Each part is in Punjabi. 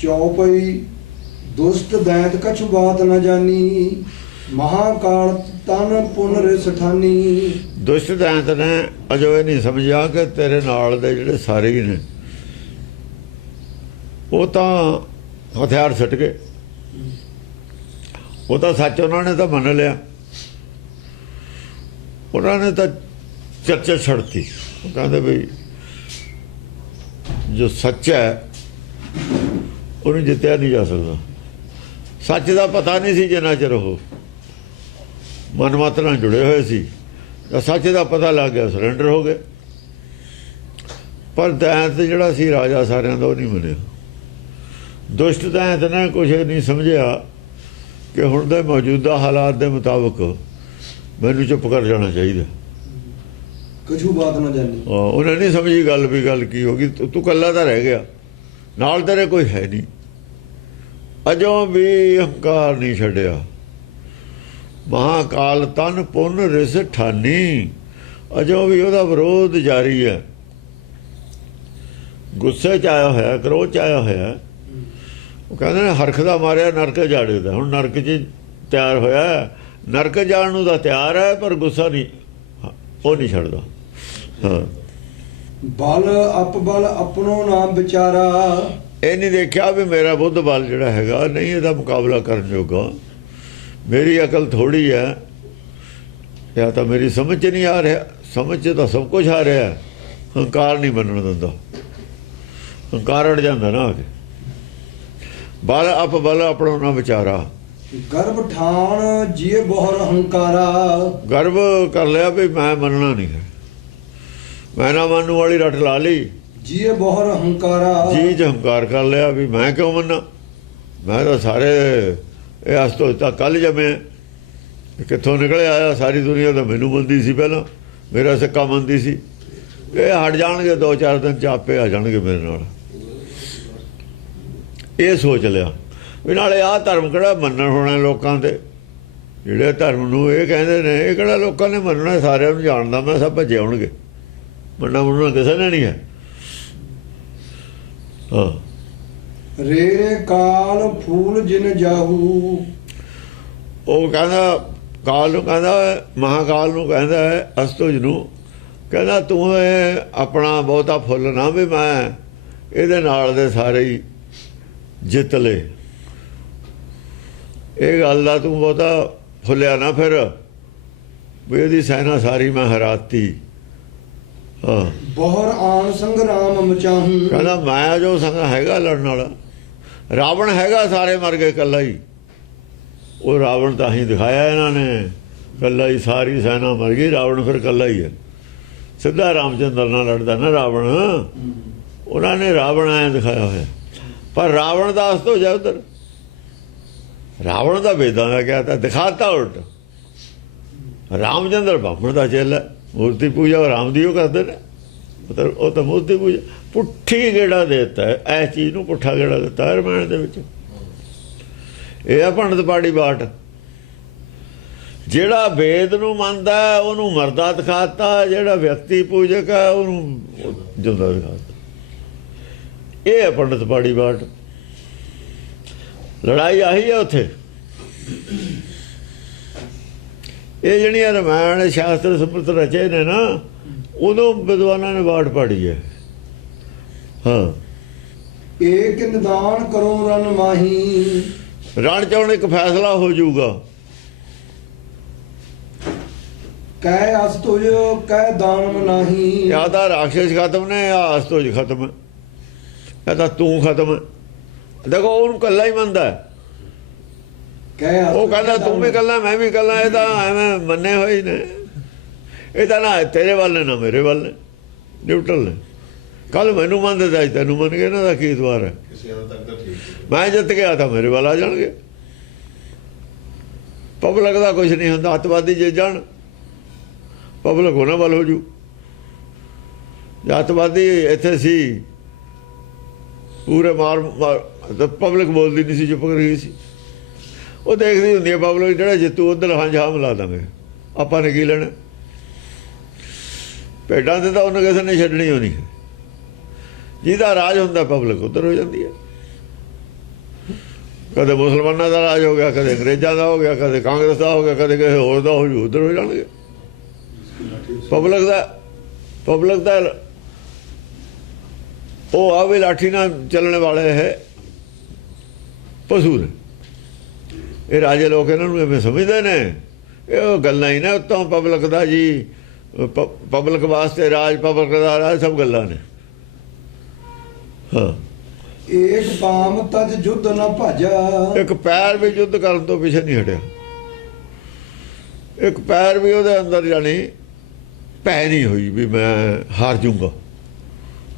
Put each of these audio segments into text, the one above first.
चौपई दुष्ट दैत कछु बात न जानी, महाकाल तन पुन रिस ठानी। ਦੁਸ਼ਟ ਦੈਂਤ ਨੇ ਅਜੋ ਇਹ ਨਹੀਂ ਸਮਝਿਆ ਕਿ ਤੇਰੇ ਨਾਲ ਦੇ ਜਿਹੜੇ ਸਾਰੇ ਹੀ ਨੇ ਉਹ ਤਾਂ ਹਥਿਆਰ ਸੁੱਟ ਗਏ, ਉਹ ਤਾਂ ਸੱਚ ਉਹਨਾਂ ਨੇ ਤਾਂ ਮੰਨ ਲਿਆ, ਉਹਨਾਂ ਨੇ ਤਾਂ ਚਰਚਾ ਛੱਡਤੀ। ਉਹ ਕਹਿੰਦੇ ਬਈ ਜੋ ਸੱਚ ਹੈ ਉਹਨੂੰ ਜਿੱਤਿਆ ਨਹੀਂ ਜਾ ਸਕਦਾ। ਸੱਚ ਦਾ ਪਤਾ ਨਹੀਂ ਸੀ ਜਿੰਨਾ ਚਿਰ ਉਹ ਮਨਮਤ ਨਾਲ ਜੁੜੇ ਹੋਏ ਸੀ, ਤਾਂ ਸੱਚ ਦਾ ਪਤਾ ਲੱਗ ਗਿਆ, ਸਰੈਂਡਰ ਹੋ ਗਏ। ਪਰ ਦੈਂਤ ਜਿਹੜਾ ਸੀ ਰਾਜਾ ਸਾਰਿਆਂ ਦਾ, ਉਹ ਨਹੀਂ ਮੰਨਿਆ। ਦੁਸ਼ਟ ਦੈਂਤ ਨੇ ਕੁਛ ਨਹੀਂ ਸਮਝਿਆ ਕਿ ਹੁਣ ਦੇ ਮੌਜੂਦਾ ਹਾਲਾਤ ਦੇ ਮੁਤਾਬਕ ਮੈਨੂੰ ਚੁੱਪ ਕਰ ਜਾਣਾ ਚਾਹੀਦਾ। ਕਛੂ ਬਾਤ ਨਾ ਜਾਣੀ। ਉਹਨੇ ਨਹੀਂ ਸਮਝੀ ਗੱਲ ਵੀ ਗੱਲ ਕੀ ਹੋ ਗਈ। ਤੂੰ ਇਕੱਲਾ ਤਾਂ ਰਹਿ ਗਿਆ, ਨਾਲ ਤੇਰੇ ਕੋਈ ਹੈ ਨਹੀਂ। ਅਜੋਂ ਵੀ ਹੰਕਾਰ ਨਹੀਂ ਛੱਡਿਆ। ਮਹਾਕਾਲ ਤਨ ਪੁਨ ਰਿਸ ਠਾਨੀ, ਅਜੋਂ ਵੀ ਉਹਦਾ ਵਿਰੋਧ ਜਾਰੀ ਹੈ। ਗੁੱਸੇ 'ਚ ਆਇਆ ਹੋਇਆ, ਕ੍ਰੋਧ 'ਚ ਆਇਆ ਹੋਇਆ। ਉਹ ਕਹਿੰਦੇ ਨੇ ਹਰਖ ਦਾ ਮਾਰਿਆ ਨਰਕ ਜਾੜੇਦਾ। ਹੁਣ ਨਰਕ 'ਚ ਤਿਆਰ ਹੋਇਆ, ਨਰਕ ਜਾਣ ਨੂੰ ਤਾਂ ਤਿਆਰ ਹੈ, ਪਰ ਗੁੱਸਾ ਨਹੀਂ, ਉਹ ਨਹੀਂ ਛੱਡਦਾ। ਹਾਂ, ਬਲ ਅਪਬਲ ਆਪਣੋ ਨਾਮ ਵਿਚਾਰਾ। ਇਹ ਨਹੀਂ ਦੇਖਿਆ ਵੀ ਮੇਰਾ ਬੁੱਧ ਬਲ ਜਿਹੜਾ ਹੈਗਾ ਨਹੀਂ ਇਹਦਾ ਮੁਕਾਬਲਾ ਕਰਨ ਜੋਗਾ, ਮੇਰੀ ਅਕਲ ਥੋੜ੍ਹੀ ਹੈ, ਜਾਂ ਤਾਂ ਮੇਰੀ ਸਮਝ 'ਚ ਨਹੀਂ ਆ ਰਿਹਾ। ਸਮਝ 'ਚ ਤਾਂ ਸਭ ਕੁਛ ਆ ਰਿਹਾ, ਹੰਕਾਰ ਨਹੀਂ ਮੰਨਣ ਦਿੰਦਾ। ਹੰਕਾਰ ਅੜ ਜਾਂਦਾ ਨਾ ਆ ਕੇ। ਬਲ ਅਪ ਬਲ ਆਪਣੋ ਨਾ ਵਿਚਾਰਾ। ਗਰਭ ਠਾਣ ਜੀਏ ਬਹੁਰ ਹੰਕਾਰਾ। ਗਰਭ ਕਰ ਲਿਆ ਵੀ ਮੈਂ ਮੰਨਣਾ ਨਹੀਂ ਹੈ, ਮੈਂ ਨਾ ਮੰਨੂ ਵਾਲੀ ਰੱਟ ਲਾ ਲਈ। ਜੀਏ ਬਹੁਰ ਹੰਕਾਰਾ। ਜੀ 'ਚ ਹੰਕਾਰ ਕਰ ਲਿਆ ਵੀ ਮੈਂ ਕਿਉਂ ਮੰਨਾਂ, ਮੈਂ ਤਾਂ ਸਾਰੇ ਇਹ ਅੱਜ ਤੋਂ ਤਾਂ ਕੱਲ੍ਹ ਜੰਮਿਆ, ਕਿੱਥੋਂ ਨਿਕਲਿਆ ਆਇਆ। ਸਾਰੀ ਦੁਨੀਆ ਤਾਂ ਮੈਨੂੰ ਮੰਨਦੀ ਸੀ, ਪਹਿਲਾਂ ਮੇਰਾ ਸਿੱਕਾ ਮੰਨਦੀ ਸੀ। ਇਹ ਹਟ ਜਾਣਗੇ 2-4 ਦਿਨ 'ਚ, ਆਪੇ ਆ ਜਾਣਗੇ ਮੇਰੇ ਨਾਲ। ਇਹ ਸੋਚ ਲਿਆ ਵੀ ਨਾਲੇ ਆਹ ਧਰਮ ਕਿਹੜਾ ਮੰਨਣ ਹੋਣਾ ਲੋਕਾਂ ਦੇ। ਜਿਹੜੇ ਧਰਮ ਨੂੰ ਇਹ ਕਹਿੰਦੇ ਨੇ ਇਹ ਕਿਹੜਾ ਲੋਕਾਂ ਨੇ ਮੰਨਣਾ, ਸਾਰਿਆਂ ਨੂੰ ਜਾਣਦਾ ਮੈਂ, ਸਭ ਭੱਜੇ ਆਉਣਗੇ। ਮੰਨਣਾ ਕਿਸੇ ਨੇ ਨਹੀਂ ਹੈ। ਹਾਂ, ਰੇ ਰੇ ਕਾਲ ਫੂਲ ਜਿਨ ਜਾਹੂ। ਉਹ ਕਹਿੰਦਾ ਕਾਲ ਨੂੰ, ਕਹਿੰਦਾ ਮਹਾਕਾਲ ਨੂੰ, ਕਹਿੰਦਾ ਅਸਤੁਜ ਨੂੰ, ਕਹਿੰਦਾ ਤੂੰ ਇਹ ਆਪਣਾ ਬਹੁਤਾ ਫੁੱਲ ਨਾ ਵੀ ਮੈਂ ਇਹਦੇ ਨਾਲ ਦੇ ਸਾਰੇ ਹੀ ਜਿੱਤ ਲਏ। ਇਹ ਗੱਲ ਦਾ ਤੂੰ ਬਹੁਤਾ ਫੁੱਲਿਆ ਨਾ ਫਿਰ ਵੀ ਇਹਦੀ ਸੈਨਾ ਸਾਰੀ ਮੈਂ ਹਰਾਤੀ। ਹਾਂ, ਬਹੁਰ ਆਨ ਸੰਗਰਾਮ ਮਚਾਹੂੰ। ਕਹਿੰਦਾ ਮੈਂ ਜੋ ਸੰਗ ਹੈਗਾ ਲੜਨ ਵਾਲਾ, ਰਾਵਣ ਹੈਗਾ ਸਾਰੇ ਮਰ ਗਏ, ਇਕੱਲਾ ਹੀ। ਉਹ ਰਾਵਣ ਤਾਂ ਹੀ ਦਿਖਾਇਆ ਇਹਨਾਂ ਨੇ, ਇਕੱਲਾ ਹੀ ਸਾਰੀ ਸੈਨਾ ਮਰ ਗਈ, ਰਾਵਣ ਫਿਰ ਇਕੱਲਾ ਹੀ ਹੈ। ਸਿੱਧਾ ਰਾਮਚੰਦਰ ਨਾਲ ਲੜਦਾ ਨਾ ਰਾਵਣ, ਉਹਨਾਂ ਨੇ ਰਾਵਣ ਐਂ ਦਿਖਾਇਆ ਹੋਇਆ। ਪਰ ਰਾਵਣ ਦਾ ਅਸਤ ਹੋ ਜਾ ਉੱਧਰ, ਰਾਵਣ ਦਾ ਵੇਦਾਂ ਦਾ ਕਿਹਾ ਤਾਂ ਦਿਖਾਤਾ ਉਲਟ। ਰਾਮਚੰਦਰ ਬਾਹਮਣ ਦਾ ਚੇਲਾ, ਮੂਰਤੀ ਪੂਜਾ ਰਾਮ ਦੀ ਉਹ ਕਰਦੇ ਨੇ, ਮਤਲਬ ਉਹ ਤਾਂ ਮੂਰਤੀ ਪੂਜਾ। ਪੁੱਠੀ ਗੇੜਾ ਦੇ ਦਿੱਤਾ ਹੈ, ਇਸ ਚੀਜ਼ ਨੂੰ ਪੁੱਠਾ ਗੇੜਾ ਦਿੱਤਾ ਰਮਾਇਣ ਦੇ ਵਿੱਚ। ਇਹ ਆ ਪੰਡਤ ਪਾੜੀ ਬਾਟ। ਜਿਹੜਾ ਵੇਦ ਨੂੰ ਮੰਨਦਾ ਉਹਨੂੰ ਮਰਦਾ ਦਿਖਾਤਾ, ਜਿਹੜਾ ਵਿਅਕਤੀ ਪੂਜਕ ਹੈ ਉਹਨੂੰ ਜਿੰਦਾ ਦਿਖਾਤਾ। ਇਹ ਹੈ ਪੰਡਤ ਪਾੜੀ ਬਾਟ। ਲੜਾਈ ਆਹੀ ਹੈ ਉੱਥੇ। ਇਹ ਜਿਹੜੀਆਂ ਰਮਾਇਣ ਸ਼ਾਸਤਰ ਸਮਰਥ ਰਚੇ ਨੇ ਨਾ, ਉਦੋਂ ਵਿਦਵਾਨਾਂ ਨੇ ਬਾਟ ਪਾੜੀ ਹੈ। ਹਾਂ, ਏਕ ਨਿਦਾਨ ਕਰੋ ਰਨ ਮਾਹੀ। ਰਣ ਚ ਹੁਣ ਇੱਕ ਫੈਸਲਾ ਹੋ ਜਾਊਗਾ। ਕਹਿ ਅਸਤੁਜ ਕਹਿ ਦਾਨਵ ਨਹੀਂ। ਜਾਂ ਤਾਂ ਰਾਖਸ਼ ਖਤਮ ਨੇ, ਜਾਂ ਅਸਤੁਜ ਖਤਮ ਹੈ, ਜਾਂ ਤਾਂ ਤੂੰ ਖਤਮ ਹੈ। ਦੇਖੋ ਉਹਨੂੰ ਇਕੱਲਾ ਹੀ ਮੰਨਦਾ। ਉਹ ਕਹਿੰਦਾ ਤੂੰ ਵੀ ਇਕੱਲਾ, ਮੈਂ ਵੀ ਇਕੱਲਾ। ਇਹ ਤਾਂ ਐਵੇਂ ਮੰਨੇ ਹੋਏ ਨੇ। ਇਹ ਤਾਂ ਨਾ ਤੇਰੇ ਵੱਲ ਨੇ ਨਾ ਮੇਰੇ ਵੱਲ ਨੇ, ਨਿਊਟਰਲ ਨੇ। ਕੱਲ ਮੈਨੂੰ ਮੰਨਦੇ ਤਾਂ ਅੱਜ ਤੈਨੂੰ ਮੰਨ ਗਏ। ਇਹਨਾਂ ਦਾ ਕੀ ਦਵਾਰ ਹੈ? ਮੈਂ ਜਿੱਤ ਗਿਆ ਤਾਂ ਮੇਰੇ ਵੱਲ ਆ ਜਾਣਗੇ। ਪਬਲਿਕ ਦਾ ਕੁਛ ਨਹੀਂ ਹੁੰਦਾ। ਅੱਤਵਾਦੀ ਜੇ ਜਾਣ, ਪਬਲਿਕ ਉਹਨਾਂ ਵੱਲ ਹੋ ਜੂ। ਅੱਤਵਾਦੀ ਇੱਥੇ ਸੀ ਪੂਰੇ ਮਾਰ ਪਬਲਿਕ ਬੋਲਦੀ ਨਹੀਂ ਸੀ, ਚੁੱਪ ਕਰ ਗਈ ਸੀ। ਉਹ ਦੇਖਦੀ ਹੁੰਦੀ ਹੈ ਪਬਲਿਕ, ਜਿਹੜਾ ਜਿੱਤੂ ਉੱਧਰ ਹਾਂ ਮਿਲਾ ਦਾਂਗੇ, ਆਪਾਂ ਨੇ ਕੀ ਲੈਣਾ। ਭੇਡਾਂ ਤੇ ਤਾਂ ਉਹਨੇ ਕਿਸੇ ਨੇ ਛੱਡਣੀ ਹੋਣੀ। ਜਿਹਦਾ ਰਾਜ ਹੁੰਦਾ ਪਬਲਿਕ ਉੱਧਰ ਹੋ ਜਾਂਦੀ ਹੈ। ਕਦੇ ਮੁਸਲਮਾਨਾਂ ਦਾ ਰਾਜ ਹੋ ਗਿਆ, ਕਦੇ ਅੰਗਰੇਜ਼ਾਂ ਦਾ ਹੋ ਗਿਆ, ਕਦੇ ਕਾਂਗਰਸ ਦਾ ਹੋ ਗਿਆ, ਕਦੇ ਕਿਸੇ ਹੋਰ ਦਾ ਹੋ ਜੂ, ਉੱਧਰ ਹੋ ਜਾਣਗੇ। ਪਬਲਿਕ ਦਾ ਉਹ ਆਵੇ ਲਾਠੀ ਨਾਲ ਚੱਲਣ ਵਾਲੇ ਹੈ ਪਸ਼ੂ ਨੇ। ਇਹ ਰਾਜੇ ਲੋਕ ਇਹਨਾਂ ਨੂੰ ਐਵੇਂ ਸਮਝਦੇ ਨੇ, ਇਹ ਉਹ ਗੱਲਾਂ ਹੀ ਨੇ ਉੱਤੋਂ ਪਬਲਿਕ ਦਾ ਜੀ, ਪਬਲਿਕ ਵਾਸਤੇ ਰਾਜ, ਪਬਲਿਕ ਦਾ ਰਾਜ, ਸਭ ਗੱਲਾਂ ਨੇ। ਹਾਂ, ਏਕ ਪਾਮ ਤਜ ਜੁੱਧ ਨਾ ਭਾਜਾ, ਇੱਕ ਪੈਰ ਵੀ ਯੁੱਧ ਕਰਨ ਤੋਂ ਪਿੱਛੇ ਨਹੀਂ ਹਟਿਆ। ਇੱਕ ਪੈਰ ਵੀ ਉਹਦੇ ਅੰਦਰ ਜਾਣੀ ਭੈ ਨਹੀਂ ਹੋਈ ਵੀ ਮੈਂ ਹਾਰ ਜੂੰਗਾ,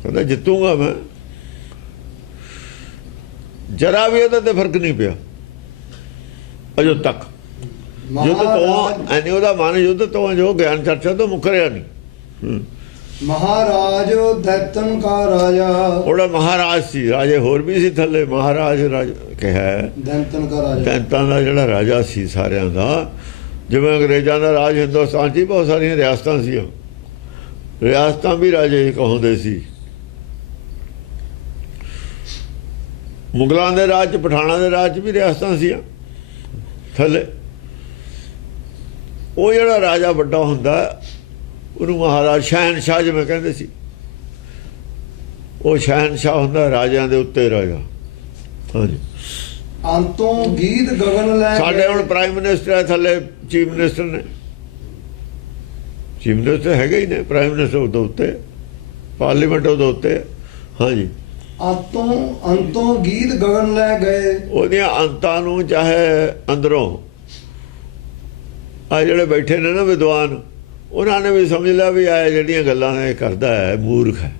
ਕਹਿੰਦਾ ਜਿੱਤੂਗਾ ਮੈਂ। ਜਰਾ ਵੀ ਉਹਦੇ ਤੇ ਫਰਕ ਨਹੀਂ ਪਿਆ ਅਜੋ ਤੱਕ। ਯੁੱਧ ਤੋਂ ਐਨੀ ਉਹਦਾ ਮਨ ਯੁੱਧ ਤੋਂ ਜੋ ਗਿਆਨ ਚਰਚਾ ਤੋਂ ਮੁੱਕਰਿਆ ਨਹੀਂ। ਮਹਾਰਾਜ ਦੈਤਨ ਕਾ ਰਾਜਾ, ਉਹਦਾ ਮਹਾਰਾਜ ਸੀ, ਰਾਜੇ ਹੋਰ ਵੀ ਸੀ ਥੱਲੇ, ਮਹਾਰਾਜ ਰਾਜ ਕਿਹਾ ਦੈਤਨ ਕਾ ਰਾਜਾ, ਦੈਂਤਾਂ ਦਾ ਜਿਹੜਾ ਰਾਜਾ ਸੀ ਸਾਰਿਆਂ ਦਾ। ਜਿਵੇਂ ਅੰਗਰੇਜ਼ਾਂ ਦਾ ਰਾਜ ਹਿੰਦੁਸਤਾਨ 'ਚ ਹੀ ਬਹੁਤ ਸਾਰੀਆਂ ਰਿਆਸਤਾਂ ਸੀ, ਰਿਆਸਤਾਂ ਵੀ ਰਾਜੇ ਹੀ ਕਹਾਉਂਦੇ ਸੀ। ਮੁਗਲਾਂ ਦੇ ਰਾਜ 'ਚ, ਪਠਾਣਾਂ ਦੇ ਰਾਜ 'ਚ ਵੀ ਰਿਆਸਤਾਂ ਸੀ ਥੱਲੇ। ਉਹ ਜਿਹੜਾ ਰਾਜਾ ਵੱਡਾ ਹੁੰਦਾ ਉਹਨੂੰ ਮਹਾਰਾਜ, ਸ਼ਹਿਨਸ਼ਾਹ ਜਿਵੇਂ ਕਹਿੰਦੇ ਸੀ, ਉਹ ਸ਼ਹਿਨਸ਼ਾਹ ਹੁੰਦਾ ਰਾਜਿਆਂ ਦੇ ਉੱਤੇ ਰਾਜਾ। ਹਾਂਜੀ, ਅੰਤੋਂ ਗੀਤ ਗਗਨ ਲੈ, ਸਾਡੇ ਹੁਣ ਪ੍ਰਾਈਮ ਮਿਨਿਸਟਰ ਹੈ, ਥੱਲੇ ਚੀਫ ਮਿਨਿਸਟਰ ਨੇ। ਚੀਫ ਮਿਨਿਸਟਰ ਹੈਗੇ ਹੀ ਨੇ, ਪ੍ਰਾਈਮ ਮਿਨਿਸਟਰ ਉਹਦੇ ਉੱਤੇ, ਪਾਰਲੀਮੈਂਟ ਉਹਦੇ ਉੱਤੇ। ਹਾਂਜੀ, ਅੰਤੋਂ ਗੀਤ ਗਗਨ ਲੈ ਗਏ, ਉਹਦੀਆਂ ਅੰਤਾਂ ਨੂੰ ਚਾਹੇ ਅੰਦਰੋਂ ਆ ਜਿਹੜੇ ਬੈਠੇ ਨੇ ਨਾ ਵਿਦਵਾਨ, ਉਹਨਾਂ ਨੇ ਵੀ ਸਮਝ ਲਿਆ ਵੀ ਆ ਜਿਹੜੀਆਂ ਗੱਲਾਂ ਇਹ ਕਰਦਾ ਹੈ ਮੂਰਖ ਹੈ।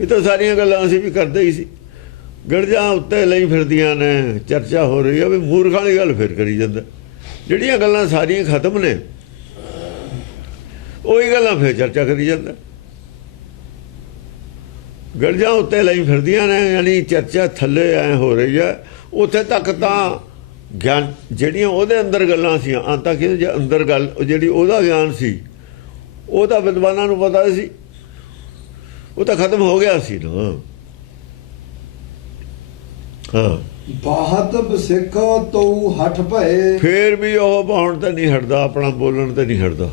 ਇਹ ਤਾਂ ਸਾਰੀਆਂ ਗੱਲਾਂ ਅਸੀਂ ਵੀ ਕਰਦੇ ਹੀ ਸੀ, ਗੜਜਾਂ ਉੱਤੇ ਲਈ ਫਿਰਦੀਆਂ ਨੇ। ਚਰਚਾ ਹੋ ਰਹੀ ਹੈ ਵੀ ਮੂਰਖਾਂ ਦੀ ਗੱਲ ਫਿਰ ਕਰੀ ਜਾਂਦਾ, ਜਿਹੜੀਆਂ ਗੱਲਾਂ ਸਾਰੀਆਂ ਖਤਮ ਨੇ ਉਹੀ ਗੱਲਾਂ ਫਿਰ ਚਰਚਾ ਕਰੀ ਜਾਂਦਾ। ਗੜਜਾਂ ਉੱਤੇ ਲਈ ਫਿਰਦੀਆਂ ਨੇ, ਯਾਨੀ ਚਰਚਾ ਥੱਲੇ ਐ ਹੋ ਰਹੀ ਹੈ। ਉੱਥੇ ਤੱਕ ਤਾਂ ਗਿਆਨ ਜਿਹੜੀਆਂ ਉਹਦੇ ਅੰਦਰ ਗੱਲਾਂ ਸੀ, ਅੰਤਾਂ ਕਿ ਅੰਦਰ ਗੱਲ ਜਿਹੜੀ ਉਹਦਾ ਗਿਆਨ ਸੀ, ਉਹ ਤਾਂ ਵਿਦਵਾਨਾਂ ਨੂੰ ਪਤਾ ਸੀ, ਉਹ ਤਾਂ ਖਤਮ ਹੋ ਗਿਆ ਸੀ ਨਾ। ਹਾਂ, ਬਾਹਤ ਸਿੱਖ ਤਉ ਹੱਠ ਭਏ, ਫੇਰ ਵੀ ਉਹ ਬਾਹਣ ਤੇ ਨਹੀਂ ਹਟਦਾ, ਆਪਣਾ ਬੋਲਣ ਤੇ ਨਹੀਂ ਹਟਦਾ।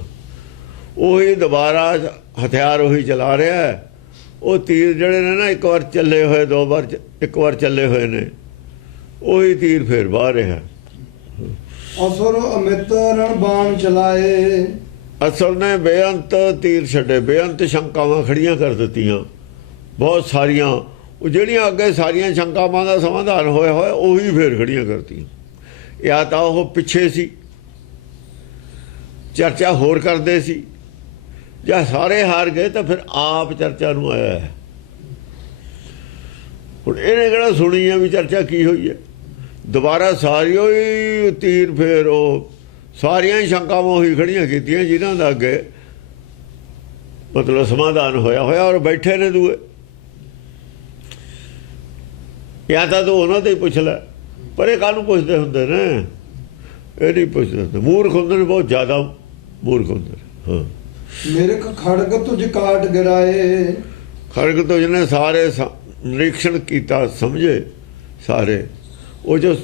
ਉਹੀ ਦੁਬਾਰਾ ਹਥਿਆਰ ਉਹੀ ਚਲਾ ਰਿਹਾ ਹੈ। ਉਹ ਤੀਰ ਜਿਹੜੇ ਨੇ ਨਾ ਇੱਕ ਵਾਰ ਚੱਲੇ ਹੋਏ, ਦੋ ਵਾਰ ਇੱਕ ਵਾਰ ਚੱਲੇ ਹੋਏ ਨੇ, ਉਹੀ ਤੀਰ ਫੇਰ ਬਾਹਰ ਰਿਹਾ। ਅਸੁਰ ਅਮਿਤ ਰਣ ਬਾਣ ਚਲਾਏ, ਅਸਲ ਨੇ ਬੇਅੰਤ ਤੀਰ ਛੱਡੇ, ਬੇਅੰਤ ਸ਼ੰਕਾਵਾਂ ਖੜੀਆਂ ਕਰ ਦਿੱਤੀਆਂ ਬਹੁਤ ਸਾਰੀਆਂ। ਉਹ ਜਿਹੜੀਆਂ ਅੱਗੇ ਸਾਰੀਆਂ ਸ਼ੰਕਾਵਾਂ ਦਾ ਸਮਾਧਾਨ ਹੋਇਆ ਹੋਇਆ, ਉਹੀ ਫੇਰ ਖੜੀਆਂ ਕਰਤੀਆਂ। ਜਾਂ ਤਾਂ ਉਹ ਪਿੱਛੇ ਸੀ, ਚਰਚਾ ਹੋਰ ਕਰਦੇ ਸੀ, ਜਾਂ ਸਾਰੇ ਹਾਰ ਗਏ ਤਾਂ ਫਿਰ ਆਪ ਚਰਚਾ ਨੂੰ ਆਇਆ ਹੈ। ਹੁਣ ਇਹਨੇ ਕਿਹੜਾ ਸੁਣੀ ਹੈ ਵੀ ਚਰਚਾ ਕੀ ਹੋਈ ਹੈ? ਦੁਬਾਰਾ ਸਾਰੀ ਹੀ ਤੀਰ ਫੇਰ ਉਹ ਸਾਰੀਆਂ ਹੀ ਸ਼ੰਕਾਵਾਂ ਉਹੀ ਖੜੀਆਂ ਕੀਤੀਆਂ ਜਿਨ੍ਹਾਂ ਦਾ ਅੱਗੇ ਮਤਲਬ ਸਮਾਧਾਨ ਹੋਇਆ ਔਰ ਬੈਠੇ ਨੇ ਦੂਏ। ਜਾਂ ਤਾਂ ਤੂੰ ਉਹਨਾਂ ਤੇ ਹੀ ਪੁੱਛ ਲੈ, ਪਰ ਇਹ ਕਾਹਨੂੰ ਪੁੱਛਦੇ ਹੁੰਦੇ ਨੇ? ਇਹ ਨਹੀਂ ਪੁੱਛਦੇ ਹੁੰਦੇ, ਮੂਰਖ ਹੁੰਦੇ ਨੇ, ਬਹੁਤ ਜ਼ਿਆਦਾ ਮੂਰਖ ਹੁੰਦੇ ਨੇ। ਹਾਂ, ਮਿਰਖ ਖੜਗ ਤੁਝ ਕਾਟ ਗਿਰਾਏ, ਖੜਗ ਤੋਂ ਜਿਹਨੇ ਸਾਰੇ ਨਿਰੀਖਣ ਕੀਤਾ, ਸਮਝੇ ਸਾਰੇ, ਉਹ ਜੋ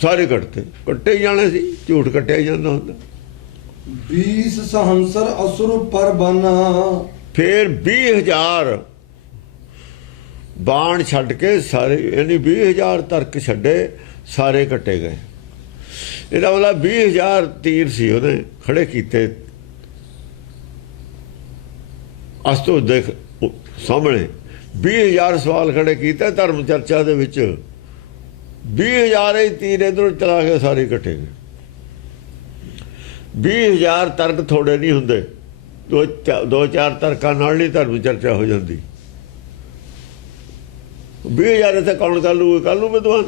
ਸਾਰੇ ਕੱਟੇ ਹੀ ਜਾਣੇ ਸੀ, ਝੂਠ ਕੱਟਿਆ ਹੀ ਜਾਂਦਾ ਹੁੰਦਾ। 20 ਸਹੰਸਰ ਅਸੁਰ ਪਰ ਬਾਨਾ, ਫਿਰ 20,000 ਬਾਣ ਛੱਡ ਕੇ ਸਾਰੇ, ਯਾਨੀ 20,000 ਤਰਕ ਛੱਡੇ, ਸਾਰੇ ਕੱਟੇ ਗਏ। ਇਹਦਾ ਮਤਲਬ 20,000 ਤੀਰ ਸੀ ਉਹਨੇ ਖੜੇ ਕੀਤੇ। ਅਸ ਤੋਂ ਦੇਖ ਸਾਹਮਣੇ 20,000 ਸਵਾਲ ਖੜੇ ਕੀਤੇ ਧਰਮ ਚਰਚਾ ਦੇ ਵਿੱਚ। 20,000 ਹੀ ਤੀਰ ਇੱਧਰੋਂ ਚਲਾ ਕੇ ਸਾਰੇ ਕੱਟੇ ਗਏ। 20,000 ਤਰਕ ਥੋੜੇ ਨਹੀਂ ਹੁੰਦੇ, ਦੋ ਚਾਰ ਤਰਕਾਂ ਨਾਲ ਨਹੀਂ ਧਰਮ ਚਰਚਾ ਹੋ ਜਾਂਦੀ। 20,000 ਇੱਥੇ ਕੌਣ ਕਰ ਲੂ ਵਿਦਵਾਨ?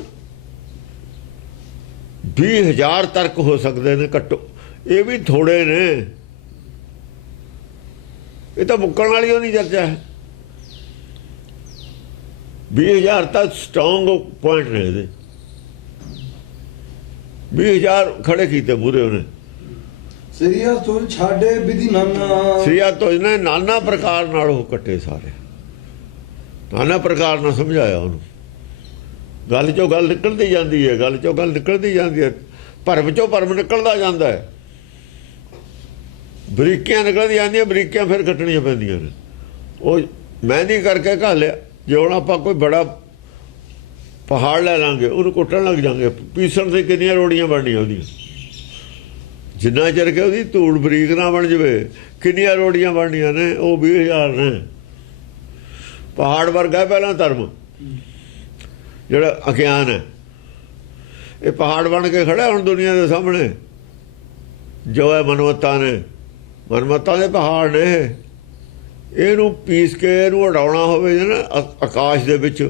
20,000 ਤਰਕ ਹੋ ਸਕਦੇ ਨੇ ਘੱਟੋ, ਇਹ ਵੀ ਥੋੜੇ ਨੇ। ਇਹ ਤਾਂ ਮੁੱਕਣ ਵਾਲੀ ਉਹ ਨਹੀਂ ਚਰਚਾ ਹੈ। 20,000 ਤਾਂ ਸਟਰੋਂਗ ਪੁਆਇੰਟ ਨੇ ਇਹਦੇ। 20,000 ਖੜੇ ਕੀਤੇ ਮੂਰੇ ਉਹਨੇ। ਸ੍ਰੀਆ ਤੁਰ ਛਾੜੇ ਵਿਧੀ ਨਾਨਾ, ਸ੍ਰੀਆ ਤੁਰ ਨੇ ਨਾਨਾ ਪ੍ਰਕਾਰ ਨਾਲ ਉਹ ਕੱਟੇ ਸਾਰੇ, ਨਾਨਾ ਪ੍ਰਕਾਰ ਨਾਲ ਸਮਝਾਇਆ ਉਹਨੂੰ। ਗੱਲ ਚੋਂ ਗੱਲ ਨਿਕਲਦੀ ਜਾਂਦੀ ਹੈ, ਗੱਲ ਚੋਂ ਗੱਲ ਨਿਕਲਦੀ ਜਾਂਦੀ ਹੈ, ਭਰਮ ਚੋਂ ਭਰਮ ਨਿਕਲਦਾ ਜਾਂਦਾ ਹੈ, ਬਰੀਕੀਆਂ ਨਿਕਲਦੀਆਂ ਜਾਂਦੀਆਂ, ਬਰੀਕੀਆਂ ਫਿਰ ਕੱਟਣੀਆਂ ਪੈਂਦੀਆਂ ਨੇ। ਉਹ ਮਹਿੰਦੀ ਕਰਕੇ ਘਾਲਿਆ। ਜੇ ਹੁਣ ਆਪਾਂ ਕੋਈ ਬੜਾ ਪਹਾੜ ਲੈ ਲਾਂਗੇ, ਉਹਨੂੰ ਕੁੱਟਣ ਲੱਗ ਜਾਂਗੇ, ਪੀਸਣ ਤੇ ਕਿੰਨੀਆਂ ਰੋੜੀਆਂ ਬਣਨੀਆਂ ਉਹਦੀਆਂ, ਜਿੰਨਾ ਚਿਰ ਕੇ ਉਹਦੀ ਧੂੜ ਬਰੀਕ ਨਾ ਬਣ ਜਾਵੇ, ਕਿੰਨੀਆਂ ਰੋੜੀਆਂ ਬਣਨੀਆਂ ਨੇ, ਉਹ 20,000 ਨੇ। ਪਹਾੜ ਵਰਗਾ ਪਹਿਲਾਂ ਧਰਮ, ਜਿਹੜਾ ਅਗਿਆਨ ਹੈ, ਇਹ ਪਹਾੜ ਬਣ ਕੇ ਖੜਾ ਹੁਣ ਦੁਨੀਆ ਦੇ ਸਾਹਮਣੇ। ਜੋ ਹੈ ਮਨਮੱਤਾਂ ਨੇ, ਮਨਮੱਤਾਂ ਦੇ ਪਹਾੜ ਨੇ। ਇਹਨੂੰ ਪੀਸ ਕੇ ਇਹਨੂੰ ਉਡਾਉਣਾ ਹੋਵੇ ਨਾ ਆਕਾਸ਼ ਦੇ ਵਿੱਚ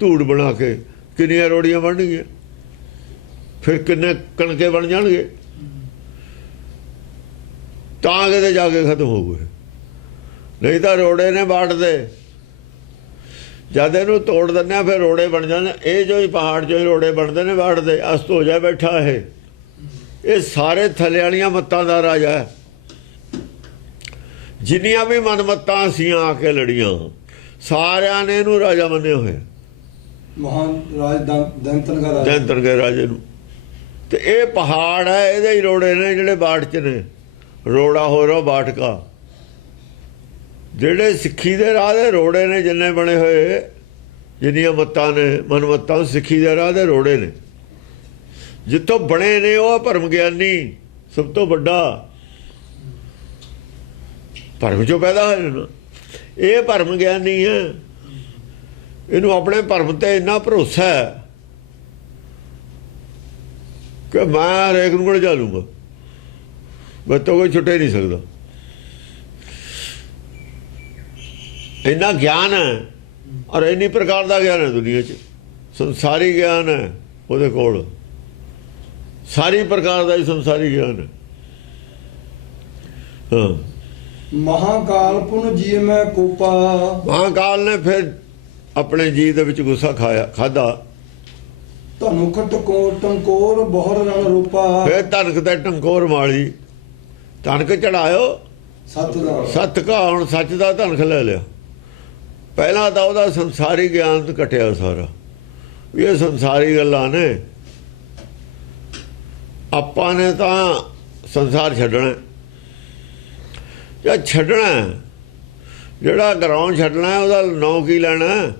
ਧੂੜ ਬਣਾ ਕੇ, ਕਿੰਨੀਆਂ ਰੋੜੀਆਂ ਬਣਨਗੀਆਂ, ਫਿਰ ਕਿੰਨੇ ਕਣਕੇ ਬਣ ਜਾਣਗੇ, ਤਾਂ ਕਿਤੇ ਜਾ ਕੇ ਖਤਮ ਹੋ ਗਏ। ਨਹੀਂ ਤਾਂ ਰੋੜੇ ਨੇ ਬਾਟਦੇ, ਜਦ ਇਹਨੂੰ ਤੋੜ ਦਿੰਦੇ ਆ ਫਿਰ ਰੋੜੇ ਬਣ ਜਾਂਦੇ। ਇਹ ਜੋ ਹੀ ਪਹਾੜ ਚੋਂ ਹੀ ਰੋੜੇ ਬਣਦੇ ਨੇ ਬਾਟਦੇ। ਅਸਤ ਹੋ ਜਾ ਬੈਠਾ ਇਹ ਸਾਰੇ ਥੱਲੇ ਵਾਲੀਆਂ ਮੱਤਾਂ ਦਾ ਰਾਜਾ ਹੈ। ਜਿੰਨੀਆਂ ਵੀ ਮਨਮੱਤਾਂ ਸੀ ਆ ਕੇ ਲੜੀਆਂ, ਸਾਰਿਆਂ ਨੇ ਇਹਨੂੰ ਰਾਜਾ ਮੰਨਿਆ ਹੋਇਆ, ਮਹਾਨ ਰਾਜ ਦੈਂਤਨ ਕੇ ਰਾਜੇ ਨੂੰ। ਤੇ ਇਹ ਪਹਾੜ ਹੈ, ਇਹਦੇ ਹੀ ਰੋੜੇ ਨੇ ਜਿਹੜੇ ਬਾਟ 'ਚ ਨੇ। ਰੋੜਾ ਹੋ ਰਿਹਾ ਬਾਟਕਾ, ਜਿਹੜੇ ਸਿੱਖੀ ਦੇ ਰਾਹ ਦੇ ਰੋੜੇ ਨੇ ਜਿੰਨੇ ਬਣੇ ਹੋਏ, ਜਿੰਨੀਆਂ ਮੱਤਾਂ ਨੇ ਮਨਮੱਤਾਂ, ਸਿੱਖੀ ਦੇ ਰਾਹ ਦੇ ਰੋੜੇ ਨੇ। ਜਿੱਥੋਂ ਬਣੇ ਨੇ ਉਹ ਭਰਮ ਗਿਆਨੀ ਸਭ ਤੋਂ ਵੱਡਾ, ਭਰਮ ਚੋਂ ਪੈਦਾ ਹੋਏ ਨਾ। ਇਹ ਭਰਮ ਗਿਆਨੀ ਹੈ, ਇਹਨੂੰ ਆਪਣੇ ਭਰਮ ਤੇ ਇੰਨਾ ਭਰੋਸਾ ਹੈ ਕਿ ਮੈਂ ਹਰੇਕ ਨੂੰ ਕੋਲ ਜਾ ਲੂੰਗਾ, ਮੈਂ ਤਾਂ ਕੋਈ ਛੁੱਟੇ ਨਹੀਂ ਸਕਦਾ। ਇੰਨਾ ਗਿਆਨ ਹੈ, ਔਰ ਇੰਨੀ ਪ੍ਰਕਾਰ ਦਾ ਗਿਆਨ ਹੈ ਦੁਨੀਆ 'ਚ। ਸੰਸਾਰੀ ਗਿਆਨ ਹੈ ਉਹਦੇ ਕੋਲ, ਸਾਰੀ ਪ੍ਰਕਾਰ ਦਾ ਹੀ ਸੰਸਾਰੀ ਗਿਆਨ ਹੈ। ਹਾਂ, ਮਹਾਕਾਲ ਪੁਨ ਜੀ ਮੈਂ ਕੋਪਾ। ਮਹਾਕਾਲ ਨੇ ਫਿਰ ਆਪਣੇ ਜੀ ਦੇ ਵਿੱਚ ਗੁੱਸਾ ਖਾਦਾ। ਧਨੁਖ ਟੰਕੋਰ ਬਹੁਰ ਰਣ ਰੂਪਾ। ਫਿਰ ਧਨਕ ਤੇ ਟੰਕੋਰ ਮਾਲੀ, ਧਨਕ ਚੜਾਇਓ ਸੱਤ ਕਾ, ਹੁਣ ਸੱਚ ਦਾ ਧਨਕ ਲੈ ਲਿਆ। ਪਹਿਲਾਂ ਤਾਂ ਉਹਦਾ ਸੰਸਾਰੀ ਗਿਆਨ ਘਟਿਆ ਸਾਰਾ, ਵੀ ਇਹ ਸੰਸਾਰੀ ਗੱਲਾਂ ਨੇ, ਆਪਾਂ ਨੇ ਤਾਂ ਸੰਸਾਰ ਛੱਡਣਾ। ਜਾਂ ਛੱਡਣਾ, ਜਿਹੜਾ ਗਰਾਊਂਡ ਛੱਡਣਾ ਉਹਦਾ ਨਾਂ ਕੀ ਲੈਣਾ।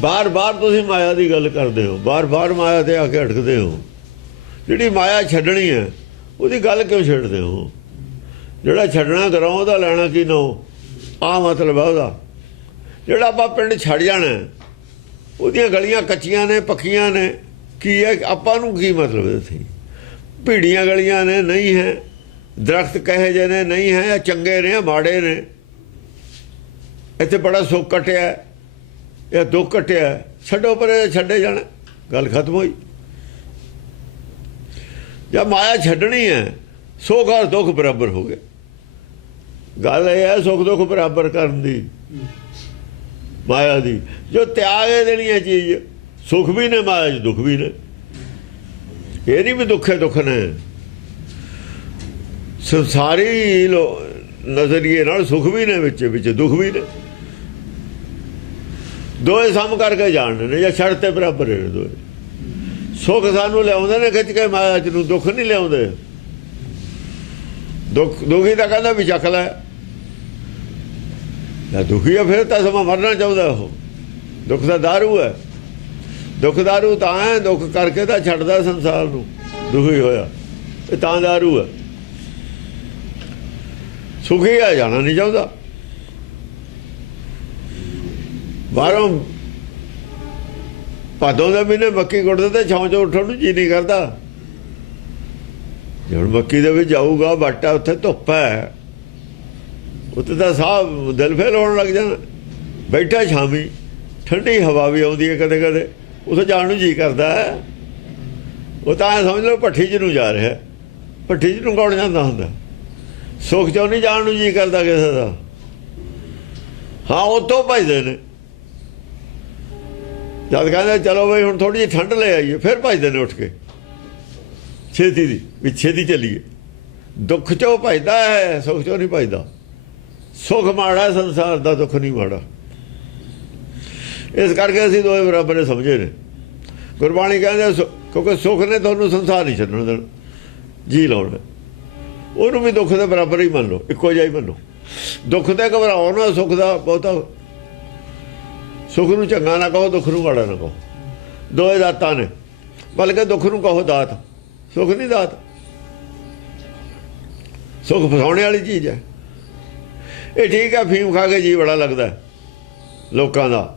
ਬਾਰ-ਬਾਰ ਤੁਸੀਂ ਮਾਇਆ ਦੀ ਗੱਲ ਕਰਦੇ ਹੋ, ਬਾਰ-ਬਾਰ ਮਾਇਆ ਤੇ ਆ ਕੇ ਅਟਕਦੇ ਹੋ। ਜਿਹੜੀ ਮਾਇਆ ਛੱਡਣੀ ਹੈ ਉਹਦੀ ਗੱਲ ਕਿਉਂ ਛੱਡਦੇ ਹੋ? ਜਿਹੜਾ ਛੱਡਣਾ ਗਰਾਊਂਡ ਉਹਦਾ ਲੈਣਾ ਕੀ ਨਾਂ, ਆਹ ਮਤਲਬ ਹੈ ਉਹਦਾ। ਜਿਹੜਾ ਆਪਾਂ ਪਿੰਡ ਛੱਡ ਜਾਣਾ, ਉਹਦੀਆਂ ਗਲੀਆਂ ਕੱਚੀਆਂ ਨੇ, ਪੱਕੀਆਂ ਨੇ, ਕੀ ਹੈ ਆਪਾਂ ਨੂੰ ਕੀ ਮਤਲਬ ਇੱਥੇ? ਭੀੜੀਆਂ ਗਲੀਆਂ ਨੇ, ਨਹੀਂ ਹੈ, ਦਰਖਤ ਕਹੇ ਜਿਹੇ ਨੇ, ਨਹੀਂ ਹੈ, ਚੰਗੇ ਨੇ ਮਾੜੇ ਨੇ, ਇੱਥੇ ਬੜਾ ਸੁੱਖ ਕੱਟਿਆ ਜਾਂ ਦੁੱਖ ਕੱਟਿਆ, ਛੱਡੋ ਪਰੇ, ਛੱਡੇ ਜਾਣਾ, ਗੱਲ ਖਤਮ ਹੋਈ। ਜਾਂ ਮਾਇਆ ਛੱਡਣੀ ਹੈ, ਸੁੱਖ ਔਰ ਦੁੱਖ ਬਰਾਬਰ ਹੋ ਗਏ। ਗੱਲ ਇਹ ਹੈ ਸੁੱਖ ਦੁੱਖ ਬਰਾਬਰ ਕਰਨ ਦੀ, ਮਾਇਆ ਦੀ। ਜੋ ਤਿਆਗ ਦੇਣੀ ਹੈ ਚੀਜ਼, ਸੁੱਖ ਵੀ ਨੇ ਮਾਇਆ 'ਚ, ਦੁੱਖ ਵੀ ਨੇ। ਇਹ ਨਹੀਂ ਵੀ ਦੁੱਖੇ ਦੁੱਖ ਨੇ। ਸੰਸਾਰੀ ਨਜ਼ਰੀਏ ਨਾਲ ਸੁੱਖ ਵੀ ਨੇ, ਵਿੱਚ ਦੁੱਖ ਵੀ ਨੇ। ਦੋਏ ਸਮ ਕਰਕੇ ਜਾਣਦੇ ਨੇ ਜਾਂ ਛੱਡ ਤੇ ਬਰਾਬਰ ਨੇ ਦੋਏ। ਸੁੱਖ ਸਾਨੂੰ ਲਿਆਉਂਦੇ ਨੇ ਖਿੱਚ ਕੇ ਮਾਇਆ 'ਚ ਨੂੰ, ਦੁੱਖ ਨਹੀਂ ਲਿਆਉਂਦੇ। ਦੁਖੀ ਤਾਂ ਕਹਿੰਦਾ ਵੀ ਚੱਕ ਲੈ, ਜਾਂ ਦੁਖੀ ਆ ਫਿਰ ਤਾਂ ਸਮਾਂ ਮਰਨਾ ਚਾਹੁੰਦਾ ਉਹ। ਦੁੱਖ ਦਾ ਦਾਰੂ ਹੈ, ਦੁੱਖ ਦਾਰੂ ਤਾਂ ਹੈ, ਦੁੱਖ ਕਰਕੇ ਤਾਂ ਛੱਡਦਾ ਸੰਸਾਰ ਨੂੰ, ਦੁਖੀ ਹੋਇਆ, ਇਹ ਤਾਂ ਦਾਰੂ ਹੈ। ਸੁਖੀ ਆ ਜਾਣਾ ਨਹੀਂ ਚਾਹੁੰਦਾ। ਬਾਹਰੋਂ ਭਾਦੋਂ ਦੇ ਮਹੀਨੇ ਮੱਕੀ ਗੁੱਟਦੇ ਤੇ ਛਾਂ ਚੋਂ ਉੱਠਣ ਨੂੰ ਜੀ ਨਹੀਂ ਕਰਦਾ। ਜੇ ਹੁਣ ਮੱਕੀ ਦੇ ਵਿੱਚ ਜਾਊਗਾ, ਬਾਟਾ ਉੱਥੇ ਧੁੱਪ ਹੈ, ਉੱਥੇ ਤਾਂ ਸਾਹ ਦਿਲ ਫੇਲ ਹੋਣ ਲੱਗ ਜਾਣਾ। ਬੈਠਾ ਛਾਵੀਂ, ਠੰਡੀ ਹਵਾ ਵੀ ਆਉਂਦੀ ਹੈ ਕਦੇ ਕਦੇ, ਉੱਥੇ ਜਾਣ ਨੂੰ ਜੀ ਕਰਦਾ। ਉਹ ਤਾਂ ਐਂ ਸਮਝ ਲਓ ਭੱਠੀ 'ਚ ਨੂੰ ਜਾ ਰਿਹਾ। ਭੱਠੀ 'ਚ ਨੂੰ ਕੌਣ ਜਾਂਦਾ ਹੁੰਦਾ? ਸੁੱਖ 'ਚੋਂ ਨਹੀਂ ਜਾਣ ਨੂੰ ਜੀ ਕਰਦਾ ਕਿਸੇ ਦਾ। ਹਾਂ, ਉੱਥੋਂ ਭੱਜਦੇ ਨੇ। ਜਦ ਕਹਿੰਦੇ ਚਲੋ ਬਈ ਹੁਣ ਥੋੜ੍ਹੀ ਜਿਹੀ ਠੰਡ ਲੈ ਆਈਏ, ਫਿਰ ਭੱਜਦੇ ਨੇ ਉੱਠ ਕੇ ਛੇਤੀ ਦੀ, ਵੀ ਛੇਤੀ ਚੱਲੀਏ। ਦੁੱਖ 'ਚੋਂ ਭੱਜਦਾ ਹੈ, ਸੁੱਖ 'ਚੋਂ ਨਹੀਂ ਭੱਜਦਾ। ਸੁੱਖ ਮਾੜਾ ਸੰਸਾਰ ਦਾ, ਦੁੱਖ ਨਹੀਂ ਮਾੜਾ। ਇਸ ਕਰਕੇ ਅਸੀਂ ਦੋਵੇਂ ਬਰਾਬਰ ਨੇ ਸਮਝੇ ਨੇ। ਗੁਰਬਾਣੀ ਕਹਿੰਦੇ ਕਿਉਂਕਿ ਸੁੱਖ ਨੇ ਤੁਹਾਨੂੰ ਸੰਸਾਰ ਨਹੀਂ ਛੱਡਣ ਦੇਣਾ, ਜੀ ਲਾਉਣਾ, ਉਹਨੂੰ ਵੀ ਦੁੱਖ ਦੇ ਬਰਾਬਰ ਹੀ ਮੰਨ ਲਓ, ਇੱਕੋ ਜਿਹਾ ਹੀ ਮੰਨੋ। ਦੁੱਖ ਤੇ ਘਬਰਾਓ ਨਾ, ਸੁੱਖ ਦਾ ਬਹੁਤਾ, ਸੁੱਖ ਨੂੰ ਚੰਗਾ ਨਾ ਕਹੋ, ਦੁੱਖ ਨੂੰ ਮਾੜਾ ਨਾ ਕਹੋ, ਦੋਏ ਦਾਤਾਂ ਨੇ। ਬਲਕਿ ਦੁੱਖ ਨੂੰ ਕਹੋ ਦਾਤ, ਸੁੱਖ ਨਹੀਂ ਦਾਤ। ਸੁੱਖ ਫਸਾਉਣੇ ਵਾਲੀ ਚੀਜ਼ ਹੈ। ਇਹ ਠੀਕ ਹੈ, ਫੀਮ ਖਾ ਕੇ ਜੀ ਬੜਾ ਲੱਗਦਾ ਲੋਕਾਂ ਦਾ,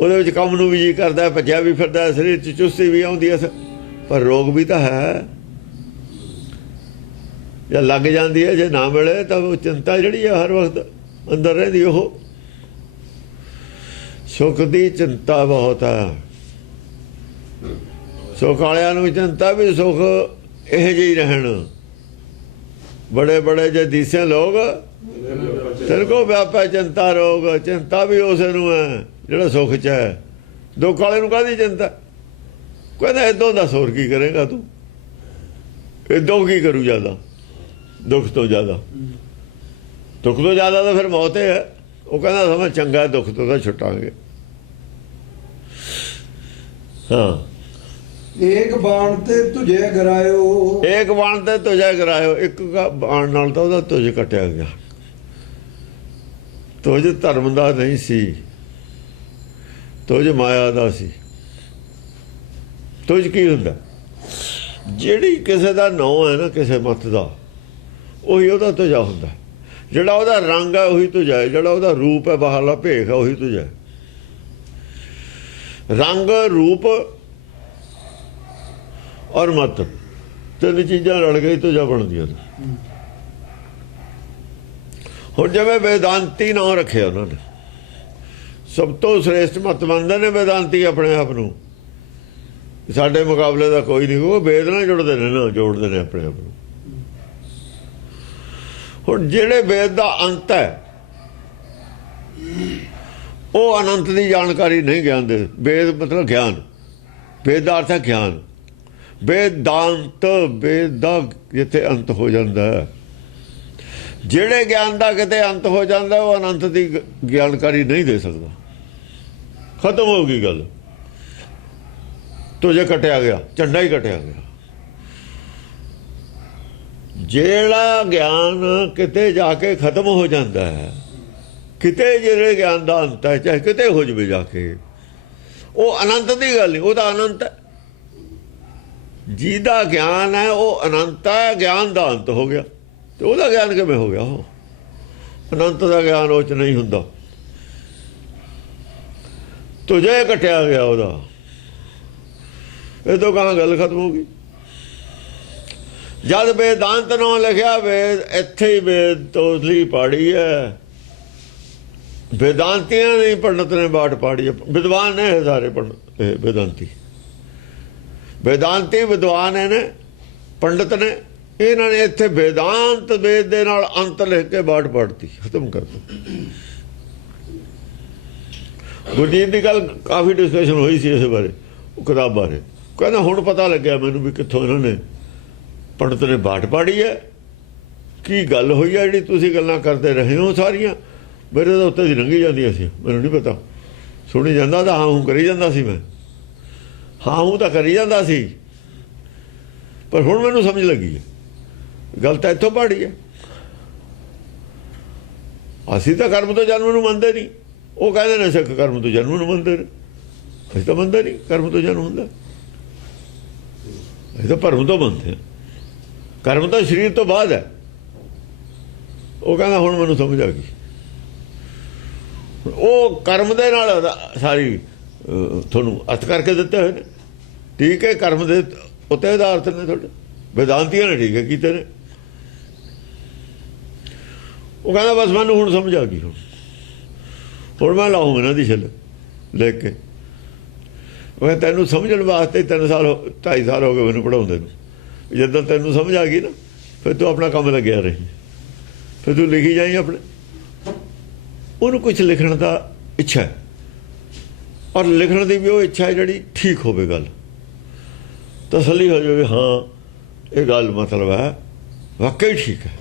ਉਹਦੇ ਵਿੱਚ ਕੰਮ ਨੂੰ ਵੀ ਜੀ ਕਰਦਾ, ਭੱਜਿਆ ਵੀ ਫਿਰਦਾ, ਸਰੀਰ 'ਚ ਚੁਸਤੀ ਵੀ ਆਉਂਦੀ ਹੈ, ਪਰ ਰੋਗ ਵੀ ਤਾਂ ਹੈ। ਜੇ ਲੱਗ ਜਾਂਦੀ ਹੈ, ਜੇ ਨਾ ਮਿਲੇ ਤਾਂ ਉਹ ਚਿੰਤਾ ਜਿਹੜੀ ਹੈ ਹਰ ਵਕਤ ਅੰਦਰ ਰਹਿੰਦੀ। ਉਹ ਸੁੱਖ ਦੀ ਚਿੰਤਾ ਬਹੁਤ ਹੈ। ਸੁੱਖ ਵਾਲਿਆਂ ਨੂੰ ਚਿੰਤਾ ਵੀ ਸੁੱਖ ਇਹੋ ਜਿਹੇ ਹੀ ਰਹਿਣ। ਬੜੇ ਬੜੇ ਜੇ ਦੀਸੇ ਲੋਕ ਤੇਰੇ ਕੋ ਵਿਆਪੈ ਚਿੰਤਾ ਰੋਗ, ਚਿੰਤਾ ਵੀ ਉਸੇ ਨੂੰ ਹੈ ਜਿਹੜਾ ਸੁੱਖ 'ਚ ਹੈ। ਦੁੱਖ ਵਾਲੇ ਨੂੰ ਕਾਹਦੀ ਚਿੰਤਾ? ਕਹਿੰਦਾ ਇੱਦੋਂ ਦੱਸ ਹੋਰ ਕੀ ਕਰੇਗਾ ਤੂੰ, ਇੱਦੋਂ ਕੀ ਕਰੂ ਜ਼ਿਆਦਾ, ਦੁੱਖ ਤੋਂ ਜ਼ਿਆਦਾ। ਦੁੱਖ ਤੋਂ ਜ਼ਿਆਦਾ ਤਾਂ ਫਿਰ ਮੌਤ ਹੈ। ਉਹ ਕਹਿੰਦਾ ਸਮਝ ਚੰਗਾ, ਦੁੱਖ ਤੋਂ ਤਾਂ ਛੁੱਟਾਂਗੇ। ਹਾਂ, ਏਕ ਬਾਣ ਤੇ ਤੁਝੇ ਗਰਾਇਓ, ਇੱਕ ਬਾਣ ਤੇ ਤੁਝੇ ਗਰਾਇਓ। ਇੱਕ ਬਾਣ ਨਾਲ ਤਾਂ ਉਹਦਾ ਤੁਝ ਕੱਟਿਆ ਗਿਆ। ਤੁਝ ਧਰਮ ਦਾ ਨਹੀਂ ਸੀ, ਤੁਝ ਮਾਇਆ ਦਾ ਸੀ। ਤੁਝ ਕੀ ਹੁੰਦਾ? ਜਿਹੜੀ ਕਿਸੇ ਦਾ ਨਾਂ ਹੈ ਨਾ, ਕਿਸੇ ਮੱਤ ਦਾ, ਉਹੀ ਉਹਦਾ ਤੁਝਾ ਹੁੰਦਾ। ਜਿਹੜਾ ਉਹਦਾ ਰੰਗ ਹੈ ਉਹੀ ਤੁਝਾ ਹੈ, ਜਿਹੜਾ ਉਹਦਾ ਰੂਪ ਹੈ, ਬਾਹਰਲਾ ਭੇਖ ਹੈ, ਉਹੀ ਤੁਝਾ ਹੈ। ਰੰਗ, ਰੂਪ ਔਰ ਮਤ, ਤਿੰਨ ਚੀਜ਼ਾਂ ਰਲ ਕੇ ਤੁਝਾ ਬਣਦੀਆਂ ਨੇ। ਹੁਣ ਜਿਵੇਂ ਵੇਦਾਂਤੀ ਨਾਂ ਰੱਖਿਆ ਉਹਨਾਂ ਨੇ, ਸਭ ਤੋਂ ਸ੍ਰੇਸ਼ਟ ਮਤ ਮੰਨਦੇ ਨੇ ਵੇਦਾਂਤੀ ਆਪਣੇ ਆਪ ਨੂੰ। ਸਾਡੇ ਮੁਕਾਬਲੇ ਦਾ ਕੋਈ ਨਹੀਂ। ਉਹ ਵੇਦ ਨਾਲ ਜੁੜਦੇ ਨੇ ਨਾ, ਜੋੜਦੇ ਨੇ ਆਪਣੇ ਆਪ ਨੂੰ। ਹੁਣ ਜਿਹੜੇ ਵੇਦ ਦਾ ਅੰਤ ਹੈ, ਉਹ ਅਨੰਤ ਦੀ ਜਾਣਕਾਰੀ ਨਹੀਂ ਗਿਆਨ ਦੇ। ਵੇਦ ਮਤਲਬ ਗਿਆਨ, ਵੇਦ ਦਾ ਅਰਥ ਹੈ ਗਿਆਨ। ਵੇਦਾਂਤ, ਵੇਦ ਦਾ ਜਿੱਥੇ ਅੰਤ ਹੋ ਜਾਂਦਾ ਹੈ। ਜਿਹੜੇ ਗਿਆਨ ਦਾ ਕਿਤੇ ਅੰਤ ਹੋ ਜਾਂਦਾ, ਉਹ ਅਨੰਤ ਦੀ ਜਾਣਕਾਰੀ ਨਹੀਂ ਦੇ ਸਕਦਾ। ਖਤਮ ਹੋ ਗਈ ਗੱਲ। ਤੁਝੇ ਕੱਟਿਆ ਗਿਆ, ਝੰਡਾ ਹੀ ਕੱਟਿਆ ਗਿਆ। ਜਿਹੜਾ ਗਿਆਨ ਕਿਤੇ ਜਾ ਕੇ ਖਤਮ ਹੋ ਜਾਂਦਾ ਹੈ, ਕਿਤੇ ਜਿਹੜੇ ਗਿਆਨ ਦਾ ਅੰਤ ਹੈ, ਚਾਹੇ ਕਿਤੇ ਹੋ ਜਾਵੇ ਜਾ ਕੇ, ਉਹ ਅਨੰਤ ਦੀ ਗੱਲ ਨਹੀਂ, ਉਹਦਾ ਅਨੰਤ ਹੈ। ਜਿਹਦਾ ਗਿਆਨ ਹੈ ਉਹ ਅਨੰਤ ਹੈ, ਗਿਆਨ ਦਾ ਅੰਤ ਹੋ ਗਿਆ। ਤੇ ਉਹਦਾ ਗਿਆਨ ਕਿਵੇਂ ਹੋ ਗਿਆ? ਉਹ ਅਨੰਤ ਦਾ ਗਿਆਨ ਉਹ 'ਚ ਨਹੀਂ ਹੁੰਦਾ। ਤੁਝੇ ਕੱਟਿਆ ਗਿਆ ਉਹਦਾ। ਇਹ ਤੋਂ ਕਹਾਂ ਗੱਲ ਖਤਮ ਹੋ ਗਈ। ਜਦ ਵੇਦਾਂਤ ਨਾਂ ਲਿਖਿਆ, ਵੇਦ ਇੱਥੇ ਹੀ ਵੇਦ ਤੋਂ ਲਈ ਪਾੜੀ ਹੈ। ਵੇਦਾਂਤੀਆਂ ਨੇ ਪੰਡਤ ਨੇ ਬਾਟ ਪਾੜੀ ਹੈ। ਵਿਦਵਾਨ ਨੇ ਇਹ ਸਾਰੇ ਪੰਡਤ, ਵੇਦਾਂਤੀ ਵੇਦਾਂਤੀ ਵਿਦਵਾਨ ਨੇ, ਪੰਡਤ ਨੇ। ਇਹਨਾਂ ਨੇ ਇੱਥੇ ਵੇਦਾਂਤ, ਵੇਦ ਦੇ ਨਾਲ ਅੰਤ ਲਿਖ ਕੇ ਬਾਟ ਪਾੜਤੀ, ਖਤਮ ਕਰਤੀ। ਗੁਰਜੀਤ ਦੀ ਗੱਲ ਕਾਫੀ ਡਿਸਕਸ਼ਨ ਹੋਈ ਸੀ ਇਸ ਬਾਰੇ, ਉਹ ਕਿਤਾਬ ਬਾਰੇ। ਕਹਿੰਦਾ ਹੁਣ ਪਤਾ ਲੱਗਿਆ ਮੈਨੂੰ ਵੀ ਕਿੱਥੋਂ ਇਹਨਾਂ ਨੇ, ਪੰਡਤ ਨੇ ਬਾਟ ਪਾੜੀ ਹੈ। ਕੀ ਗੱਲ ਹੋਈ ਹੈ ਜਿਹੜੀ ਤੁਸੀਂ ਗੱਲਾਂ ਕਰਦੇ ਰਹੇ ਹੋ ਸਾਰੀਆਂ? ਮੇਰੇ ਤਾਂ ਉੱਤੇ ਦੀ ਲੰਘੀ ਜਾਂਦੀਆਂ ਸੀ, ਮੈਨੂੰ ਨਹੀਂ ਪਤਾ। ਸੁਣੀ ਜਾਂਦਾ ਤਾਂ ਹਾਂ ਹੂੰ ਕਰੀ ਜਾਂਦਾ ਸੀ, ਮੈਂ ਹਾਂ ਹੂੰ ਤਾਂ ਕਰੀ ਜਾਂਦਾ ਸੀ, ਪਰ ਹੁਣ ਮੈਨੂੰ ਸਮਝ ਲੱਗੀ ਹੈ ਗੱਲ ਤਾਂ ਇੱਥੋਂ ਪਾੜੀ ਹੈ। ਅਸੀਂ ਤਾਂ ਕਰਮ ਤੋਂ ਜਨਮ ਨੂੰ ਮੰਨਦੇ ਨਹੀਂ। ਉਹ ਕਹਿੰਦੇ ਨੇ ਸਿੱਖ ਕਰਮ ਤੋਂ ਜਨਮ ਨੂੰ ਮੰਨਦੇ ਨੇ। ਅਸੀਂ ਤਾਂ ਮੰਨਦੇ ਨਹੀਂ ਕਰਮ ਤੋਂ ਜਨਮ ਹੁੰਦਾ। ਅਸੀਂ ਤਾਂ ਭਰਮ ਤੋਂ ਮੰਨਦੇ ਹਾਂ। ਕਰਮ ਤਾਂ ਸਰੀਰ ਤੋਂ ਬਾਅਦ ਹੈ। ਉਹ ਕਹਿੰਦਾ ਹੁਣ ਮੈਨੂੰ ਸਮਝ ਆ ਗਈ। ਉਹ ਕਰਮ ਦੇ ਨਾਲ ਸਾਰੀ ਤੁਹਾਨੂੰ ਅਰਥ ਕਰਕੇ ਦਿੱਤੇ ਹੋਏ ਨੇ। ਠੀਕ ਹੈ, ਕਰਮ ਦੇ ਉੱਤੇ ਆਧਾਰਿਤ ਨੇ ਤੁਹਾਡੇ ਵੇਦਾਂਤੀਆਂ ਨੇ, ਠੀਕ ਹੈ ਕੀਤੇ ਨੇ। ਉਹ ਕਹਿੰਦਾ ਬਸ ਮੈਨੂੰ ਹੁਣ ਸਮਝ ਆ ਗਈ। ਹੁਣ ਮੈਂ ਲਾਊਂ ਇਹਨਾਂ ਦੀ ਛਿੱਲ ਲਿਖ ਕੇ। ਉਹ ਤੈਨੂੰ ਸਮਝਣ ਵਾਸਤੇ 3 ਸਾਲ 2.5 ਸਾਲ ਹੋ ਗਏ ਮੈਨੂੰ ਪੜ੍ਹਾਉਂਦੇ ਨੂੰ। ਜਦੋਂ ਤੈਨੂੰ ਸਮਝ ਆ ਗਈ ਨਾ, ਫਿਰ ਤੂੰ ਆਪਣਾ ਕੰਮ ਲੱਗਿਆ ਰਹੀ, ਫਿਰ ਤੂੰ ਲਿਖੀ ਜਾਈ ਆਪਣੇ। ਉਹਨੂੰ ਕੁਛ ਲਿਖਣ ਦਾ ਇੱਛਾ ਹੈ, ਔਰ ਲਿਖਣ ਦੀ ਵੀ ਉਹ ਇੱਛਾ ਹੈ ਜਿਹੜੀ ਠੀਕ ਹੋਵੇ, ਗੱਲ ਤਸੱਲੀ ਹੋ ਜਾਵੇ, ਹਾਂ ਇਹ ਗੱਲ ਮਤਲਬ ਹੈ ਵਾਕਈ ਠੀਕ ਹੈ।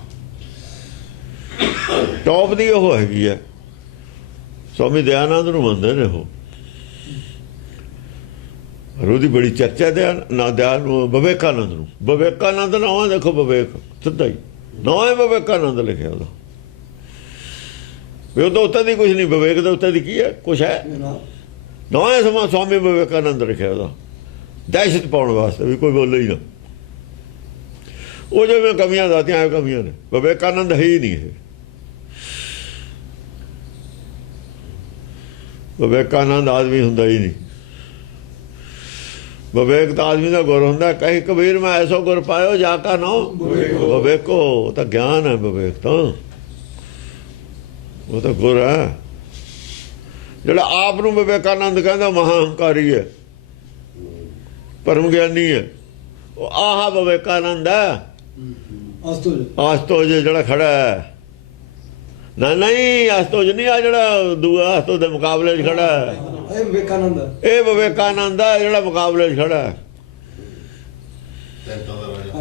ਟੌਪ ਦੀ ਉਹ ਹੈਗੀ ਹੈ स्वामी दयानंद ਨੂੰ ਮੰਨਦੇ ਨੇ ਉਹ। और ਉਹਦੀ ਬੜੀ ਚਰਚਾ ਦयान ਵਿਵੇਕਾਨੰਦ ਨੂੰ। ਵਿਵੇਕਾਨੰਦ ਨਾਮ ਦੇਖੋ, ਵਿਵੇਕ ਸਿੱਧਾ ਹੀ ਨਾਮ ਹੈ ਵਿਵੇਕਾਨੰਦ ਲਿਖਿਆ ਉਹਦਾ। ਵੀ ਉਹਦੇ ਉੱਤੇ ਦੀ ਕੁਝ ਨਹੀਂ, ਵਿਵੇਕ ਦੇ ਉੱਤੇ ਦੀ ਕੀ ਹੈ, ਕੁਛ ਹੈ ਨਾ ਹੈ। ਸਮਾਂ स्वामी ਵਿਵੇਕਾਨੰਦ ਲਿਖਿਆ ਉਹਦਾ, ਦਹਿਸ਼ਤ ਪਾਉਣ ਵਾਸਤੇ ਵੀ ਕੋਈ ਬੋਲੇ ਹੀ ਨਾ। ਉਹ ਜਿਵੇਂ ਕਮੀਆਂ ਦਾਤੀਆਂ ਕਮੀਆਂ ਨੇ, ਵਿਵੇਕਾਨੰਦ ਹੈ ਹੀ ਨਹੀਂ ਇਹ। ਵਿਵੇਕਾਨੰਦ ਆਦਮੀ ਹੁੰਦਾ ਹੀ ਨਹੀਂ। ਵਿਵੇਕ ਤਾਂ ਆਦਮੀ ਦਾ ਗੁਰ ਹੁੰਦਾ। ਕਹੀ ਕਬੀਰ ਮੈਂ ਐਸੋ ਗੁਰ ਪਾਇਓ ਜਾ ਕਾ ਨਾਮ ਵਿਵੇਕੋ। ਉਹ ਤਾਂ ਗਿਆਨ ਹੈ ਵਿਵੇਕ, ਤਾਂ ਉਹ ਤਾਂ ਗੁਰ ਹੈ। ਜਿਹੜਾ ਆਪ ਨੂੰ ਵਿਵੇਕਾਨੰਦ ਕਹਿੰਦਾ ਮਹਾ ਹੰਕਾਰੀ ਹੈ, ਪਰਮ ਗਿਆਨੀ ਹੈ, ਉਹ ਆਹ ਵਿਵੇਕਾਨੰਦ ਹੈ। ਆਸਤੋਜ ਜਿਹੜਾ ਖੜਾ ਹੈ ਨਾ, ਨਹੀਂ ਆਸਤੋਜ ਨਹੀਂ, ਆ ਜਿਹੜਾ ਦੂਆ ਆਸਤੋ ਦੇ ਮੁਕਾਬਲੇ 'ਚ ਖੜਾ ਹੈ, ਇਹ ਵਿਵੇਕਾਨੰਦ ਹੈ ਜਿਹੜਾ ਮੁਕਾਬਲੇ 'ਚ ਖੜਾ ਹੈ।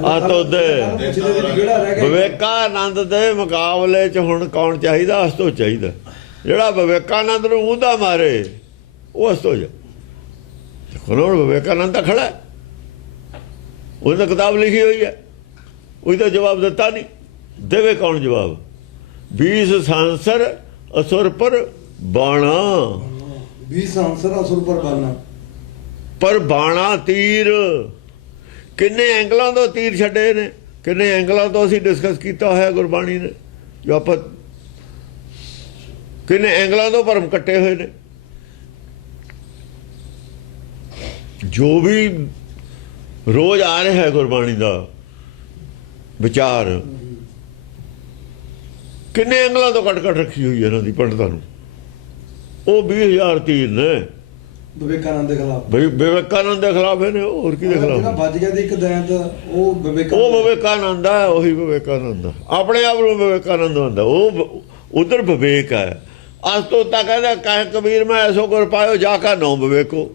ਆਸਤੋ ਦੇ ਵਿਵੇਕਾਨੰਦ ਦੇ ਮੁਕਾਬਲੇ 'ਚ ਹੁਣ ਕੌਣ ਚਾਹੀਦਾ? ਆਸਤੋ ਚਾਹੀਦਾ। ਜਿਹੜਾ ਵਿਵੇਕਾਨੰਦ ਨੂੰ ਉਹਦਾ ਮਾਰੇ ਉਹ ਆਸਤੋਜ। ਹੁਣ ਵਿਵੇਕਾਨੰਦ ਤਾਂ ਖੜਾ ਹੈ, ਉਹਨੇ ਤਾਂ ਕਿਤਾਬ ਲਿਖੀ ਹੋਈ ਹੈ, ਉਹੀ ਤਾਂ ਜਵਾਬ ਦਿੱਤਾ ਨਹੀਂ। ਦੇਵੇ ਕੌਣ ਜਵਾਬ? 20 ਸੰਸਰ ਅਸੁਰ ਪਰ ਬਾਣਾ। 20 ਸੰਸਰ ਅਸੁਰ ਪਰ ਬਾਣਾ। ਪਰ ਬਾਣਾ ਤੀਰ ਕਿੰਨੇ ਐਂਗਲਾਂ ਤੋਂ ਤੀਰ ਛੱਡੇ ਨੇ, ਕਿੰਨੇ ਐਂਗਲਾਂ ਤੋਂ ਅਸੀਂ ਡਿਸਕਸ ਕੀਤਾ ਹੋਇਆ ਗੁਰਬਾਣੀ ਨੇ। ਜੋ ਆਪਾਂ ਕਿੰਨੇ ਐਂਗਲਾਂ ਤੋਂ ਭਰਮ ਕੱਟੇ ਹੋਏ ਨੇ। ਜੋ ਵੀ ਰੋਜ਼ ਆ ਰਿਹਾ ਹੈ ਗੁਰਬਾਣੀ ਦਾ ਵਿਚਾਰ, ਕਿੰਨੇ ਐਂਗਲਾਂ ਤੋਂ ਕੱਟ ਰੱਖੀ ਹੋਈ ਹੈ ਇਹਨਾਂ ਦੀ ਪੰਡਤਾਂ ਨੂੰ। ਉਹ 20,000 ਤੀਰ ਨੇ ਵਿਵੇਕਾਨੰਦ ਦੇ ਖਿਲਾਫ। ਵਿਵੇਕਾਨੰਦ ਦੇ ਖਿਲਾਫ ਨੇ, ਹੋਰ ਕਿਹਦੇ ਖਿਲਾਫ? ਵੱਜ ਗਿਆ ਦੀ ਇੱਕ ਦੈਂਤ ਉਹ ਵਿਵੇਕਾਨੰਦ ਹੈ, ਉਹੀ ਵਿਵੇਕਾਨੰਦ ਆਪਣੇ ਆਪ ਨੂੰ ਵਿਵੇਕਾਨੰਦ ਹੁੰਦਾ। ਉਹ ਉਧਰ ਵਿਵੇਕ ਹੈ। ਅੱਜ ਤੋਂ ਤਾਂ ਕਹਿੰਦਾ ਕਹਿ ਕਬੀਰ ਮੈਂ ਐਸੋ ਗੁਰ ਪਾਇਓ ਜਾ ਕਾ ਨੌ ਵਿਵੇਕੋ।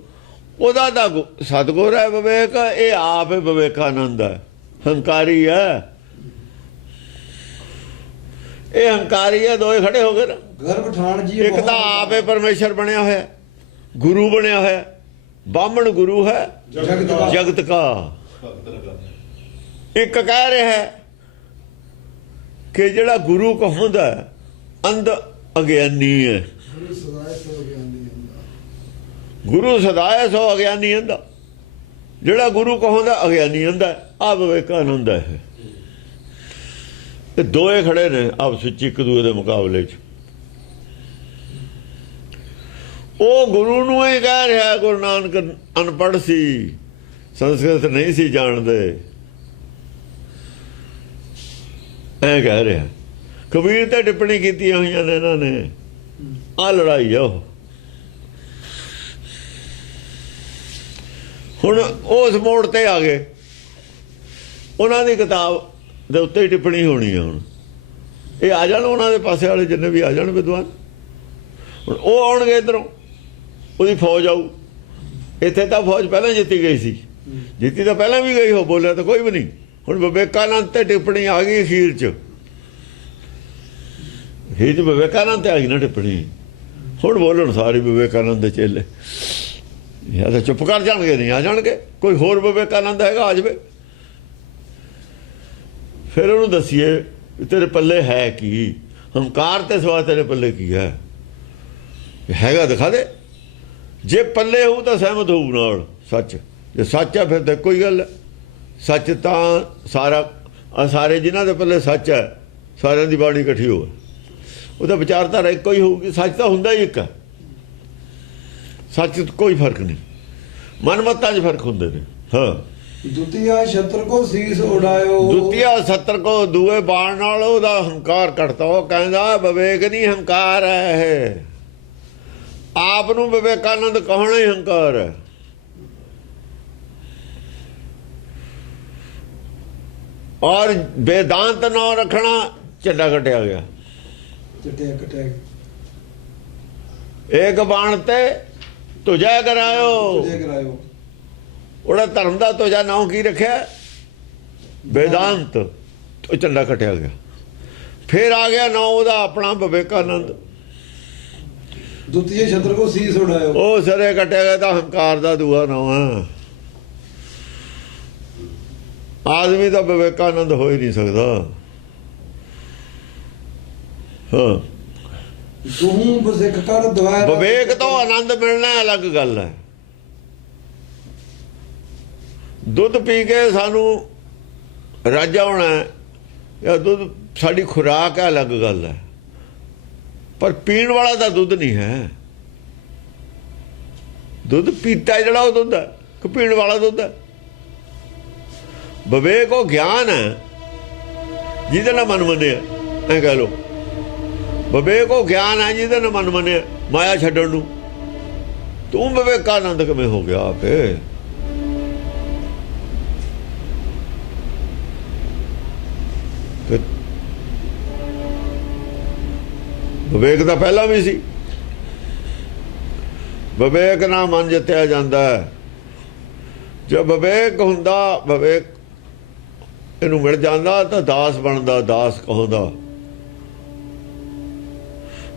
ਉਹਦਾ ਤਾਂ ਸਤਿਗੁਰ ਹੈ ਵਿਵੇਕ, ਇਹ ਆਪ ਹੈ ਵਿਵੇਕਾਨੰਦ ਹੈ, ਹੰਕਾਰੀ ਹੈ। ਇਹ ਹੰਕਾਰੀ ਹੈ, ਦੋਏ ਖੜੇ ਹੋ ਗਏ ਨਾ। ਗਰਭ ਠਾਣ ਜੀ ਇੱਕ ਤਾਂ ਆਪ ਹੈ ਪਰਮੇਸ਼ਰ ਬਣਿਆ ਹੋਇਆ, ਗੁਰੂ ਬਣਿਆ ਹੋਇਆ, ਬਾਹਮਣ ਗੁਰੂ ਹੈ ਜਗਤ ਕਾ। ਇੱਕ ਕਹਿ ਰਿਹਾ ਹੈ ਕਿ ਜਿਹੜਾ ਗੁਰੂ ਕਹਾਉਂਦਾ ਅੰਧ ਅਗਿਆਨੀ ਹੈ, ਗੁਰੂ ਸਦਾਏ ਸੋ ਅਗਿਆਨੀ ਹੁੰਦਾ। ਜਿਹੜਾ ਗੁਰੂ ਕਹਾਉਂਦਾ ਅਗਿਆਨੀ ਹੁੰਦਾ। ਆ ਵਿਵੇਕਾਨੰਦ ਹੈ। ਇਹ ਦੋਏ ਖੜੇ ਨੇ ਆਪਸ ਵਿੱਚ ਇੱਕ ਦੂਜੇ ਦੇ ਮੁਕਾਬਲੇ 'ਚ। ਉਹ ਗੁਰੂ ਨੂੰ ਹੀ ਕਹਿ ਰਿਹਾ। ਗੁਰੂ ਨਾਨਕ ਅਨਪੜ੍ਹ ਸੀ, ਸੰਸਕ੍ਰਿਤ ਨਹੀਂ ਸੀ ਜਾਣਦੇ, ਐ ਕਹਿ ਰਿਹਾ। ਕਬੀਰ ਤੇ ਟਿੱਪਣੀ ਕੀਤੀਆਂ ਹੋਈਆਂ ਨੇ ਇਹਨਾਂ ਨੇ। ਆ ਲੜਾਈ ਆ ਉਹ। ਹੁਣ ਉਸ ਮੋੜ ਤੇ ਆ ਗਏ। ਉਹਨਾਂ ਦੀ ਕਿਤਾਬ ਦੇ ਉੱਤੇ ਹੀ ਟਿੱਪਣੀ ਹੋਣੀ ਆ। ਹੁਣ ਇਹ ਆ ਜਾਣ, ਉਹਨਾਂ ਦੇ ਪਾਸੇ ਵਾਲੇ ਜਿੰਨੇ ਵੀ ਆ ਜਾਣ ਵਿਦਵਾਨ, ਹੁਣ ਉਹ ਆਉਣਗੇ ਇੱਧਰੋਂ, ਉਹਦੀ ਫੌਜ ਆਊ। ਇੱਥੇ ਤਾਂ ਫੌਜ ਪਹਿਲਾਂ ਜਿੱਤੀ ਗਈ ਸੀ, ਜਿੱਤੀ ਤਾਂ ਪਹਿਲਾਂ ਵੀ ਗਈ, ਹੋ ਬੋਲਿਆ ਤਾਂ ਕੋਈ ਵੀ ਨਹੀਂ। ਹੁਣ ਵਿਵੇਕਾਨੰਦ ਤੇ ਟਿੱਪਣੀ ਆ ਗਈ ਅਖੀਰ 'ਚ। ਅਖੀਰ 'ਚ ਵਿਵੇਕਾਨੰਦ ਤੇ ਆ ਗਈ ਨਾ ਟਿੱਪਣੀ। ਹੁਣ ਬੋਲਣ ਸਾਰੇ ਵਿਵੇਕਾਨੰਦ ਦੇ ਚੇਲੇ, ਜਾਂ ਤਾਂ ਚੁੱਪ ਕਰ ਜਾਣਗੇ, ਨਹੀਂ ਆ ਜਾਣਗੇ। ਕੋਈ ਹੋਰ ਵਿਵੇਕਾਨੰਦ ਹੈਗਾ ਆ ਜਾਵੇ, ਫਿਰ ਉਹਨੂੰ ਦੱਸੀਏ ਤੇਰੇ ਪੱਲੇ ਹੈ ਕੀ। ਹੰਕਾਰ ਤੇ ਸਵਾ ਤੇਰੇ ਪੱਲੇ ਕੀ ਹੈ, ਹੈਗਾ ਦਿਖਾ ਦੇ। ਜੇ ਪੱਲੇ ਹੋਊ ਤਾਂ ਸਹਿਮਤ ਹੋਊ ਨਾਲ ਸੱਚ। ਜੇ ਸੱਚ ਹੈ ਫਿਰ ਤਾਂ ਕੋਈ ਗੱਲ ਹੈ। ਸੱਚ ਤਾਂ ਸਾਰੇ ਜਿਨ੍ਹਾਂ ਦੇ ਪੱਲੇ ਸੱਚ ਹੈ, ਸਾਰਿਆਂ ਦੀ ਬਾਣੀ ਇਕੱਠੀ ਹੋਵੇ, ਉਹਦਾ ਵਿਚਾਰਧਾਰਾ ਇੱਕੋ ਹੀ ਹੋਊਗੀ। ਸੱਚ ਤਾਂ ਹੁੰਦਾ ਹੀ ਇੱਕ ਹੈ, ਸੱਚ ਕੋਈ ਫਰਕ ਨਹੀਂ। ਮਨਮਤਾਂ 'ਚ ਫਰਕ ਹੁੰਦੇ ਨੇ। ਹਾਂ, ਦੁਤੀਆ ਛਤਰ ਕੋ ਸੀਸ ਉਡਾਇਓ। ਦੁਤੀਆ ਛਤਰ ਕੋ ਦੂਏ ਬਾਣ ਨਾਲ ਉਹਦਾ ਹੰਕਾਰ ਕੱਟਦਾ। ਉਹ ਕਹਿੰਦਾ ਵਿਵੇਕ ਨਹੀਂ ਹੰਕਾਰ ਹੈ। ਇਹ ਆਪ ਨੂੰ ਵਿਵੇਕਾਨੰਦ ਕਹਾਉਣਾ ਹੀ ਹੰਕਾਰ ਹੈ। ਔਰ वेदांत ਨਾ ਰੱਖਣਾ ਚੱਡਾ ਕੱਟਿਆ ਗਿਆ। ਇੱਕ ਬਾਣ ਤੇ ਤੁਝਾ ਕਰਾਇਓ। ਉਹਦਾ ਧਰਮ ਦਾ ਤੁਝਾ ਨਾਂ ਕੀ ਰੱਖਿਆ? वेदांत। ਉਹ ਝੰਡਾ ਕੱਟਿਆ ਗਿਆ। ਫਿਰ ਆ ਗਿਆ ਨਾਂ ਉਹਦਾ ਆਪਣਾ ਵਿਵੇਕਾਨੰਦ। ਦੁਤੀਏ ਛਤਰ ਕੋ ਸੀਸ ਉਡਾਇਓ। ਉਹ ਸਿਰੇ ਕੱਟਿਆ ਗਿਆ ਤਾਂ ਹੰਕਾਰ ਦਾ ਦੂਆ ਨਾ ਆਦਮੀ ਤਾਂ ਵਿਵੇਕਾਨੰਦ ਹੋ ਹੀ ਨਹੀਂ ਸਕਦਾ। ਹਾਂ, ਦੁਹੂ ਬਸਿਕ ਕਰ ਦਵਾਇ ਵਿਵੇਕ ਤੋਂ ਆਨੰਦ ਮਿਲਣਾ ਅਲੱਗ ਗੱਲ ਹੈ। ਦੁੱਧ ਪੀ ਕੇ ਸਾਨੂੰ ਰਾਜਾ ਹੋਣਾ ਜਾਂ ਦੁੱਧ ਸਾਡੀ ਖੁਰਾਕ ਹੈ ਅਲੱਗ ਗੱਲ ਹੈ, ਪਰ ਪੀਣ ਵਾਲਾ ਤਾਂ ਦੁੱਧ ਨਹੀਂ ਹੈ। ਦੁੱਧ ਪੀਤਾ ਜਿਹੜਾ ਉਹ ਦੁੱਧ ਹੈ ਕਿ ਪੀਣ ਵਾਲਾ ਦੁੱਧ ਹੈ। ਵਿਵੇਕ ਉਹ ਗਿਆਨ ਹੈ ਜਿਹਦੇ ਨਾਲ ਮਨ ਮੰਨਿਆ, ਐ ਕਹਿ ਲੋ ਵਿਵੇਕ ਉਹ ਗਿਆਨ ਹੈ ਜਿਹਦੇ ਨਾਲ ਮਨ ਮੰਨਿਆ ਮਾਇਆ ਛੱਡਣ ਨੂੰ। ਤੂੰ ਵਿਵੇਕਾਨੰਦ ਕਿਵੇਂ ਹੋ ਗਿਆ ਆਪੇ? ਵਿਵੇਕ ਤਾਂ ਪਹਿਲਾਂ ਵੀ ਸੀ। ਵਿਵੇਕ ਨਾਲ ਮਨ ਜਿੱਤਿਆ ਜਾਂਦਾ ਹੈ। ਜੋ ਵਿਵੇਕ ਹੁੰਦਾ, ਵਿਵੇਕ ਇਹਨੂੰ ਮਿਲ ਜਾਂਦਾ ਤਾਂ ਦਾਸ ਬਣਦਾ, ਦਾਸ ਕਹੋਂਦਾ।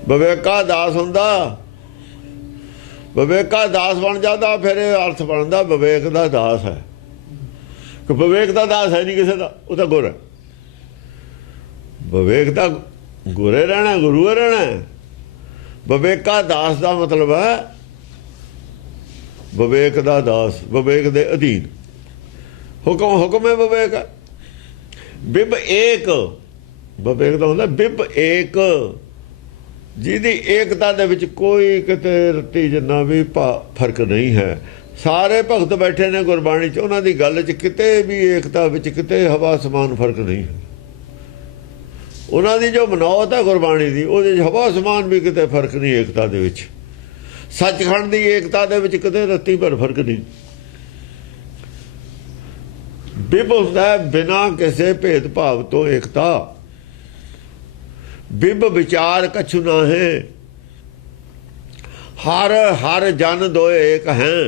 ਵਿਵੇਕਾ ਦਾਸ ਹੁੰਦਾ, ਵਿਵੇਕਾ ਦਾਸ ਬਣ ਜਾਂਦਾ। ਫਿਰ ਇਹ ਅਰਥ ਬਣਦਾ ਵਿਵੇਕ ਦਾ ਦਾਸ ਹੈ ਕਿ ਵਿਵੇਕ ਦਾ ਦਾਸ ਹੈ ਨਹੀਂ ਕਿਸੇ ਦਾ, ਉਹ ਤਾਂ ਗੁਰ ਹੈ। ਵਿਵੇਕ ਤਾਂ ਗੁਰੇ ਰਹਿਣਾ, ਗੁਰੂ ਰਹਿਣਾ। ਵਿਵੇਕਾ ਦਾਸ ਦਾ ਮਤਲਬ ਹੈ ਵਿਵੇਕ ਦਾ ਦਾਸ, ਵਿਵੇਕ ਦੇ ਅਧੀਨ। ਹੁਕਮ ਹੈ ਵਿਵੇਕ ਹੈ। ਬਿਬ ਏਕ, ਵਿਵੇਕ ਦਾ ਹੁੰਦਾ ਬਿਬ ਏਕ, ਜਿਹਦੀ ਏਕਤਾ ਦੇ ਵਿੱਚ ਕੋਈ ਕਿਤੇ ਰੱਤੀ ਜਿੰਨਾ ਵੀ ਫਰਕ ਨਹੀਂ ਹੈ। ਸਾਰੇ ਭਗਤ ਬੈਠੇ ਨੇ ਗੁਰਬਾਣੀ 'ਚ, ਉਹਨਾਂ ਦੀ ਗੱਲ 'ਚ ਕਿਤੇ ਵੀ ਏਕਤਾ ਵਿੱਚ ਕਿਤੇ ਹਵਾ ਸਮਾਨ ਫਰਕ ਨਹੀਂ ਹੈ। ਉਹਨਾਂ ਦੀ ਜੋ ਮਨੌਤ ਹੈ ਗੁਰਬਾਣੀ ਦੀ, ਉਹਦੇ 'ਚ ਹਵਾ ਸਮਾਨ ਵੀ ਕਿਤੇ ਫਰਕ ਨਹੀਂ ਏਕਤਾ ਦੇ ਵਿੱਚ। ਸੱਚਖੰਡ ਦੀ ਏਕਤਾ ਦੇ ਵਿੱਚ ਕਿਤੇ ਰੱਤੀ ਭਰ ਫਰਕ ਨਹੀਂ। ਬਿਬ ਹੁੰਦਾ ਬਿਨਾਂ ਕਿਸੇ ਭੇਦ ਭਾਵ ਤੋਂ ਏਕਤਾ। ਬਿਬ ਵਿਚਾਰ ਕਛੁ ਨਾ ਹੈ, ਹਰ ਹਰ ਜਨ ਦੋਏ ਏਕ ਹੈ।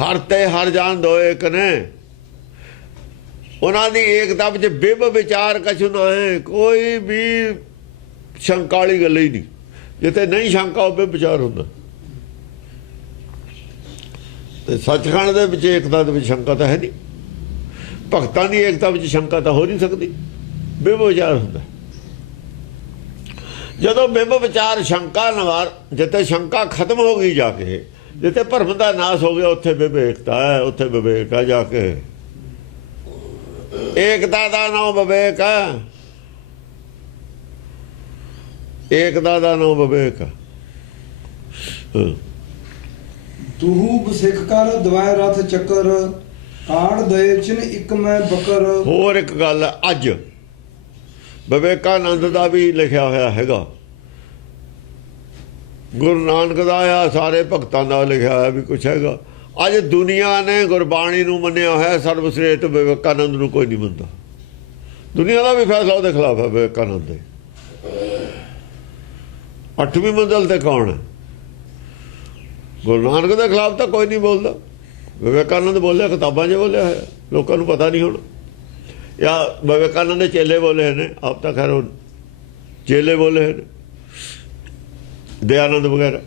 ਹਰ ਤੇ ਹਰ ਜਨ ਦੋਏ ਏਕ ਨੇ। ਉਹਨਾਂ ਦੀ ਏਕਤਾ ਵਿੱਚ ਬਿਬ ਵਿਚਾਰ ਕਛੁ ਨਾ ਹੈ। ਕੋਈ ਵੀ ਸ਼ੰਕਾ ਵਾਲੀ ਗੱਲ ਹੀ ਨਹੀਂ। ਜਿੱਥੇ ਨਹੀਂ ਸ਼ੰਕਾ ਉਹ ਬਿਬ ਵਿਚਾਰ ਹੁੰਦਾ। ਤੇ ਸੱਚਖੰਡ ਦੇ ਵਿੱਚ ਏਕਤਾ ਦੇ ਵਿੱਚ ਸ਼ੰਕਾ ਤਾਂ ਹੈ ਨਹੀਂ। ਭਗਤਾਂ ਦੀ ਏਕਤਾ ਵਿੱਚ ਸ਼ੰਕਾ ਤਾਂ ਹੋ ਨਹੀਂ ਸਕਦੀ। ਬਿਬ ਵਿਚਾਰ ਹੁੰਦਾ। ਜਦੋਂ ਬਿੰਬ ਵਿਚਾਰ ਸ਼ੰਕਾ ਨਿਵਾਰ, ਜਿੱਥੇ ਸ਼ੰਕਾ ਖਤਮ ਹੋ ਗਈ ਜਾ ਕੇ, ਜਿੱਥੇ ਭਰਮ ਦਾ ਨਾਸ ਹੋ ਗਿਆ, ਉੱਥੇ ਵਿਵੇਕਤਾ ਹੈ, ਉੱਥੇ ਵਿਵੇਕ ਹੈ ਜਾ ਕੇ। ਏਕਤਾ ਦਾ ਨਾਮ ਵਿਵੇਕ ਹੈ। ਏਕਤਾ ਦਾ ਨਾਮ ਵਿਵੇਕ ਹੈ। ਦੁਹੂ ਬਸਿਕ ਕਰ ਦਵਾਇ ਰਥ ਚੱਕਰ, ਕਾੜ ਦਏ ਚਿਨ ਇੱਕ ਮੈਂ ਬਕਰ। ਹੋਰ ਇੱਕ ਗੱਲ ਅੱਜ ਵਿਵੇਕਾਨੰਦ ਦਾ ਵੀ ਲਿਖਿਆ ਹੋਇਆ ਹੈਗਾ, ਗੁਰੂ ਨਾਨਕ ਦਾ ਆ, ਸਾਰੇ ਭਗਤਾਂ ਦਾ ਲਿਖਿਆ ਹੋਇਆ ਵੀ ਕੁਛ ਹੈਗਾ। ਅੱਜ ਦੁਨੀਆ ਨੇ ਗੁਰਬਾਣੀ ਨੂੰ ਮੰਨਿਆ ਹੋਇਆ ਸਰਵਸ਼੍ਰੇਸ਼ਟ, ਵਿਵੇਕਾਨੰਦ ਨੂੰ ਕੋਈ ਨਹੀਂ ਮੰਨਦਾ। ਦੁਨੀਆ ਦਾ ਵੀ ਫੈਸਲਾ ਉਹਦੇ ਖਿਲਾਫ ਹੈ ਵਿਵੇਕਾਨੰਦ ਦੇ। 8ਵੀਂ ਮੰਜ਼ਲ ਤੇ ਕੌਣ ਹੈ? ਗੁਰੂ ਨਾਨਕ ਦੇ ਖਿਲਾਫ ਤਾਂ ਕੋਈ ਨਹੀਂ ਬੋਲਦਾ। ਵਿਵੇਕਾਨੰਦ ਬੋਲਿਆ, ਕਿਤਾਬਾਂ 'ਚ ਬੋਲਿਆ ਹੋਇਆ, ਲੋਕਾਂ ਨੂੰ ਪਤਾ ਨਹੀਂ ਹੁਣ। ਜਾਂ ਵਿਵੇਕਾਨੰਦ ਦੇ ਚੇਲੇ ਬੋਲੇ ਨੇ, ਆਪ ਤਾਂ ਖੈਰ ਚੇਲੇ ਬੋਲੇ ਨੇ, ਦਇਆਨੰਦ ਵਗੈਰਾ।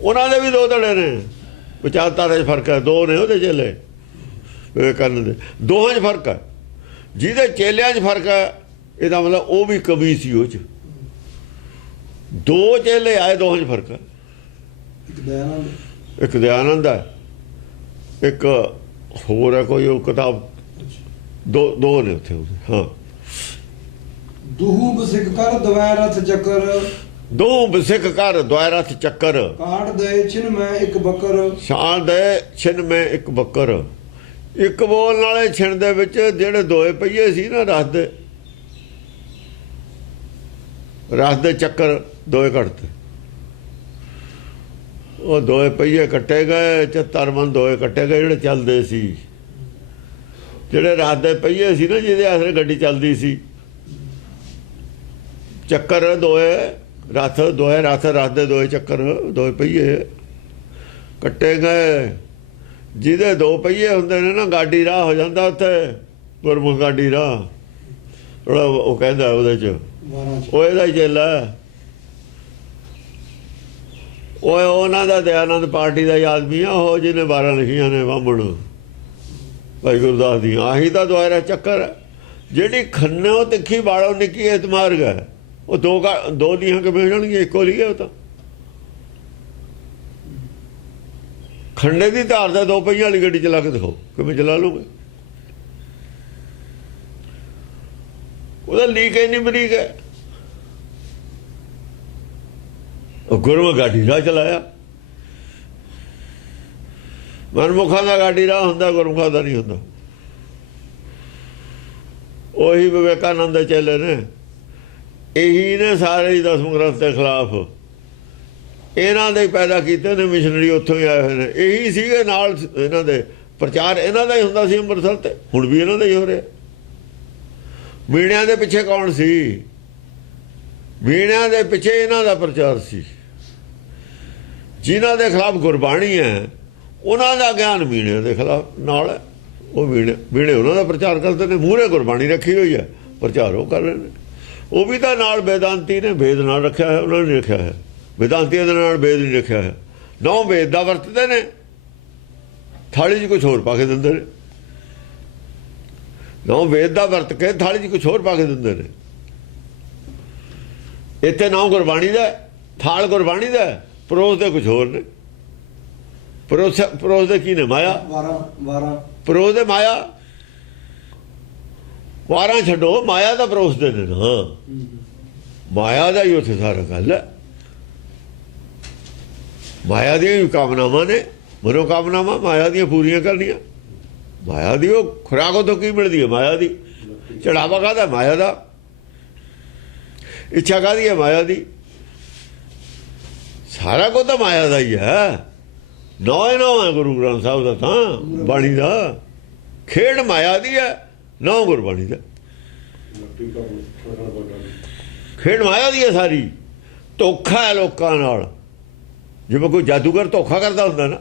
ਉਹਨਾਂ ਦੇ ਵੀ ਦੋ ਧੜੇ ਨੇ, ਵਿਚਾਰਧਾਰਾ 'ਚ ਫਰਕ ਹੈ। ਦੋ ਨੇ ਉਹਦੇ ਚੇਲੇ ਵਿਵੇਕਾਨੰਦ ਦੇ, ਦੋਹਾਂ 'ਚ ਫਰਕ ਹੈ। ਜਿਹਦੇ ਚੇਲਿਆਂ 'ਚ ਫਰਕ ਹੈ, ਇਹਦਾ ਮਤਲਬ ਉਹ ਵੀ ਕਵੀ ਸੀ। ਉਹ 'ਚ ਦੋ ਚੇਲੇ ਆਏ, ਦੋਹਾਂ 'ਚ ਫਰਕ ਹੈ। ਇੱਕ ਦਇਆਨੰਦ ਹੈ, ਇੱਕ ਹੋਰ ਹੈ ਕੋਈ ਉਹ ਕਿਤਾਬ। ਦੋ ਨੇ ਉੱਥੇ। ਹਾਂ, ਦੁਹੂ ਬਸਿਕ ਕਰ ਦਵਾਇ ਰਥ ਚੱਕਰ, ਦੋ ਬਸਿਕ ਕਰ ਦਵਾਇ ਰਥ ਚੱਕਰ, ਕਾੜ ਦਏ ਚਿਨ ਮੈਂ ਇੱਕ ਬਕਰ। ਸ਼ਾਨ ਦੇ ਛਿਨ ਮੈਂ ਇੱਕ ਬੱਕਰ। ਇੱਕ ਬੋਲ ਨਾਲੇ ਛਿਨ ਦੇ ਵਿੱਚ ਜਿਹੜੇ ਦੋਏ ਪਹੀਏ ਸੀ ਨਾ ਰਥ ਦੇ ਚੱਕਰ ਦੋਏ ਕੱਟਦੇ। ਉਹ ਦੋਏ ਪਹੀਏ ਕੱਟੇ ਗਏ, 74 ਮਨ ਦੋਏ ਕੱਟੇ ਗਏ ਜਿਹੜੇ ਚੱਲਦੇ ਸੀ। ਜਿਹੜੇ ਰਥ ਦੇ ਪਹੀਏ ਸੀ ਨਾ, ਜਿਹਦੇ ਆਸਰੇ ਗੱਡੀ ਚੱਲਦੀ ਸੀ। ਚੱਕਰ ਦੋਏ ਰਥ ਦੇ ਦੋਏ ਚੱਕਰ, ਦੋਏ ਪਹੀਏ ਕੱਟੇ ਗਏ। ਜਿਹਦੇ ਦੋ ਪਹੀਏ ਹੁੰਦੇ ਨੇ ਨਾ, ਗਾਡੀ ਰਾਹ ਹੋ ਜਾਂਦਾ ਉੱਥੇ, ਗੁਰਮੁਖ ਗਾਡੀ ਰਾਹ। ਉਹ ਕਹਿੰਦਾ ਉਹਦੇ 'ਚ ਉਹ ਇਹਦਾ ਹੀ ਚੇਲਾ। ਓਏ ਉਹਨਾਂ ਦਾ ਦਇਆਨੰਦ ਪਾਰਟੀ ਦਾ ਹੀ ਆਦਮੀ ਆ ਉਹ, ਜਿਹਨੇ 12 ਲਿਖੀਆਂ ਨੇ ਬਾਹਮਣ ਭਾਈ ਗੁਰਦਾਸ ਦੀਆਂ। ਆਹੀ ਤਾਂ ਦੁਆਰਾ ਚੱਕਰ ਹੈ। ਜਿਹੜੀ ਖੰਨੋ ਤਿੱਖੀ ਬਾੜੋ ਨਿੱਕੀ ਇਤਮਾਰਗ ਹੈ, ਉਹ ਦੋ ਦੀਆਂ ਕਿਵੇਂ ਜਾਣਗੀਆਂ, ਇੱਕੋ ਲਈ ਹੈ ਉਹ ਤਾਂ। ਖੰਡੇ ਦੀ ਧਾਰ ਦਾ 2 ਪਹੀਆਂ ਵਾਲੀ ਗੱਡੀ ਚਲਾ ਕੇ ਦਿਖਾਓ, ਕਿਵੇਂ ਚਲਾ ਲਓਗੇ? ਉਹਦਾ ਲੀਕ ਇੰਨੀ ਬਰੀਕ ਹੈ। ਉਹ ਗੁਰਮੁਖ ਗਾਡੀ ਰਾਹ ਚਲਾਇਆ। ਮਨਮੁਖਾਂ ਦਾ ਗਾਡੀ ਰਾਹ ਹੁੰਦਾ, ਗੁਰਮੁਖਾਂ ਦਾ ਨਹੀਂ ਹੁੰਦਾ। ਉਹੀ ਵਿਵੇਕਾਨੰਦ ਦੇ ਚੇਲੇ ਨੇ, ਇਹੀ ਨੇ ਸਾਰੇ ਹੀ 10 ਗ੍ਰੰਥ ਦੇ ਖਿਲਾਫ, ਇਹਨਾਂ ਦੇ ਪੈਦਾ ਕੀਤੇ ਨੇ ਮਿਸ਼ਨਰੀ, ਉੱਥੋਂ ਹੀ ਆਏ ਹੋਏ ਨੇ। ਇਹੀ ਸੀਗੇ ਨਾਲ ਇਹਨਾਂ ਦੇ ਪ੍ਰਚਾਰ, ਇਹਨਾਂ ਦਾ ਹੀ ਹੁੰਦਾ ਸੀ ਅੰਮ੍ਰਿਤਸਰ ਤੇ, ਹੁਣ ਵੀ ਇਹਨਾਂ ਦਾ ਹੀ ਹੋ ਰਿਹਾ। ਮੀਣਿਆਂ ਦੇ ਪਿੱਛੇ ਕੌਣ ਸੀ? ਮੀਣਿਆਂ ਦੇ ਪਿੱਛੇ ਇਹਨਾਂ ਦਾ ਪ੍ਰਚਾਰ ਸੀ। ਜਿਨ੍ਹਾਂ ਦੇ ਖਿਲਾਫ ਗੁਰਬਾਣੀ ਹੈ ਉਹਨਾਂ ਦਾ ਗਿਆਨ ਮੀਣਿਆਂ ਦੇ ਖਿਲਾਫ ਨਾਲ ਹੈ। ਉਹ ਮੀਣੇ ਉਹਨਾਂ ਦਾ ਪ੍ਰਚਾਰ ਕਰਦੇ ਨੇ, ਮੂਹਰੇ ਗੁਰਬਾਣੀ ਰੱਖੀ ਹੋਈ ਹੈ, ਪ੍ਰਚਾਰ ਉਹ ਕਰ ਰਹੇ ਨੇ। ਉਹ ਵੀ ਤਾਂ ਨਾਲ ਵੇਦਾਂਤੀ ਨੇ ਵੇਦ ਨਾਲ ਰੱਖਿਆ ਹੈ, ਉਹਨਾਂ ਨੇ ਰੱਖਿਆ ਹੈ। ਵੇਦਾਂਤੀਆਂ ਦੇ ਨਾਲ ਵੇਦ ਨਹੀਂ ਰੱਖਿਆ ਹੈ। 9 ਵੇਦ ਦਾ ਵਰਤਦੇ ਨੇ, ਥਾਲੀ 'ਚ ਕੁਛ ਹੋਰ ਪਾ ਕੇ ਦਿੰਦੇ ਨੇ। 9 ਵੇਦ ਦਾ ਵਰਤ ਕੇ ਥਾਲੀ 'ਚ ਕੁਛ ਹੋਰ ਪਾ ਕੇ ਦਿੰਦੇ ਨੇ। ਇੱਥੇ 9 ਗੁਰਬਾਣੀ ਦਾ, ਥਾਲ ਗੁਰਬਾਣੀ ਦਾ, ਪਰੋਸ ਦੇ ਕੁਛ ਹੋਰ ਨੇ। ਪਰੋਸ ਦੇ ਕੀ ਨੇ? ਮਾਇਆ। 12 ਪਰੋਸ ਦੇ ਮਾਇਆ। 12 ਛੱਡੋ, ਮਾਇਆ ਦਾ ਪਰੋਸ ਦੇ ਨੇ। ਹਾਂ, ਮਾਇਆ ਦਾ ਹੀ ਉੱਥੇ ਸਾਰਾ ਗੱਲ ਹੈ। ਮਾਇਆ ਦੀਆਂ ਵੀ ਕਾਮਨਾਵਾਂ ਨੇ, ਮਨੋਕਾਮਨਾਵਾਂ ਮਾਇਆ ਦੀਆਂ ਪੂਰੀਆਂ ਕਰਨੀਆਂ। ਮਾਇਆ ਦੀ ਉਹ ਖੁਰਾਕ ਤੋਂ ਕੀ ਮਿਲਦੀ ਹੈ? ਮਾਇਆ ਦੀ। ਚੜਾਵਾ ਕਾਹਦਾ? ਮਾਇਆ ਦਾ। ਇੱਛਾ ਕਾਹਦੀ ਹੈ? ਮਾਇਆ ਦੀ। ਸਾਰਾ ਕੁਝ ਤਾਂ ਮਾਇਆ ਦਾ ਹੀ ਹੈ। ਨੌ ਹੈ ਗੁਰੂ ਗ੍ਰੰਥ ਸਾਹਿਬ ਦਾ, ਤਾਂ ਬਾਣੀ ਦਾ ਖੇਡ ਮਾਇਆ ਦੀ ਹੈ। 9 ਗੁਰਬਾਣੀ ਦਾ ਖੇਡ ਮਾਇਆ ਦੀ ਹੈ ਸਾਰੀ। ਧੋਖਾ ਹੈ ਲੋਕਾਂ ਨਾਲ, ਜਿਵੇਂ ਕੋਈ ਜਾਦੂਗਰ ਧੋਖਾ ਕਰਦਾ ਹੁੰਦਾ ਨਾ,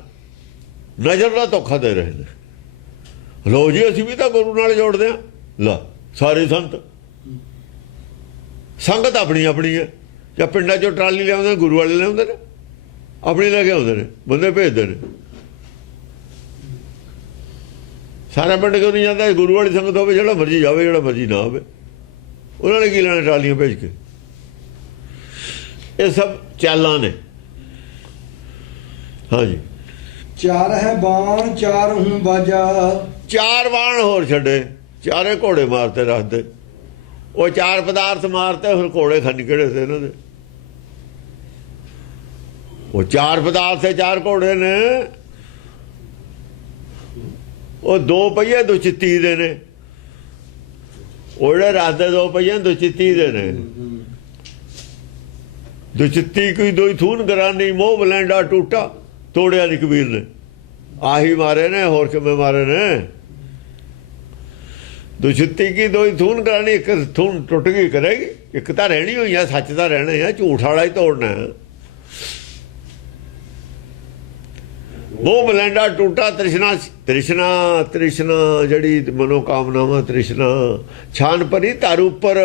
ਨਜ਼ਰ ਦਾ ਧੋਖਾ ਦੇ ਰਹੇ ਨੇ। ਲੋ ਜੀ ਅਸੀਂ ਵੀ ਤਾਂ ਗੁਰੂ ਨਾਲ ਜੋੜਦੇ ਹਾਂ। ਲਾ ਸਾਰੇ ਸੰਗਤ ਆਪਣੀ ਆਪਣੀ ਹੈ। ਜਾਂ ਪਿੰਡਾਂ 'ਚੋਂ ਟਰਾਲੀ ਲਿਆਉਂਦੇ, ਗੁਰੂ ਵਾਲੇ ਲਿਆਉਂਦੇ ਨੇ, ਆਪਣੀ ਲੈ ਕੇ ਆਉਂਦੇ ਨੇ, ਬੰਦੇ ਭੇਜਦੇ ਨੇ। ਸਾਰਾ ਪਿੰਡ ਕਿਉਂ ਨਹੀਂ ਜਾਂਦਾ? ਗੁਰੂ ਵਾਲੀ ਸੰਗਤ ਹੋਵੇ, ਜਿਹੜਾ ਮਰਜ਼ੀ ਜਾਵੇ, ਜਿਹੜਾ ਮਰਜ਼ੀ ਨਾ ਹੋਵੇ। ਉਹਨਾਂ ਨੇ ਕੀ ਲੈਣਾ ਟਰਾਲੀਆਂ ਭੇਜ ਕੇ? ਇਹ ਸਭ ਚਾਲਾਂ ਨੇ। ਹਾਂਜੀ। 4 ਹੈ ਬਾਣ 4 ਹੂੰ ਬਾਜਾ। 4 ਬਾਣ ਹੋਰ ਛੱਡੇ, 4 ਘੋੜੇ ਮਾਰਤੇ ਰੱਖਦੇ। ਉਹ 4 ਪਦਾਰਥ ਮਾਰਤੇ, ਫਿਰ ਘੋੜੇ ਖਾਨੀ ਕਿਹੜੇ ਸੀ ਇਹਨਾਂ ਦੇ? ਉਹ 4 ਪਦਾਰਥ ਤੇ 4 ਘੋੜੇ ਨੇ। ਉਹ 2 ਪਹੀਏ ਦੁਚਿੱਤੀ ਦੇ ਨੇ। ਉਹ ਜਿਹੜੇ ਰੱਖਦੇ 2 ਪਹੀਏ ਦੁਚਿੱਤੀ ਦੇ ਨੇ। ਦੁਚਿੱਤੀ ਕੋਈ ਦੋਈ ਥੂਨ ਗਰਾਨੀ, ਮੋਹ ਬਲੈਂਡਾ ਟੂਟਾ, ਤੋੜਿਆ ਨੀ ਕਬੀਰ ਨੇ। ਆਹੀ ਮਾਰੇ ਨੇ, ਹੋਰ ਕਿਵੇਂ ਮਾਰੇ ਨੇ? ਦੁਚਿੱਤੀ ਕੀ ਦੋਈ ਥੂਨ ਗਰਾਨੀ, ਇੱਕ ਥੂਨ ਟੁੱਟ ਗਈ ਕਰੇਗੀ, ਇੱਕ ਤਾਂ ਰਹਿਣੀ ਹੋਈ ਆ, ਸੱਚ ਦਾ ਰਹਿਣਾ ਹੈ, ਝੂਠ ਵਾਲਾ ਹੀ ਤੋੜਨਾ ਹੈ। ਮੋਹ ਬਲੈਂਡਾ ਟੂਟਾ, ਤ੍ਰਿਸ਼ਨਾ ਜਿਹੜੀ ਮਨੋਕਾਮਨਾਵਾਂ, ਤ੍ਰਿਸ਼ਨਾ ਛਾਨ ਭਰੀ ਧਰ ਉੱਪਰ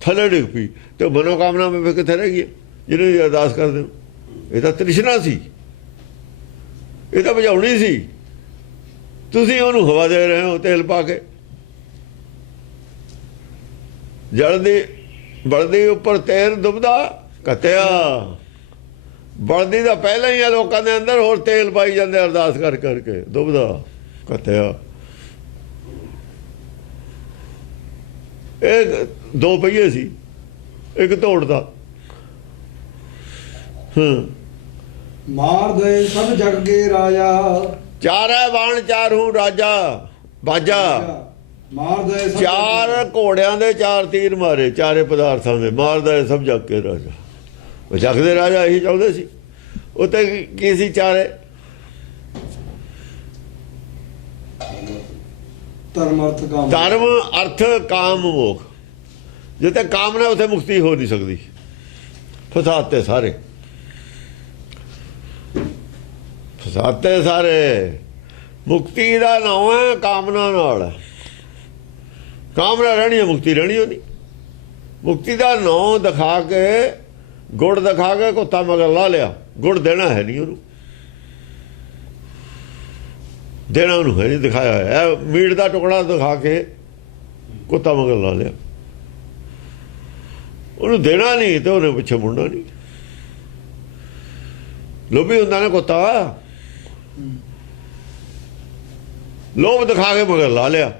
ਥੱਲੇ ਡਿੱਗ ਪਈ। ਤੇ ਮਨੋਕਾਮਨਾਵਾਂ ਵੀ ਕਿੱਥੇ ਰਹਿ ਗਈ ਜਿਹਨੇ ਦੀ ਅਰਦਾਸ ਕਰਦੇ ਹੋ? ਇਹ ਤਾਂ ਤ੍ਰਿਸ਼ਨਾ ਸੀ, ਇਹ ਤਾਂ ਬੁਝਾਉਣੀ ਸੀ। ਤੁਸੀਂ ਉਹਨੂੰ ਹਵਾ ਦੇ ਰਹੇ ਹੋ ਤੇਲ ਪਾ ਕੇ। ਜਲਦੀ ਬਲਦੀ ਉੱਪਰ ਤੇਲ ਡੁੱਬਦਾ ਕਤਿਆ। ਬਲਦੀ ਦਾ ਪਹਿਲਾਂ ਹੀ ਆ ਲੋਕਾਂ ਦੇ ਅੰਦਰ, ਹੋਰ ਤੇਲ ਪਾਈ ਜਾਂਦੇ ਅਰਦਾਸ ਕਰ ਕਰਕੇ, ਡੁੱਬਦਾ ਕਤਿਆ। ਇਹ 2 ਪਹੀਏ ਸੀ, ਇੱਕ ਤੋੜਦਾ। ਮਾਰ ਦੇ ਸਭ ਜਗ ਕੇ ਰਾਜਾ। 4 ਹੈ ਬਾਣ 4 ਹੂੰ ਰਾਜਾ ਬਾਜਾ। ਮਾਰ ਦੇ 4 ਘੋੜਿਆਂ ਦੇ 4 ਤੀਰ ਮਾਰੇ, 4 ਪਦਾਰਥਾਂ ਦੇ। ਮਾਰਦਾ ਸਭ ਜਗ ਕੇ ਰਾਜਾ। ਉਹ ਜਗ ਦੇ ਰਾਜਾ ਇਹੀ ਚਾਹੁੰਦੇ ਸੀ। ਉੱਤੇ ਕੀ ਸੀ? 4 ਧਰਮ ਅਰਥ ਕਾਮ ਮੋਖ। ਜਿੱਥੇ ਕਾਮ ਨਾ ਉੱਥੇ ਮੁਕਤੀ ਹੋ ਨਹੀਂ ਸਕਦੀ। ਫਸਾਤੇ ਸਾਰੇ, ਫਸਾਤੇ ਸਾਰੇ। ਮੁਕਤੀ ਦਾ ਨਾਮ ਹੈ ਕਾਮਨਾ ਨਾਲ। ਕਾਮਨਾ ਰਹਿਣੀ ਹੈ, ਮੁਕਤੀ ਰਹਿਣੀ ਹੋਣੀ। ਮੁਕਤੀ ਦਾ ਨਾਂ ਦਿਖਾ ਕੇ, ਗੁੜ ਦਿਖਾ ਕੇ ਕੁੱਤਾ ਮਗਰ ਲਾ ਲਿਆ। ਗੁਣ ਦੇਣਾ ਹੈ ਨਹੀਂ ਉਹਨੂੰ, ਦੇਣਾ ਉਹਨੂੰ ਹੈ ਨਹੀਂ, ਦਿਖਾਇਆ ਹੋਇਆ ਮੀਟ ਦਾ ਟੁਕੜਾ ਦਿਖਾ ਕੇ ਕੁੱਤਾ ਮਗਰ ਲਾ ਲਿਆ, ਉਹਨੂੰ ਦੇਣਾ ਨਹੀਂ ਤੇ ਉਹਨੇ ਪਿੱਛੇ ਮੁੜਨਾ ਨਹੀਂ। ਲੋਭੀ ਹੁੰਦਾ ਨਾ ਕੁੱਤਾ, ਲੋਭ ਦਿਖਾ ਕੇ ਮਗਰ ਲਾ ਲਿਆ,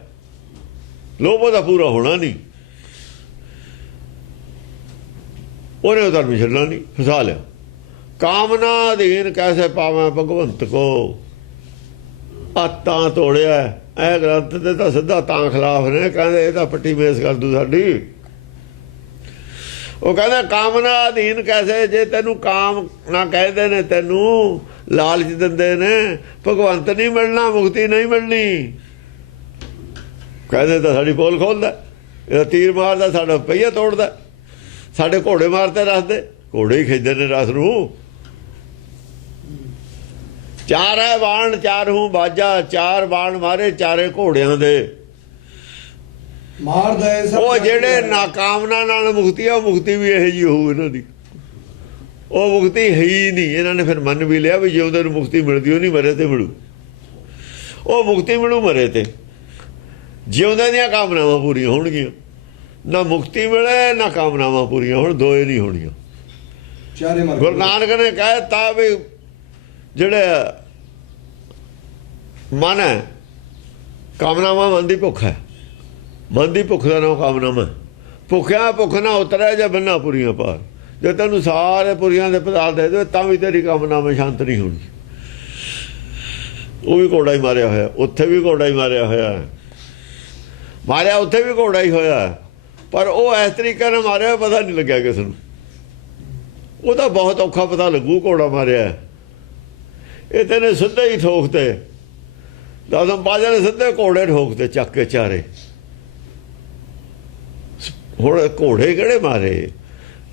ਲੋਭ ਉਹਦਾ ਪੂਰਾ ਹੋਣਾ ਨਹੀਂ, ਉਹਨੇ ਉਹਦਾ ਛੱਡਣਾ ਨਹੀਂ, ਫਸਾ ਲਿਆ। ਕਾਮਨਾ ਅਧੀਨ ਕੈਸੇ ਪਾਵਾਂ ਭਗਵੰਤ ਕੋ, ਆਤਾਂ ਤੋੜਿਆ। ਇਹ ਗ੍ਰੰਥ ਦੇ ਤਾਂ ਸਿੱਧਾ ਤਾਂ ਖਿਲਾਫ ਨੇ, ਕਹਿੰਦੇ ਇਹ ਤਾਂ ਪੱਟੀ ਮੇਸ ਕਰ ਦੂ ਸਾਡੀ। ਉਹ ਕਹਿੰਦਾ ਕਾਮਨਾ ਅਧੀਨ ਕੈਸੇ, ਜੇ ਤੈਨੂੰ ਕਾਮ ਨਾ ਕਹਿੰਦੇ ਨੇ, ਤੈਨੂੰ ਲਾਲਚ ਦਿੰਦੇ ਨੇ, ਭਗਵੰਤ ਨਹੀਂ ਮਿਲਣਾ, ਮੁਕਤੀ ਨਹੀਂ ਮਿਲਣੀ। ਕਹਿੰਦੇ ਤਾਂ ਸਾਡੀ ਪੋਲ ਖੋਲਦਾ, ਇਹਦਾ ਤੀਰ ਮਾਰਦਾ, ਸਾਡਾ ਪਹੀਆ ਤੋੜਦਾ, ਸਾਡੇ ਘੋੜੇ ਮਾਰਤੇ ਰਸ ਦੇ, ਘੋੜੇ ਹੀ ਖਿੱਚਦੇ ਨੇ ਰਸ ਨੂੰ। ਚਾਰ ਹੈ ਬਾਣ ਚਾਰਹੂ ਬਾਜਾ, ਚਾਰ ਬਾਣ ਮਾਰੇ ਚਾਰੇ ਘੋੜਿਆਂ ਦੇ। ਮਾਰ ਦਏ ਸਭ ਉਹ ਜਿਹੜੇ ਨਾਕਾਮਨਾ ਨਾਲ ਮੁਕਤੀ ਆ, ਉਹ ਮੁਕਤੀ ਵੀ ਇਹੋ ਜਿਹੀ ਹੋਊ ਇਹਨਾਂ ਦੀ, ਉਹ ਮੁਕਤੀ ਹੈ ਹੀ ਨਹੀਂ। ਇਹਨਾਂ ਨੇ ਫਿਰ ਮੰਨ ਵੀ ਲਿਆ ਵੀ ਜਿਉਂਦੇ ਨੂੰ ਮੁਕਤੀ ਮਿਲਦੀ, ਉਹ ਨਹੀਂ ਮਰੇ ਤੇ ਮਿਲੂ, ਉਹ ਮੁਕਤੀ ਮਿਲੂ ਮਰੇ ਤੇ। ਜਿਉਂਦੇ ਦੀਆਂ ਕਾਮਨਾਵਾਂ ਪੂਰੀਆਂ ਹੋਣਗੀਆਂ, ਨਾ ਮੁਕਤੀ ਮਿਲੇ ਨਾ ਕਾਮਨਾਵਾਂ ਪੂਰੀਆਂ ਹੋਣ, ਦੋਏ ਨਹੀਂ ਹੋਣੀਆਂ। ਚਾਰੇ ਮਰ ਗੁਰੂ ਨਾਨਕ ਨੇ ਕਹਿ ਦਿੱਤਾ ਵੀ ਜਿਹੜੇ ਮਨ ਹੈ, ਕਾਮਨਾਵਾਂ ਮਨ ਦੀ ਭੁੱਖ ਹੈ, ਮਨ ਦੀ ਭੁੱਖ ਦਾ ਨਾਮ ਕਾਮਨਾਵਾਂ। ਭੁੱਖਿਆ ਭੁੱਖ ਨਾ ਉਤਰਿਆ ਜਾਂ ਬੰਨਾ ਪੁਰੀਆਂ ਪਾਰ। ਜੇ ਤੈਨੂੰ ਸਾਰੇ ਪੁਰੀਆਂ ਦੇ ਪਦਾਰਥ ਦੇ ਦੇ ਤਾਂ ਵੀ ਤੇਰੀ ਕਾਮਨਾਵਾਂ ਸ਼ਾਂਤ ਨਹੀਂ ਹੋਣੀ। ਉਹ ਵੀ ਘੋੜਾ ਹੀ ਮਾਰਿਆ ਹੋਇਆ, ਉੱਥੇ ਵੀ ਘੋੜਾ ਹੀ ਮਾਰਿਆ ਹੋਇਆ, ਮਾਰਿਆ ਉੱਥੇ ਵੀ ਘੋੜਾ ਹੀ ਹੋਇਆ, ਪਰ ਉਹ ਇਸ ਤਰੀਕੇ ਨਾਲ ਮਾਰਿਆ ਪਤਾ ਨਹੀਂ ਲੱਗਿਆ ਕਿਸ ਨੂੰ। ਉਹ ਤਾਂ ਬਹੁਤ ਔਖਾ ਪਤਾ ਲੱਗੂ ਘੋੜਾ ਮਾਰਿਆ। ਇਹ ਤੈਨੇ ਸਿੱਧੇ ਹੀ ਠੋਕਤੇ, ਦਸਮ ਪਾਤਸ਼ਾਹ ਨੇ ਸਿੱਧੇ ਘੋੜੇ ਠੋਕਤੇ ਚੱਕ ਕੇ ਚਾਰੇ। ਹੁਣ ਘੋੜੇ ਕਿਹੜੇ ਮਾਰੇ,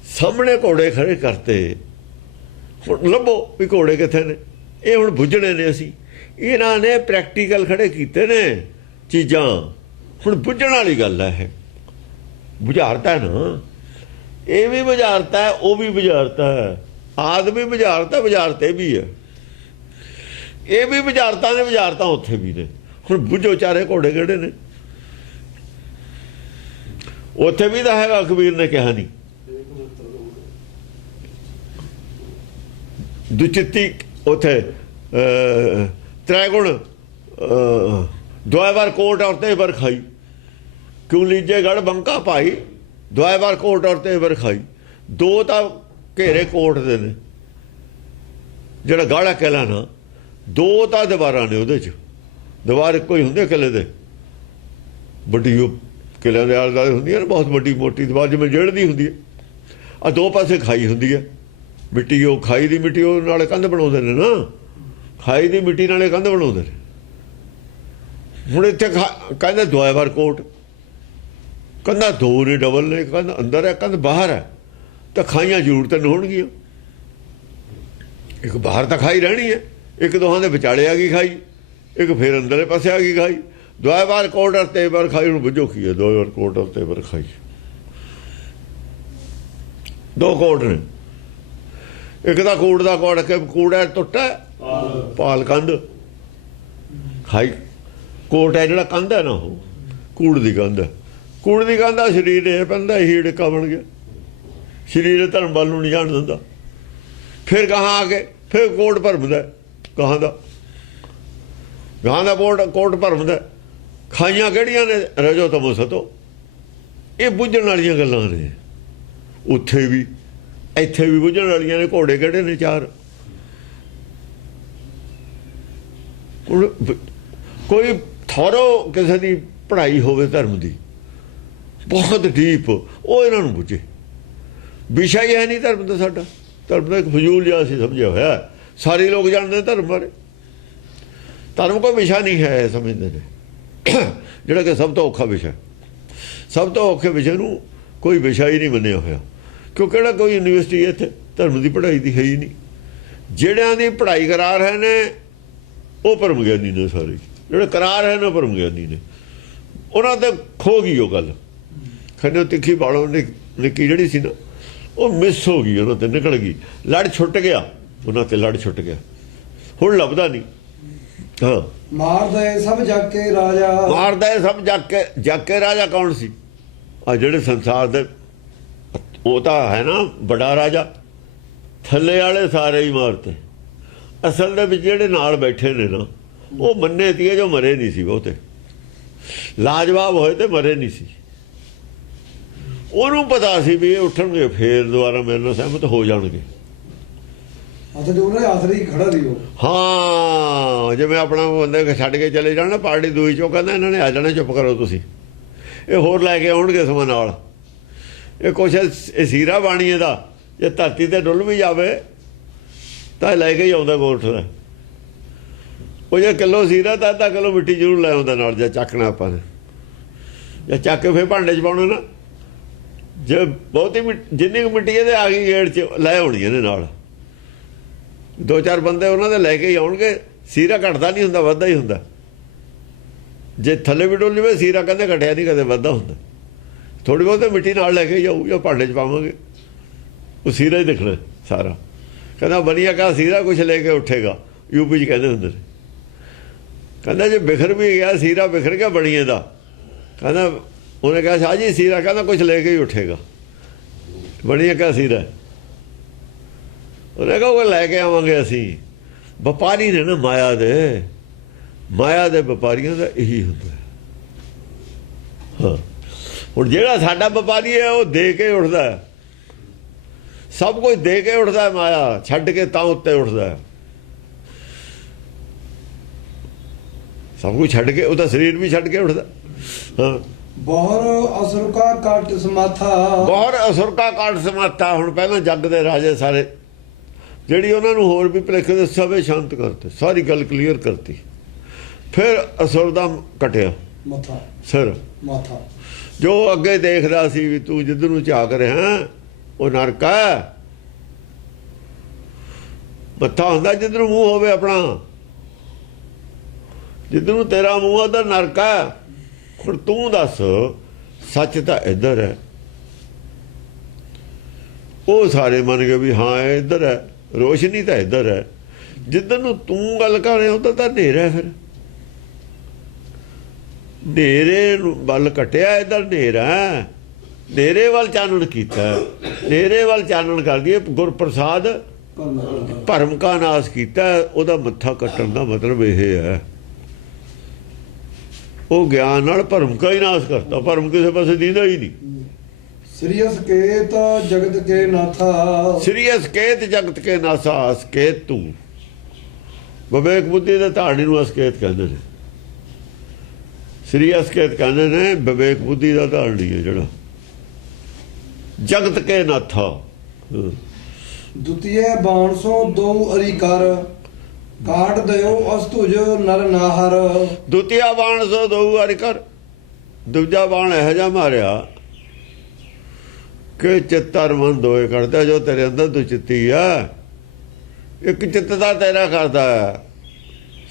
ਸਾਹਮਣੇ ਘੋੜੇ ਖੜੇ ਕਰਤੇ। ਹੁਣ ਲੱਭੋ ਵੀ ਘੋੜੇ ਕਿੱਥੇ ਨੇ, ਇਹ ਹੁਣ ਬੁੱਝਣੇ ਨੇ। ਅਸੀਂ ਇਹਨਾਂ ਨੇ ਪ੍ਰੈਕਟੀਕਲ ਖੜੇ ਕੀਤੇ ਨੇ ਚੀਜ਼ਾਂ, ਹੁਣ ਬੁੱਝਣ ਵਾਲੀ ਗੱਲ ਹੈ। ਇਹ ਬੁਝਾਰਤਾ ਨਾ, ਇਹ ਵੀ ਬੁਝਾਰਤਾ, ਉਹ ਵੀ ਬੁਝਾਰਤਾ ਹੈ, ਆਦਮੀ ਬੁਝਾਰਤਾ, ਬੁਝਾਰਤੇ ਵੀ ਹੈ। ਇਹ ਵੀ ਬੁਝਾਰਤਾਂ ਨੇ, ਬੁਝਾਰਤਾਂ ਉੱਥੇ ਵੀ ਨੇ। ਹੁਣ ਬੁੱਝੋ ਚਾਰੇ ਘੋੜੇ ਕਿਹੜੇ ਨੇ, ਉੱਥੇ ਵੀ ਤਾਂ ਹੈਗਾ, ਕਬੀਰ ਨੇ ਕਿਹਾ ਨਹੀਂ। ਦੁਚਿੱਤੀ ਉੱਥੇ ਤ੍ਰੈਗੁਣ ਦੁਆਇਵਾਰ ਕੋਟ ਔਰ ਤੇਵਰ ਖਾਈ, ਕਿਉਂ ਲੀਜੇ ਗੜ ਬੰਕਾ ਭਾਈ, ਦੁਆਇਵਾਰ ਕੋਟ ਔਰ ਤੇਵਰ ਖਾਈ। ਦੋ ਤਾਂ ਘੇਰੇ ਕੋਟ ਦੇ ਨੇ, ਜਿਹੜਾ ਗਾੜਾ ਕਿਲਾ ਨਾ, ਦੋ ਤਾਂ ਦੀਵਾਰਾਂ ਨੇ ਉਹਦੇ 'ਚ। ਦੀਵਾਰ ਇੱਕੋ ਹੀ ਹੁੰਦੇ ਕਿਲੇ ਦੇ, ਵੱਡੀ ਉਹ ਕਿਲਿਆਂ ਦੇ ਆਲੇ ਦੁਆਲੇ ਹੁੰਦੀਆਂ ਨੇ, ਬਹੁਤ ਵੱਡੀ ਮੋਟੀ ਦੀਵਾਰ ਜਿਵੇਂ ਜੇਲ੍ਹ ਦੀ ਹੁੰਦੀ ਹੈ। ਆ ਦੋ ਪਾਸੇ ਖਾਈ ਹੁੰਦੀ ਹੈ, ਮਿੱਟੀ, ਉਹ ਖਾਈ ਦੀ ਮਿੱਟੀ ਉਹ ਨਾਲੇ ਕੰਧ ਬਣਾਉਂਦੇ ਨੇ ਨਾ, ਖਾਈ ਦੀ ਮਿੱਟੀ ਨਾਲੇ ਕੰਧ ਬਣਾਉਂਦੇ ਨੇ। ਹੁਣ ਇੱਥੇ ਕਹਿੰਦੇ ਦੁਆਇਵਾਰ ਕੋਟ, ਕੰਧਾਂ ਦੋ ਨੇ, ਡਬਲ ਨੇ, ਕੰਧ ਅੰਦਰ ਹੈ, ਕੰਧ ਬਾਹਰ ਹੈ, ਤਾਂ ਖਾਈਆਂ ਜ਼ਰੂਰ ਤਿੰਨ ਹੋਣਗੀਆਂ। ਇੱਕ ਬਾਹਰ ਤਾਂ ਖਾਈ ਰਹਿਣੀ ਹੈ, ਇੱਕ ਦੋਹਾਂ ਦੇ ਵਿਚਾਲੇ ਆ ਗਈ ਖਾਈ, ਇੱਕ ਫਿਰ ਅੰਦਰਲੇ ਪਾਸੇ ਆ ਗਈ ਖਾਈ। ਦੁਆਇਵਾਰ ਕੋਟ ਔਰ ਤੇਵਰ ਖਾਈ। ਹੁਣ ਬੁੱਝੋ ਕੀ ਹੈ ਦੁਆਇਵਾਰ ਕੋਟ ਔਰ ਤੇਵਰ ਖਾਈ? ਦੋ ਕੋਟ ਨੇ, ਇੱਕ ਤਾਂ ਕੂੜ ਦਾ ਕੋੜ ਕੇ ਕੂੜਾ ਟੁੱਟਾ, ਪਾਲ ਕੰਧ ਖਾਈ। ਕੋਟ ਹੈ ਜਿਹੜਾ ਕੰਧ ਹੈ ਨਾ, ਉਹ ਕੂੜ ਦੀ ਕੰਧ ਹੈ। ਕੂੜ ਦੀ ਕੰਧ ਦਾ ਸਰੀਰ ਇਹ ਪੈਂਦਾ, ਇਹੀ ਡਿੱਕਾ ਬਣ ਗਿਆ। ਸਰੀਰ ਧਰਮ ਵੱਲ ਨੂੰ ਨਹੀਂ ਜਾਣ ਦਿੰਦਾ। ਫਿਰ ਕਹਾਂ ਆ ਕੇ ਫਿਰ ਕੋਟ ਭਰਮਦਾ, ਕਹਾਂ ਦਾ ਗਾਂ ਦਾ ਕੋਟ ਭਰਮਦਾ। ਖਾਈਆਂ ਕਿਹੜੀਆਂ ਨੇ, ਰਜੋ ਤਮੋ ਸਤੋ। ਇਹ ਬੁੱਝਣ ਵਾਲੀਆਂ ਗੱਲਾਂ ਨੇ, ਉੱਥੇ ਵੀ ਇੱਥੇ ਵੀ ਬੁੱਝਣ ਵਾਲੀਆਂ ਨੇ। ਘੋੜੇ ਕਿਹੜੇ ਨੇ, ਚਾਰ। ਕੋਈ ਥੋੜੋ ਕਿਸੇ ਦੀ ਪੜ੍ਹਾਈ ਹੋਵੇ ਧਰਮ ਦੀ, ਬਹੁਤ ਡੀਪ, ਉਹ ਇਹਨਾਂ ਨੂੰ ਬੁੱਝੇ। ਵਿਸ਼ਾ ਹੀ ਹੈ ਨਹੀਂ ਧਰਮ ਦਾ ਸਾਡਾ। ਧਰਮ ਦਾ ਇੱਕ ਫਜ਼ੂਲ ਜਿਹਾ ਅਸੀਂ ਸਮਝਿਆ ਹੋਇਆ। ਸਾਰੇ ਲੋਕ ਜਾਣਦੇ ਨੇ ਧਰਮ ਬਾਰੇ, ਧਰਮ ਕੋਈ ਵਿਸ਼ਾ ਨਹੀਂ ਹੈ ਸਮਝਦੇ ਨੇ, ਜਿਹੜਾ ਕਿ ਸਭ ਤੋਂ ਔਖਾ ਵਿਸ਼ਾ। ਸਭ ਤੋਂ ਔਖੇ ਵਿਸ਼ੇ ਨੂੰ ਕੋਈ ਵਿਸ਼ਾ ਹੀ ਨਹੀਂ ਮੰਨਿਆ ਹੋਇਆ, ਕਿਉਂਕਿ ਕਿਹੜਾ ਕੋਈ ਯੂਨੀਵਰਸਿਟੀ ਇੱਥੇ ਧਰਮ ਦੀ ਪੜ੍ਹਾਈ ਦੀ ਹੈ ਹੀ ਨਹੀਂ। ਜਿਹੜਿਆਂ ਦੀ ਪੜ੍ਹਾਈ ਕਰਾ ਰਹੇ ਨੇ ਉਹ ਭਰਮ ਗਿਆਨੀ ਨੇ, ਸਾਰੇ ਜਿਹੜੇ ਕਰਾ ਰਹੇ ਨੇ ਉਹ ਭਰਮ ਗਿਆਨੀ ਨੇ। ਉਹਨਾਂ ਤੇ ਖੋ ਗਈ ਉਹ ਗੱਲ, ਖੰਡੇ ਤਿੱਖੀ ਬਾਲੋਂ ਨਿੱਕੀ ਜਿਹੜੀ ਸੀ ਨਾ, ਉਹ ਮਿਸ ਹੋ ਗਈ, ਉਹਨਾਂ ਤੇ ਨਿਕਲ ਗਈ, ਲੜ ਛੁੱਟ ਗਿਆ। ਉਹਨਾਂ ਤੇ ਲੜ ਛੁੱਟ ਗਿਆ, ਹੁਣ ਲੱਭਦਾ ਨਹੀਂ। ਹਾਂ, ਮਾਰਦਾ ਏ ਸਭ ਜਗ ਕੇ ਰਾਜਾ। ਮਾਰਦਾ ਇਹ ਸਭ ਜਗ ਕੇ ਰਾਜਾ ਕੌਣ ਸੀ? ਆ ਜਿਹੜੇ ਸੰਸਾਰ ਦੇ, ਉਹ ਤਾਂ ਹੈ ਨਾ ਬੜਾ ਰਾਜਾ, ਥੱਲੇ ਵਾਲੇ ਸਾਰੇ ਹੀ ਮਾਰਤੇ। ਅਸਲ ਦੇ ਵਿੱਚ ਜਿਹੜੇ ਨਾਲ ਬੈਠੇ ਨੇ ਨਾ, ਉਹ ਮੰਨੇ ਤੀਏ ਜੋ ਮਰੇ ਨਹੀਂ ਸੀ, ਬਹੁਤੇ ਲਾਜਵਾਬ ਹੋਏ ਤੇ ਮਰੇ ਨਹੀਂ ਸੀ। ਉਹਨੂੰ ਪਤਾ ਸੀ ਵੀ ਇਹ ਉੱਠਣਗੇ ਫੇਰ ਦੁਬਾਰਾ ਮੇਰੇ ਨਾਲ ਸਹਿਮਤ ਹੋ ਜਾਣਗੇ। ਅਸਲ ਉਹਨੇ ਆਸਰੀ ਖੜਾ ਦੀ ਉਹ। ਹਾਂ, ਜਿਵੇਂ ਆਪਣਾ ਬੰਦੇ ਛੱਡ ਕੇ ਚਲੇ ਜਾਣ ਨਾ ਪਾਰਟੀ ਦੂਈ ਚੋਂ, ਕਹਿੰਦਾ ਇਹਨਾਂ ਨੇ ਆ ਜਾਣਾ, ਚੁੱਪ ਕਰੋ ਤੁਸੀਂ, ਇਹ ਹੋਰ ਲੈ ਕੇ ਆਉਣਗੇ ਸਮਾਂ ਨਾਲ। ਇਹ ਕੁਛ ਇਹ ਸੀਰਾ ਬਾਣੀ ਇਹਦਾ, ਜੇ ਧਰਤੀ ਤੇ ਡੁੱਲ ਵੀ ਜਾਵੇ ਤਾਂ ਲੈ ਕੇ ਹੀ ਆਉਂਦਾ ਗੋਠ ਦਾ। ਉਹ ਜੇ ਕਿਲੋ ਸੀਰਾ ਤਾਂ ਅੱਧਾ ਕਿਲੋ ਮਿੱਟੀ ਜ਼ਰੂਰ ਲੈ ਆਉਂਦਾ ਨਾਲ, ਜਾਂ ਚੱਕਣਾ ਆਪਾਂ ਨੇ, ਜਾਂ ਚੱਕ ਕੇ ਫਿਰ ਭਾਂਡੇ 'ਚ ਪਾਉਣਾ ਨਾ, ਜੇ ਬਹੁਤੀ ਜਿੰਨੀ ਕੁ ਮਿੱਟੀ ਇਹਦੇ ਆ ਗਈ ਗੇੜ 'ਚ ਲੈ ਆਉਣੀ ਇਹਨੇ ਨਾਲ। ਦੋ ਚਾਰ ਬੰਦੇ ਉਹਨਾਂ ਦੇ ਲੈ ਕੇ ਹੀ ਆਉਣਗੇ। ਸੀਰਾ ਘਟਦਾ ਨਹੀਂ ਹੁੰਦਾ, ਵੱਧਦਾ ਹੀ ਹੁੰਦਾ। ਜੇ ਥੱਲੇ ਵੀ ਡੋਲ ਜਵੇ ਸੀਰਾ ਕਹਿੰਦੇ ਘਟਿਆ ਨਹੀਂ, ਕਦੇ ਵੱਧਦਾ ਹੁੰਦਾ। ਥੋੜ੍ਹੀ ਬਹੁਤੀ ਮਿੱਟੀ ਨਾਲ ਲੈ ਕੇ ਜਾਊ, ਜਾਂ ਭਾਂਡੇ 'ਚ ਪਾਵਾਂਗੇ, ਉਹ ਸੀਰਾ ਹੀ ਦਿਖਣਾ ਸਾਰਾ। ਕਹਿੰਦਾ ਬਣੀਆ ਕਾ ਸੀਰਾ ਕੁਛ ਲੈ ਕੇ ਉੱਠੇਗਾ, ਯੂਪੀ 'ਚ ਕਹਿੰਦੇ ਹੁੰਦੇ ਨੇ। ਕਹਿੰਦਾ ਜੇ ਬਿਖਰ ਵੀ ਗਿਆ ਸੀਰਾ, ਬਿਖਰ ਗਿਆ ਬਣੀਏ ਦਾ। ਕਹਿੰਦਾ ਉਹਨੇ ਕਿਹਾ ਸ਼ਾਹ ਜੀ ਸੀਰਾ, ਕਹਿੰਦਾ ਕੁਛ ਲੈ ਕੇ ਹੀ ਉੱਠੇਗਾ, ਬਣੀਆ ਕਾ ਸੀਰਾ। ਉਹਨੇ ਕਿਹਾ ਉਹ ਲੈ ਕੇ ਆਵਾਂਗੇ ਅਸੀਂ। ਵਪਾਰੀ ਨੇ ਨਾ ਮਾਇਆ ਦੇ ਵਪਾਰੀਆਂ ਦਾ ਇਹੀ ਹੁੰਦਾ। ਹਾਂ, ਹੁਣ ਜਿਹੜਾ ਸਾਡਾ ਵਪਾਰੀ ਹੈ ਉਹ ਦੇ ਕੇ ਉੱਠਦਾ, ਸਭ ਕੁਝ ਦੇ ਕੇ ਉੱਠਦਾ। ਮਾਇਆ ਛੱਡ ਕੇ ਤਾਂ ਉੱਤੇ ਉੱਠਦਾ, ਸਭ ਕੁਝ ਛੱਡ ਕੇ, ਉਹਦਾ ਸਰੀਰ ਵੀ ਛੱਡ ਕੇ ਉੱਠਦਾ। ਹਾਂ, ਬਹੁਰ ਅਸੁਰ ਕਾ ਕਾਟ ਸਮਾਥਾ। ਬਹੁਰ ਅਸੁਰ ਕਾ ਕਾਟ ਸਮਾਥਾ। ਹੁਣ ਪਹਿਲਾਂ ਜੱਗ ਦੇ ਰਾਜੇ ਸਾਰੇ, ਜਿਹੜੀ ਉਹਨਾਂ ਨੂੰ ਹੋਰ ਵੀ ਭੁਲੇਖੇ ਦੇ ਸਭੇ ਸ਼ਾਂਤ ਕਰਤੇ, ਸਾਰੀ ਗੱਲ ਕਲੀਅਰ ਕਰਤੀ। ਫਿਰ ਅਸੁਰ ਦਾ ਕਟਿਆ ਮੱਥਾ, ਸਿਰ ਮਾਥਾ। ਜੋ ਅੱਗੇ ਦੇਖਦਾ ਸੀ ਵੀ ਤੂੰ ਜਿੱਧਰ ਨੂੰ ਝਾਕ ਰਿਹਾ ਉਹ ਨਰਕ ਹੈ। ਮੱਥਾ ਹੁੰਦਾ ਜਿੱਧਰ ਨੂੰ ਮੂੰਹ ਹੋਵੇ ਆਪਣਾ, ਜਿੱਧਰ ਨੂੰ ਤੇਰਾ ਮੂੰਹ ਉਧਰ ਨਰਕ ਹੈ। ਹੁਣ ਤੂੰ ਦੱਸ, ਸੱਚ ਤਾਂ ਇੱਧਰ ਹੈ। ਉਹ ਸਾਰੇ ਮੰਨ ਗਏ ਵੀ ਹਾਂ ਇਹ ਇੱਧਰ ਹੈ, ਰੋਸ਼ਨੀ ਤਾਂ ਇੱਧਰ ਹੈ। ਜਿੱਧਰ ਨੂੰ ਤੂੰ ਗੱਲ ਕਰ ਰਿਹਾ ਉਧਰ ਤਾਂ ਹਨੇਰਾ। ਫਿਰ ਹਨੇਰੇ ਵੱਲ ਕਟਿਆ, ਇੱਧਰ ਹਨੇਰਾ, ਹਨੇਰੇ ਵੱਲ ਚਾਨਣ ਕੀਤਾ, ਹਨੇਰੇ ਵੱਲ ਚਾਨਣ ਕਰ ਦਈਏ। ਗੁਰਪ੍ਰਸਾਦ ਭਰਮ ਕਾ ਨਾਸ ਕੀਤਾ। ਉਹਦਾ ਮੱਥਾ ਕੱਟਣ ਦਾ ਮਤਲਬ ਇਹ ਹੈ, ਉਹ ਗਿਆਨ ਨਾਲ ਭਰਮ ਕਾ ਹੀ ਨਾਸ ਕਰਤਾ। ਭਰਮ ਕਿਸੇ ਪਾਸੇ ਦੀਦਾ ਹੀ ਨਹੀਂ। ਸ੍ਰੀ ਅਸਕੇਤ ਜਗਤ ਕੇ ਨਾਥਾ। ਸ੍ਰੀ ਅਸਕੇਤ ਜਗਤ ਕੇ ਨਾਸਾ। ਅਸਕੇਤ ਤੂੰ, ਵਿਵੇਕ ਬੁੱਧੀ ਦੇ ਧਾਰਨੀ ਨੂੰ ਅਸਕੇਤ ਕਹਿੰਦੇ ਨੇ। ਸ੍ਰੀ ਅਸਕੇਤ ਕਹਿੰਦੇ ਨੇ ਵਿਵੇਕ ਬੁੱਧੀ ਦਾ ਧਾਰਨੀ ਹੈ ਜਿਹੜਾ। ਜਗਤ ਕੇ ਨਾਥਾ। ਦੁਤੀਏ ਬਾਣਸੋ ਦੋ ਅਰੀ ਕਰ, ਕਾਟ ਦਿਓ ਅਸਤੁਜ ਨਰ ਨਾਹਰ। ਦੁਤੀਆ ਬਾਣ ਸੋ ਦੋ ਅਰੀ ਕਰ। ਦੂਜਾ ਬਾਣ ਇਹੋ ਜਿਹਾ ਮਾਰਿਆ ਕਿ ਚਿੱਤਰ ਮਨ ਦੋਏ ਕਰਦਾ। ਜੋ ਤੇਰੇ ਅੰਦਰ ਤੂੰ ਚਿੱਤੀ ਆ, ਇੱਕ ਚਿੱਤ ਦਾ ਤੇਰਾ ਕਰਦਾ।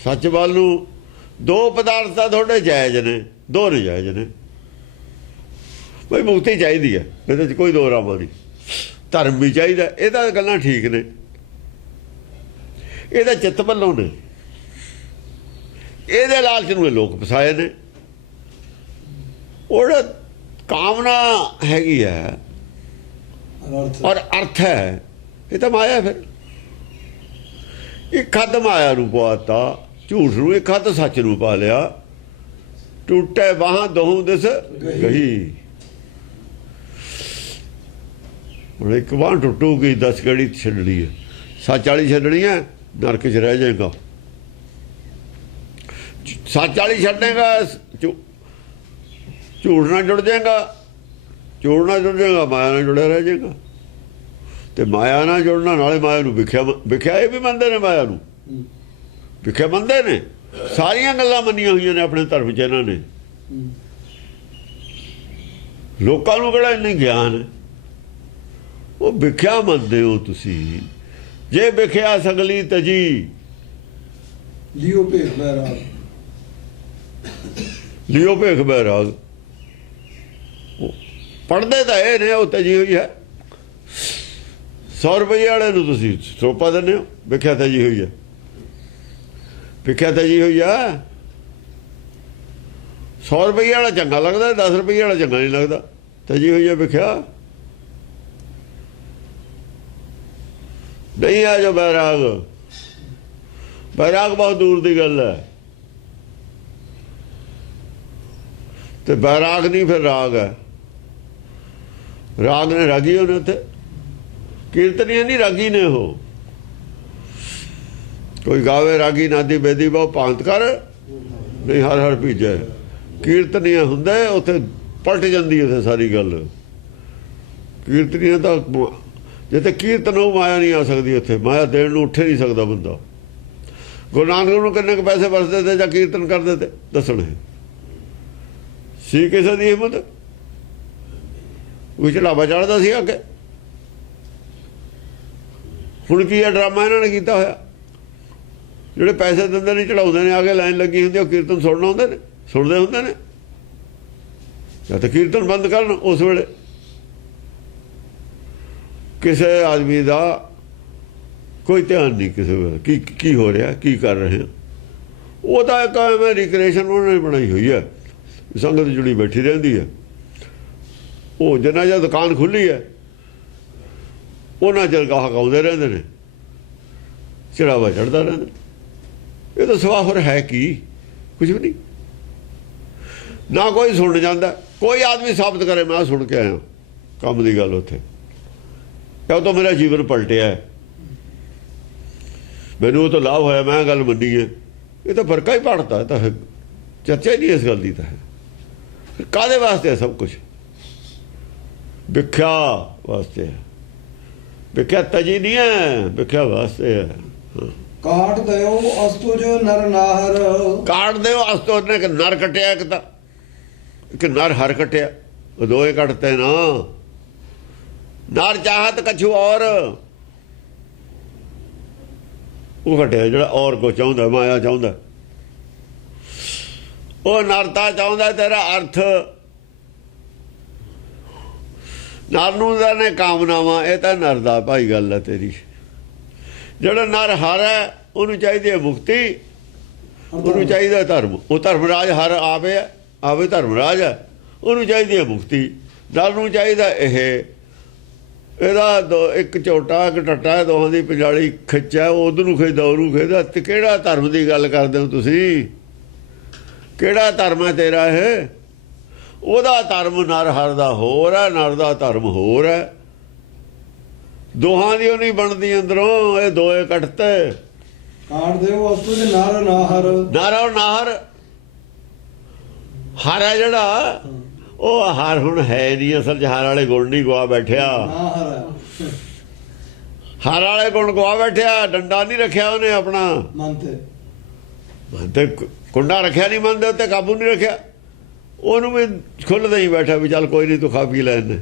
ਸੱਚ ਵੱਲ ਨੂੰ ਦੋ ਪਦਾਰਥ ਤਾਂ ਤੁਹਾਡੇ ਜਾਇਜ਼ ਨੇ, ਦੋ ਨਜਾਇਜ਼ ਨੇ। ਬਈ ਮੁਕਤੀ ਚਾਹੀਦੀ ਹੈ, ਇਹਦੇ 'ਚ ਕੋਈ ਦੋ ਰਾਮਾਂ ਨਹੀਂ। ਧਰਮ ਵੀ ਚਾਹੀਦਾ, ਇਹ ਤਾਂ ਗੱਲਾਂ ਠੀਕ ਨੇ। ਇਹਦਾ ਚਿੱਤ ਵੱਲੋਂ ਨੇ, ਇਹਦੇ ਲਾਲਚ ਨੂੰ ਲੋਕ ਫਸਾਏ ਨੇ। ਉਹ ਕਾਮਨਾ ਹੈਗੀ ਹੈ ਔਰ ਅਰਥ ਹੈ, ਇਹ ਤਾਂ ਮਾਇਆ। ਫਿਰ ਇੱਕ ਹੱਦ ਮਾਇਆ ਨੂੰ ਪਵਾਤਾ, ਝੂਠ ਨੂੰ, ਇੱਕ ਹੱਦ ਸੱਚ ਨੂੰ ਪਾ ਲਿਆ। ਟੁੱਟੇ ਬਾਹਾਂ ਦੋਹੋਂ ਦਿਸ ਗਈ। ਹੁਣ ਇੱਕ ਬਾਂਹ ਟੁੱਟੂਗੀ, 10 ਗੜੀ ਛੱਡਣੀ ਹੈ, ਸੱਚ ਵਾਲੀ ਛੱਡਣੀ ਹੈ, ਨਰਕ 'ਚ ਰਹਿ ਜਾਏਗਾ। ਸੱਚ ਵਾਲੀ ਛੱਡੇਗਾ, ਝੂਠ ਨਾਲ ਜੁੜ ਜਾਏਗਾ। ਝੂਠ ਨਾਲ ਜੁੜ ਜਾਏਗਾ, ਮਾਇਆ ਨਾਲ ਜੁੜਿਆ ਰਹਿ ਜਾਏਗਾ। ਤੇ ਮਾਇਆ ਨਾਲ ਜੁੜਨਾ, ਨਾਲੇ ਮਾਇਆ ਨੂੰ ਵਿਖਿਆ ਇਹ ਵੀ ਮੰਨਦੇ ਨੇ, ਮਾਇਆ ਨੂੰ ਵਿਖਿਆ ਮੰਨਦੇ ਨੇ। ਸਾਰੀਆਂ ਗੱਲਾਂ ਮੰਨੀਆਂ ਹੋਈਆਂ ਨੇ ਆਪਣੇ ਧਰਮ 'ਚ ਇਹਨਾਂ ਨੇ। ਲੋਕਾਂ ਨੂੰ ਕਿਹੜਾ ਇੰਨਾ ਗਿਆਨ ਹੈ? ਉਹ ਵਿਖਿਆ ਮੰਨਦੇ ਹੋ ਤੁਸੀਂ। ਜੇ ਵਿਖਿਆ ਸਗਲੀ ਤਜੀ ਲਿਓ ਭੇਖ ਬੈਰਾਗ। ਲਿਓ ਭੇਖ ਬੈਰਾਗ। ਪੜ੍ਹਦੇ ਤਾਂ ਇਹ ਨੇ, ਉਹ ਤਜੀ ਹੋਈ ਹੈ। 100 ਰੁਪਏ ਵਾਲੇ ਨੂੰ ਤੁਸੀਂ ਸੋਪਾ ਦਿੰਦੇ ਹੋ, ਵਿਖਿਆ ਤਾਂ ਜੀ ਹੋਈ ਹੈ, ਵਿਖਿਆ ਤਾਂ ਜੀ ਹੋਈ ਆ। 100 ਰੁਪਏ ਵਾਲਾ ਚੰਗਾ ਲੱਗਦਾ, 10 ਰੁਪਏ ਵਾਲਾ ਚੰਗਾ ਨਹੀਂ ਲੱਗਦਾ, ਤਜੀ ਹੋਈ ਹੈ ਵਿਖਿਆ। ਨਹੀਂ ਆ ਜੋ ਬੈਰਾਗ, ਬੈਰਾਗ ਬਹੁਤ ਦੂਰ ਦੀ ਗੱਲ ਹੈ। ਤੇ ਬੈਰਾਗ ਨਹੀਂ ਫਿਰ ਰਾਗ ਹੈ, ਰਾਗ ਨੇ ਰਾਗੀ ਹੋਣੇ ਉੱਥੇ, ਕੀਰਤਨੀਆਂ ਨਹੀਂ ਰਾਗੀ ਨੇ। ਉਹ ਕੋਈ ਗਾਵੇ ਰਾਗੀ ਨਾਦੀ ਬੇਦੀ ਬਹੁ ਭਾਂਤ ਕਰ, ਨਹੀਂ ਹਰ ਹਰ ਭੀਜੈ। ਕੀਰਤਨੀਆਂ ਹੁੰਦਾ ਉੱਥੇ ਪਲਟ ਜਾਂਦੀ ਉੱਥੇ ਸਾਰੀ ਗੱਲ। ਕੀਰਤਨੀਆਂ ਤਾਂ ਜਿੱਥੇ ਕੀਰਤਨ ਉਹ ਮਾਇਆ ਨਹੀਂ ਆ ਸਕਦੀ, ਉੱਥੇ ਮਾਇਆ ਦੇਣ ਨੂੰ ਉੱਠੇ ਨਹੀਂ ਸਕਦਾ ਬੰਦਾ। ਗੁਰੂ ਨਾਨਕ ਨੂੰ ਕਿੰਨੇ ਕੁ ਪੈਸੇ ਵਰਸਦੇ ਤੇ ਜਾਂ ਕੀਰਤਨ ਕਰਦੇ ਤੇ ਦੱਸਣ ਸੀ ਕਿਸੇ ਦੀ ਹਿੰਮਤ? ਉਹ ਚੜਾਵਾ ਚੜ੍ਹਦਾ ਸੀ ਅੱਗੇ। ਹੁਣ ਕੀ ਹੈ ਡਰਾਮਾ ਇਹਨਾਂ ਨੇ ਕੀਤਾ ਹੋਇਆ? ਜਿਹੜੇ ਪੈਸੇ ਦਿੰਦੇ ਨੇ ਚੜਾਉਂਦੇ ਨੇ, ਆ ਕੇ ਲਾਈਨ ਲੱਗੀ ਹੁੰਦੀ, ਉਹ ਕੀਰਤਨ ਸੁਣਨਾ ਹੁੰਦੇ ਨੇ, ਸੁਣਦੇ ਹੁੰਦੇ ਨੇ। ਜਾਂ ਤਾਂ ਕੀਰਤਨ ਬੰਦ ਕਰਨ ਉਸ ਵੇਲੇ। ਕਿਸੇ ਆਦਮੀ ਦਾ ਕੋਈ ਧਿਆਨ ਨਹੀਂ ਕਿਸੇ ਵੇਲੇ ਕੀ ਹੋ ਰਿਹਾ, ਕੀ ਕਰ ਰਹੇ ਆ। ਉਹ ਤਾਂ ਇੱਕ ਐਵੇਂ ਰਿਕ੍ਰੀਏਸ਼ਨ ਉਹਨਾਂ ਨੇ ਬਣਾਈ ਹੋਈ ਹੈ, ਸੰਗਤ ਜੁੜੀ ਬੈਠੀ ਰਹਿੰਦੀ ਹੈ। ਉਹ ਜਿੰਨਾ ਚਿਰ ਦੁਕਾਨ ਖੁੱਲ੍ਹੀ ਹੈ ਉਹਨਾਂ ਚਿਰ ਗਾਹਕ ਆਉਂਦੇ ਰਹਿੰਦੇ ਨੇ, ਚੜਾਵਾ ਚੜ੍ਹਦਾ ਰਹਿੰਦਾ। ਇਹ ਤਾਂ ਸਵਾ ਹੋਰ ਹੈ ਕੀ? ਕੁਝ ਵੀ ਨਹੀਂ। ਨਾ ਕੋਈ ਸੁਣ ਜਾਂਦਾ, ਕੋਈ ਆਦਮੀ ਸਾਬਤ ਕਰੇ ਮੈਂ ਸੁਣ ਕੇ ਆਇਆ ਕੰਮ ਦੀ ਗੱਲ ਉੱਥੇ, ਉਹ ਤਾਂ ਮੇਰਾ ਜੀਵਨ ਪਲਟਿਆ, ਮੈਨੂੰ ਉਹ ਤਾਂ ਲਾਭ ਹੋਇਆ, ਮੈਂ ਗੱਲ ਮੰਨੀ ਹੈ। ਇਹ ਤਾਂ ਫਰਕਾ ਹੀ ਪੜਤਾ, ਤਾਂ ਚਰਚਾ ਹੀ ਨਹੀਂ ਇਸ ਗੱਲ ਦੀ। ਤਾਂ ਹੈ ਕਾਹਦੇ ਵਾਸਤੇ ਸਭ ਕੁਝ? ਵਿਖਿਆ ਵਾਸਤੇ ਹੈ। ਵਿਖਿਆ ਤਜੀ ਨਹੀਂ ਹੈ, ਵਿਖਿਆ ਵਾਸਤੇ ਹੈ। ਕਾਟ ਦਿਓ ਅਸਤੁਜ ਨਰ ਨਾਹਰ, ਕਾਟ ਦਿਓ ਅਸਤੁਜ ਨੇ ਨਰ ਕੱਟਿਆ, ਇੱਕ ਤਾਂ ਇੱਕ ਨਰ ਹਰ ਕੱਟਿਆ, ਉਹ ਦੋਏ ਕੱਟਤੇ ਨਾ। ਨਰ ਚਾਹਤ ਕਛੂ ਔਰ, ਉਹ ਕੱਟਿਆ ਜਿਹੜਾ ਔਰ ਕੋ ਚਾਹੁੰਦਾ, ਮਾਇਆ ਚਾਹੁੰਦਾ। ਉਹ ਨਰਤਾ ਚਾਹੁੰਦਾ ਤੇਰਾ ਅਰਥ। ਨਰ ਨੂੰ ਦਾ ਨੇ ਕਾਮਨਾਵਾਂ, ਇਹ ਤਾਂ ਨਰ ਦਾ ਭਾਈ ਗੱਲ ਹੈ ਤੇਰੀ। ਜਿਹੜਾ ਨਰ ਹਰ ਹੈ ਉਹਨੂੰ ਚਾਹੀਦੀ ਹੈ ਮੁਕਤੀ, ਉਹਨੂੰ ਚਾਹੀਦਾ ਧਰਮ। ਉਹ ਧਰਮਰਾਜ ਹਰ ਆਵੇ ਧਰਮਰਾਜ ਹੈ, ਉਹਨੂੰ ਚਾਹੀਦੀ ਹੈ ਮੁਕਤੀ। ਨਰ ਨੂੰ ਚਾਹੀਦਾ ਇਹਦਾ ਇੱਕ ਝੋਟਾ ਇੱਕ ਟੱਟਾ, ਦੋਹਾਂ ਦੀ ਪੰਜਾਲੀ ਖਿੱਚਾ, ਉਧਰ ਨੂੰ ਖਿੱਚਦਾ ਉਹਨੂੰ ਖਿੱਚਦਾ। ਤੇ ਕਿਹੜਾ ਧਰਮ ਦੀ ਗੱਲ ਕਰਦੇ ਹੋ ਤੁਸੀਂ? ਕਿਹੜਾ ਧਰਮ ਹੈ ਤੇਰਾ ਇਹ? ਉਹਦਾ ਧਰਮ ਨਰ ਹਰ ਦਾ ਹੋਰ ਹੈ, ਨਰ ਦਾ ਧਰਮ ਹੋਰ ਹੈ। ਦੋਹਾਂ ਦੀ ਉਹ ਨਹੀਂ ਬਣਦੀ ਅੰਦਰੋਂ, ਇਹ ਦੋਏ ਕੱਟਤੇ। ਕਾਟ ਦਿਓ ਅਸਤੁਜ ਨਰ ਨਾਹਰ, ਨਰ ਔਰ ਨਾਹਰ। ਹਰ ਹੈ ਜਿਹੜਾ, ਉਹ ਹਰ ਹੁਣ ਹੈ ਨਹੀਂ ਅਸਲ 'ਚ। ਹਰ ਵਾਲੇ ਗੁਣ ਨਹੀਂ ਗਵਾ ਬੈਠਿਆ, ਹਰ ਵਾਲੇ ਗੁਣ ਗਵਾ ਬੈਠਿਆ। ਡੰਡਾ ਨਹੀਂ ਰੱਖਿਆ ਉਹਨੇ ਆਪਣਾ, ਮਨ ਤੇ ਕੁੰਡਾ ਰੱਖਿਆ ਨਹੀਂ, ਮਨ ਦੇ ਉੱਤੇ ਕਾਬੂ ਨਹੀਂ ਰੱਖਿਆ। ਉਹਨੂੰ ਵੀ ਖੁੱਲ੍ਹਦਾ ਹੀ ਬੈਠਾ ਵੀ ਚੱਲ ਕੋਈ ਨਹੀਂ ਤੂੰ ਖਾ ਪੀ ਲੈਣ।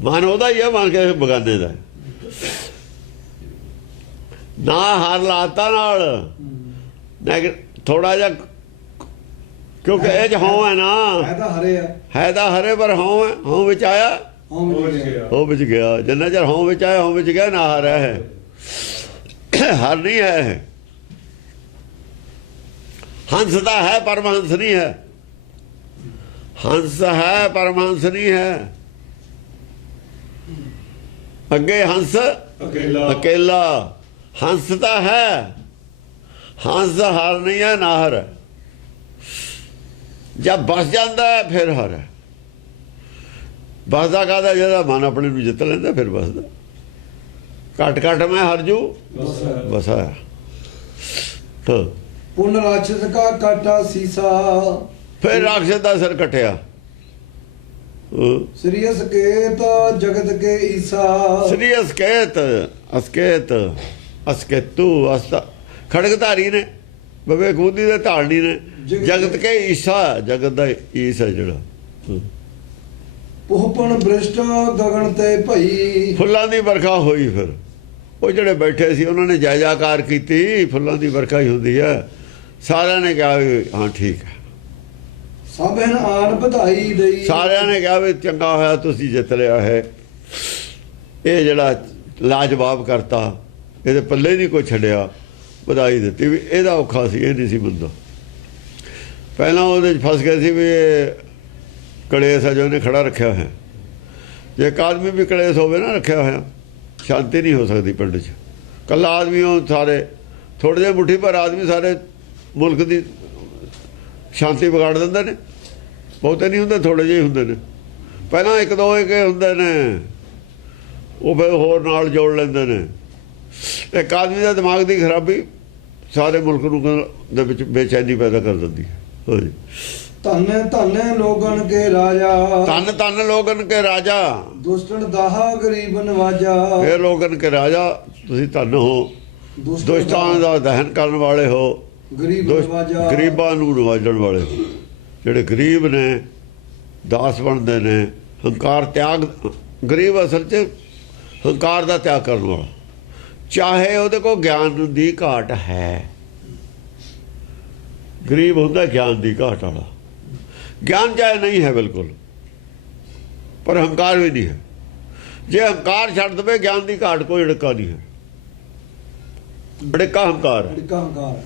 ਮਨ ਉਹਦਾ ਹੀ ਆ, ਮਨ ਕੇ ਬਗਾਨੇ ਦਾ। ਨਾ ਹਰ ਲਾਤਾ ਨਾਲ ਥੋੜਾ ਜਿਹਾ, ਕਿਉਂਕਿ ਇਹ 'ਚ ਹਉ ਹੈ ਨਾ, ਹੈ ਤਾਂ ਹਰੇ ਪਰ ਹਉ ਹੈ। ਹਉ ਵਿੱਚ ਆਇਆ, ਹਉ ਵਿੱਚ ਗਿਆ। ਜਿੰਨਾ ਚਿਰ ਹਉ ਵਿੱਚ ਆਇਆ, ਹਉ ਵਿੱਚ ਗਿਆ, ਨਾ ਹਰ ਹੈ। ਹਰ ਨਹੀਂ ਹੈ। ਹੰਸ ਦਾ ਹੈ, ਪਰਮਹੰਸ ਨਹੀਂ ਹੈ। ਹੰਸ ਹੈ, ਪਰਮਹੰਸ ਨਹੀਂ ਹੈ। ਅੱਗੇ ਹੰਸ ਅਕੇਲਾ। ਹੰਸ ਤਾਂ ਹੈ, ਹੰਸ ਹਰ ਨਹੀਂ ਹੈ, ਨਾ ਹਰ ਹੈ। ਜਦ ਬਸ ਜਾਂਦਾ ਹੈ ਫਿਰ ਹਰ ਹੈ। ਬਸਦਾ ਕਾਹਦਾ? ਜਿਹਦਾ ਮਨ ਆਪਣੇ ਨੂੰ ਜਿੱਤ ਲੈਂਦਾ ਫਿਰ ਬਸਦਾ। ਘਟ ਘਟ ਮੈਂ ਹਰ ਜੂ ਬਸਾ। ਪੁਨ ਰਾਖਸ਼ ਕਾ ਕਾਟਾ ਸੀਸਾ, ਫਿਰ ਰਾਖਸ਼ ਦਾ ਸਿਰ ਕੱਟਿਆ। ਸ੍ਰੀ ਅਸਕੇਤ ਜਗਤ ਕੇ ਈਸਾ, ਸ੍ਰੀ ਅਸਕੇਤ, ਅਸਕੇਤ ਅਸਕੇਤੂ ਅਸਤਾ ਖੜਗਧਾਰੀ ਨੇ, ਬਵੇ ਖੂਦੀ ਦੇ ਧਾਰਨੀ ਨੇ। ਜਗਤ ਕੇ ਈਸਾ, ਜਗਤ ਦਾ ਈਸ ਹੈ ਜਿਹੜਾ। ਪੁਹਪਣ ਬ੍ਰਿਸ਼ਟ ਗਗਨ ਤੇ ਭਈ, ਫੁੱਲਾਂ ਦੀ ਵਰਖਾ ਹੋਈ। ਫਿਰ ਉਹ ਜਿਹੜੇ ਬੈਠੇ ਸੀ ਉਹਨਾਂ ਨੇ ਜੈ ਜੈਕਾਰ ਕੀਤੀ। ਫੁੱਲਾਂ ਦੀ ਵਰਖਾ ਹੀ ਹੁੰਦੀ ਹੈ। ਸਾਰਿਆਂ ਨੇ ਕਿਹਾ ਵੀ ਹਾਂ ਠੀਕ ਹੈ। ਸਭਨ ਆਣ ਵਧਾਈ ਦਈ, ਸਾਰਿਆਂ ਨੇ ਕਿਹਾ ਵੀ ਚੰਗਾ ਹੋਇਆ ਤੁਸੀਂ ਜਿੱਤ ਲਿਆ ਹੈ। ਇਹ ਜਿਹੜਾ ਲਾਜਵਾਬ ਕਰਤਾ, ਇਹਦੇ ਪੱਲੇ ਨਹੀਂ ਕੋਈ ਛੱਡਿਆ, ਵਧਾਈ ਦਿੱਤੀ ਵੀ ਇਹਦਾ ਔਖਾ ਸੀ, ਇਹ ਨਹੀਂ ਸੀ ਬੰਦਾ। ਪਹਿਲਾਂ ਉਹਦੇ 'ਚ ਫਸ ਗਏ ਸੀ ਵੀ ਇਹ ਕਲੇਸ਼ ਹੈ ਜੋ ਇਹਨੇ ਖੜਾ ਰੱਖਿਆ ਹੋਇਆ। ਜੇ ਇੱਕ ਆਦਮੀ ਵੀ ਕਲੇਸ਼ ਹੋਵੇ ਨਾ ਰੱਖਿਆ ਹੋਇਆ, ਸ਼ਾਂਤੀ ਨਹੀਂ ਹੋ ਸਕਦੀ ਪਿੰਡ 'ਚ। ਇਕੱਲਾ ਆਦਮੀ ਉਹ ਸਾਰੇ ਥੋੜ੍ਹੇ ਜਿਹੇ ਮੁੱਠੀ ਭਰ ਆਦਮੀ ਸਾਰੇ ਮੁਲਕ ਦੀ ਸ਼ਾਂਤੀ ਵਿਗਾੜ ਦਿੰਦੇ ਨੇ। ਬਹੁਤੇ ਨਹੀਂ ਹੁੰਦੇ, ਥੋੜ੍ਹੇ ਜਿਹੇ ਹੁੰਦੇ ਨੇ। ਪਹਿਲਾਂ ਇੱਕ ਦੋ ਇੱਕ ਹੁੰਦੇ ਨੇ, ਉਹ ਫਿਰ ਹੋਰ ਨਾਲ ਜੋੜ ਲੈਂਦੇ ਨੇ। ਇੱਕ ਆਦਮੀ ਦਾ ਦਿਮਾਗ ਦੀ ਖਰਾਬੀ ਸਾਰੇ ਮੁਲਕ ਨੂੰ ਦੇ ਵਿੱਚ ਬੇਚੈਨੀ ਪੈਦਾ ਕਰ ਦਿੰਦੀ ਹੈ। ਹਾਂਜੀ, ਧੰਨ ਧੰਨ ਲੋਗਨ ਕੇ ਰਾਜਾ, ਧੰਨ ਧੰਨ ਲੋਗਨ ਕੇ ਰਾਜਾ, ਦੁਸ਼ਟਨ ਦਾਹਾ ਗਰੀਬ ਨਵਾਜਾ। ਇਹ ਲੋਗਨ ਕੇ ਰਾਜਾ, ਤੁਸੀਂ ਧੰਨ ਹੋ, ਦੁਸ਼ਟਾਂ ਦਾ ਦਹਨ ਕਰਨ ਵਾਲੇ ਹੋ, ਗਰੀਬ ਨਵਾਜਾ, ਗਰੀਬਾਂ ਨੂੰ ਨਵਾਜਣ ਵਾਲੇ ਹੋ। ਜਿਹੜੇ ਗਰੀਬ ਨੇ ਦਾਸ ਬਣਦੇ ਨੇ, ਹੰਕਾਰ ਤਿਆਗ। ਗਰੀਬ ਅਸਲ 'ਚ ਹੰਕਾਰ ਦਾ ਤਿਆਗ ਕਰਨ ਵਾਲਾ, ਚਾਹੇ ਉਹਦੇ ਕੋਲ ਗਿਆਨ ਦੀ ਘਾਟ ਹੈ। ਗਰੀਬ ਹੁੰਦਾ ਗਿਆਨ ਦੀ ਘਾਟ ਵਾਲਾ। ਗਿਆਨ ਚਾਹੇ ਨਹੀਂ ਹੈ ਬਿਲਕੁਲ, ਪਰ ਹੰਕਾਰ ਵੀ ਨਹੀਂ ਹੈ। ਜੇ ਹੰਕਾਰ ਛੱਡ ਦੇਵੇ, ਗਿਆਨ ਦੀ ਘਾਟ ਕੋਈ ਅੜਕਾ ਨਹੀਂ ਹੈ। ਅੜਕਾ ਹੰਕਾਰ ਹੈ। ਅੜਿੱਕਾ ਹੰਕਾਰ।